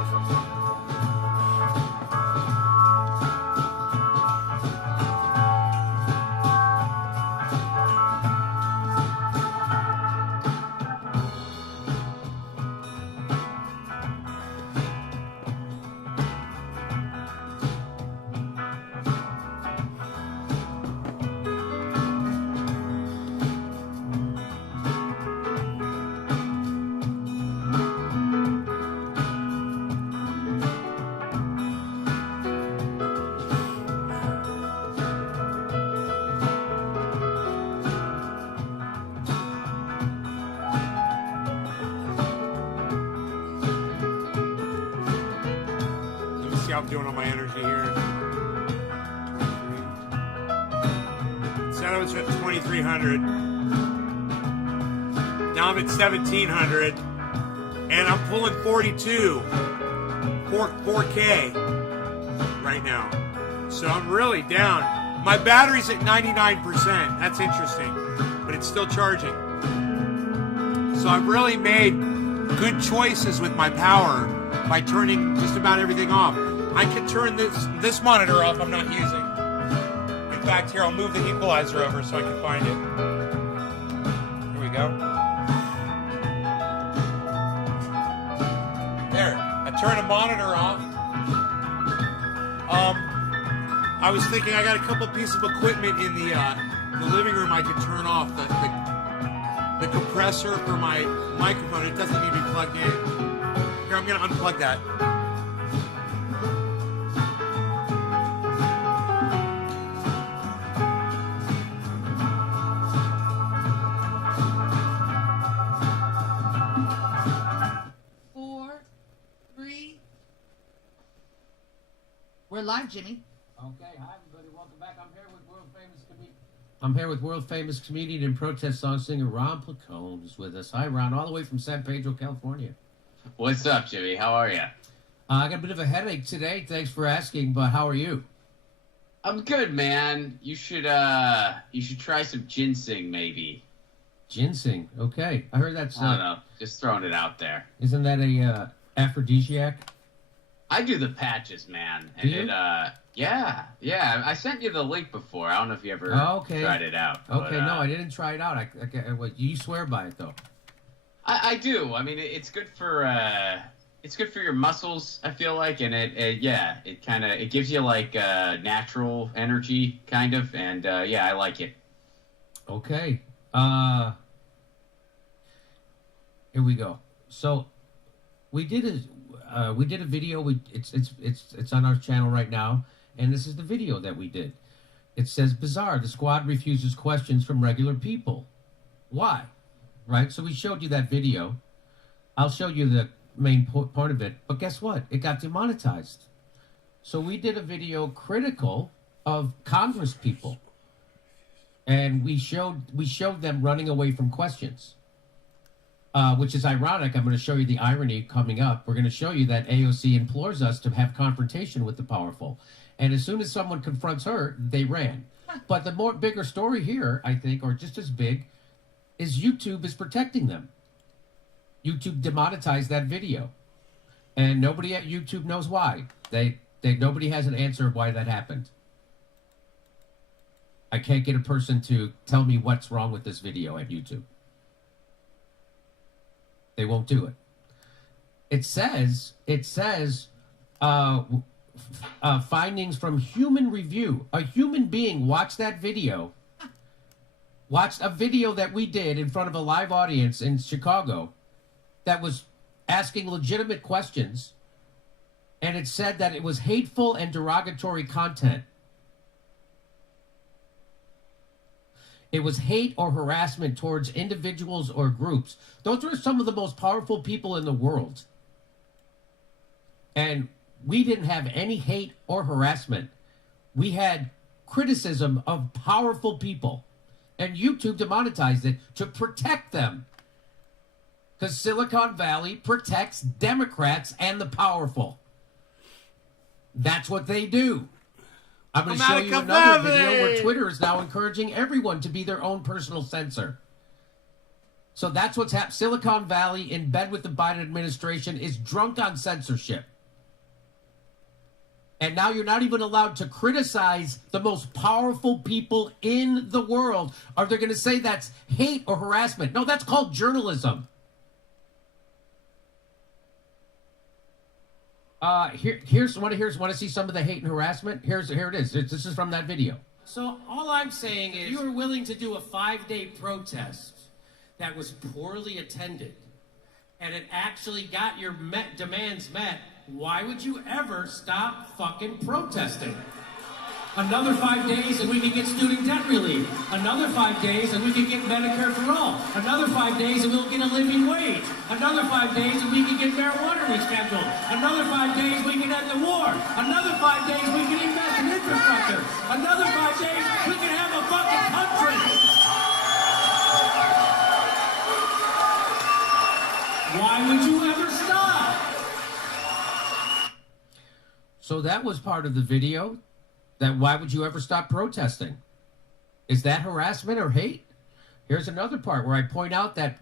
Let me see how I'm doing on my energy here. Said I was at 2,300. Now I'm at 1,700. And I'm pulling 42. 4K right now. So I'm really down. My battery's at 99%. That's interesting. But it's still charging. So I've really made good choices with my power by turning just about everything off. I can turn this monitor off I'm not using. And In fact, here, I'll move the equalizer over so I can find it. Here we go. There. I turn the monitor off. I was thinking I got a couple pieces of equipment in the living room I could turn off. The compressor for my microphone, it doesn't need to be plugged in. Here, I'm going to unplug that. We're live, Jimmy. Okay, hi everybody. Welcome back. I'm here with world famous comedian and protest song singer Ron Placone is with us. Hi, Ron, all the way from San Pedro, California. What's up, Jimmy? How are you? I got a bit of a headache today. Thanks for asking, but how are you? I'm good, man. You should try some ginseng, maybe. Ginseng. Okay, I heard that's. I don't know. Just throwing it out there. Isn't that a aphrodisiac? I do the patches, man. And do you? Yeah. I sent you the link before. I don't know if you ever tried it out. Okay, but, no, I didn't try it out. You swear by it though. I do. I mean, it's good for your muscles. I feel like, and it gives you like natural energy, kind of, and I like it. Okay. Here we go. So, we did a video. It's on our channel right now, and this is the video that we did. It says, bizarre, the squad refuses questions from regular people. Why? Right? So we showed you that video. I'll show you the main point of it, but guess what? It got demonetized. So we did a video critical of Congress people, and we showed them running away from questions. Which is ironic. I'm going to show you the irony coming up. We're going to show you that AOC implores us to have confrontation with the powerful. And as soon as someone confronts her, they ran. But the bigger story here, I think, or just as big, is YouTube is protecting them. YouTube demonetized that video. And nobody at YouTube knows why. Nobody has an answer of why that happened. I can't get a person to tell me what's wrong with this video at YouTube. They won't do it. It says findings from human review. A human being watched that video, watched a video that we did in front of a live audience in Chicago that was asking legitimate questions, and it said that it was hateful and derogatory content. It was hate or harassment towards individuals or groups. Those are some of the most powerful people in the world. And we didn't have any hate or harassment. We had criticism of powerful people. And YouTube demonetized it to protect them. Because Silicon Valley protects Democrats and the powerful. That's what they do. I'm going to show you another video where Twitter is now encouraging everyone to be their own personal censor. So that's what's happened. Silicon Valley, in bed with the Biden administration, is drunk on censorship. And now you're not even allowed to criticize the most powerful people in the world. Are they going to say that's hate or harassment? No, that's called journalism. Want to see some of the hate and harassment? Here it is. This is from that video. So all I'm saying is, you were willing to do a 5-day protest that was poorly attended, and it actually got your demands met. Why would you ever stop fucking protesting? Another 5 days and we can get student debt relief. Another 5 days and we can get Medicare for all. Another 5 days and we'll get a living wage. Another 5 days and we can get marijuana rescheduled. Another 5 days we can end the war. Another 5 days we can invest in infrastructure. Another 5 days we can have a fucking country. Why would you ever stop? So that was part of the video. That why would you ever stop protesting? Is that harassment or hate? Here's another part where I point out that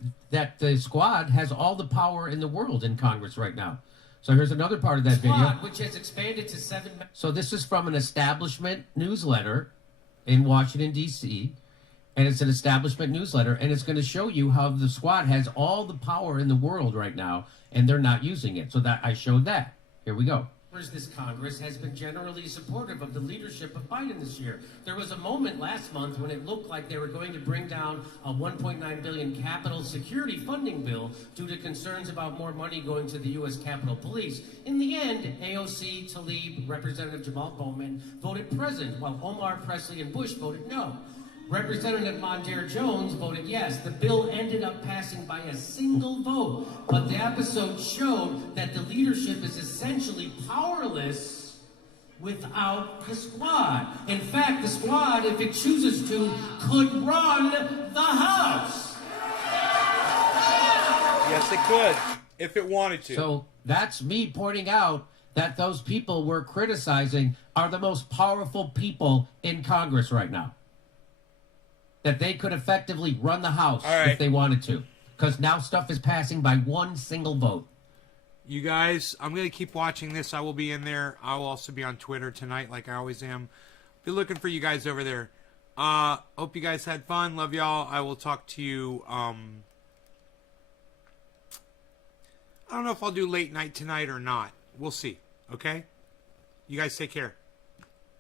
the squad has all the power in the world in Congress right now. So here's another part of that video. Which has expanded to 7... So this is from an establishment newsletter in Washington, D.C., and it's an establishment newsletter, and it's going to show you how the squad has all the power in the world right now, and they're not using it. So that I showed that. Here we go. This Congress has been generally supportive of the leadership of Biden this year. There was a moment last month when it looked like they were going to bring down a $1.9 billion Capitol security funding bill due to concerns about more money going to the U.S. Capitol Police. In the end, AOC, Tlaib, Representative Jamal Bowman voted present, while Omar, Presley, and Bush voted no. Representative Mondaire Jones voted yes. The bill ended up passing by a single vote, but the episode showed that the leadership is essentially powerless without the squad. In fact, the squad, if it chooses to, could run the House. Yes, it could, if it wanted to. So that's me pointing out that those people we're criticizing are the most powerful people in Congress right now. That they could effectively run the House if they wanted to. Because now stuff is passing by one single vote. You guys, I'm going to keep watching this. I will be in there. I will also be on Twitter tonight like I always am. Be looking for you guys over there. Hope you guys had fun. Love y'all. I will talk to you. I don't know if I'll do late night tonight or not. We'll see. Okay? You guys take care.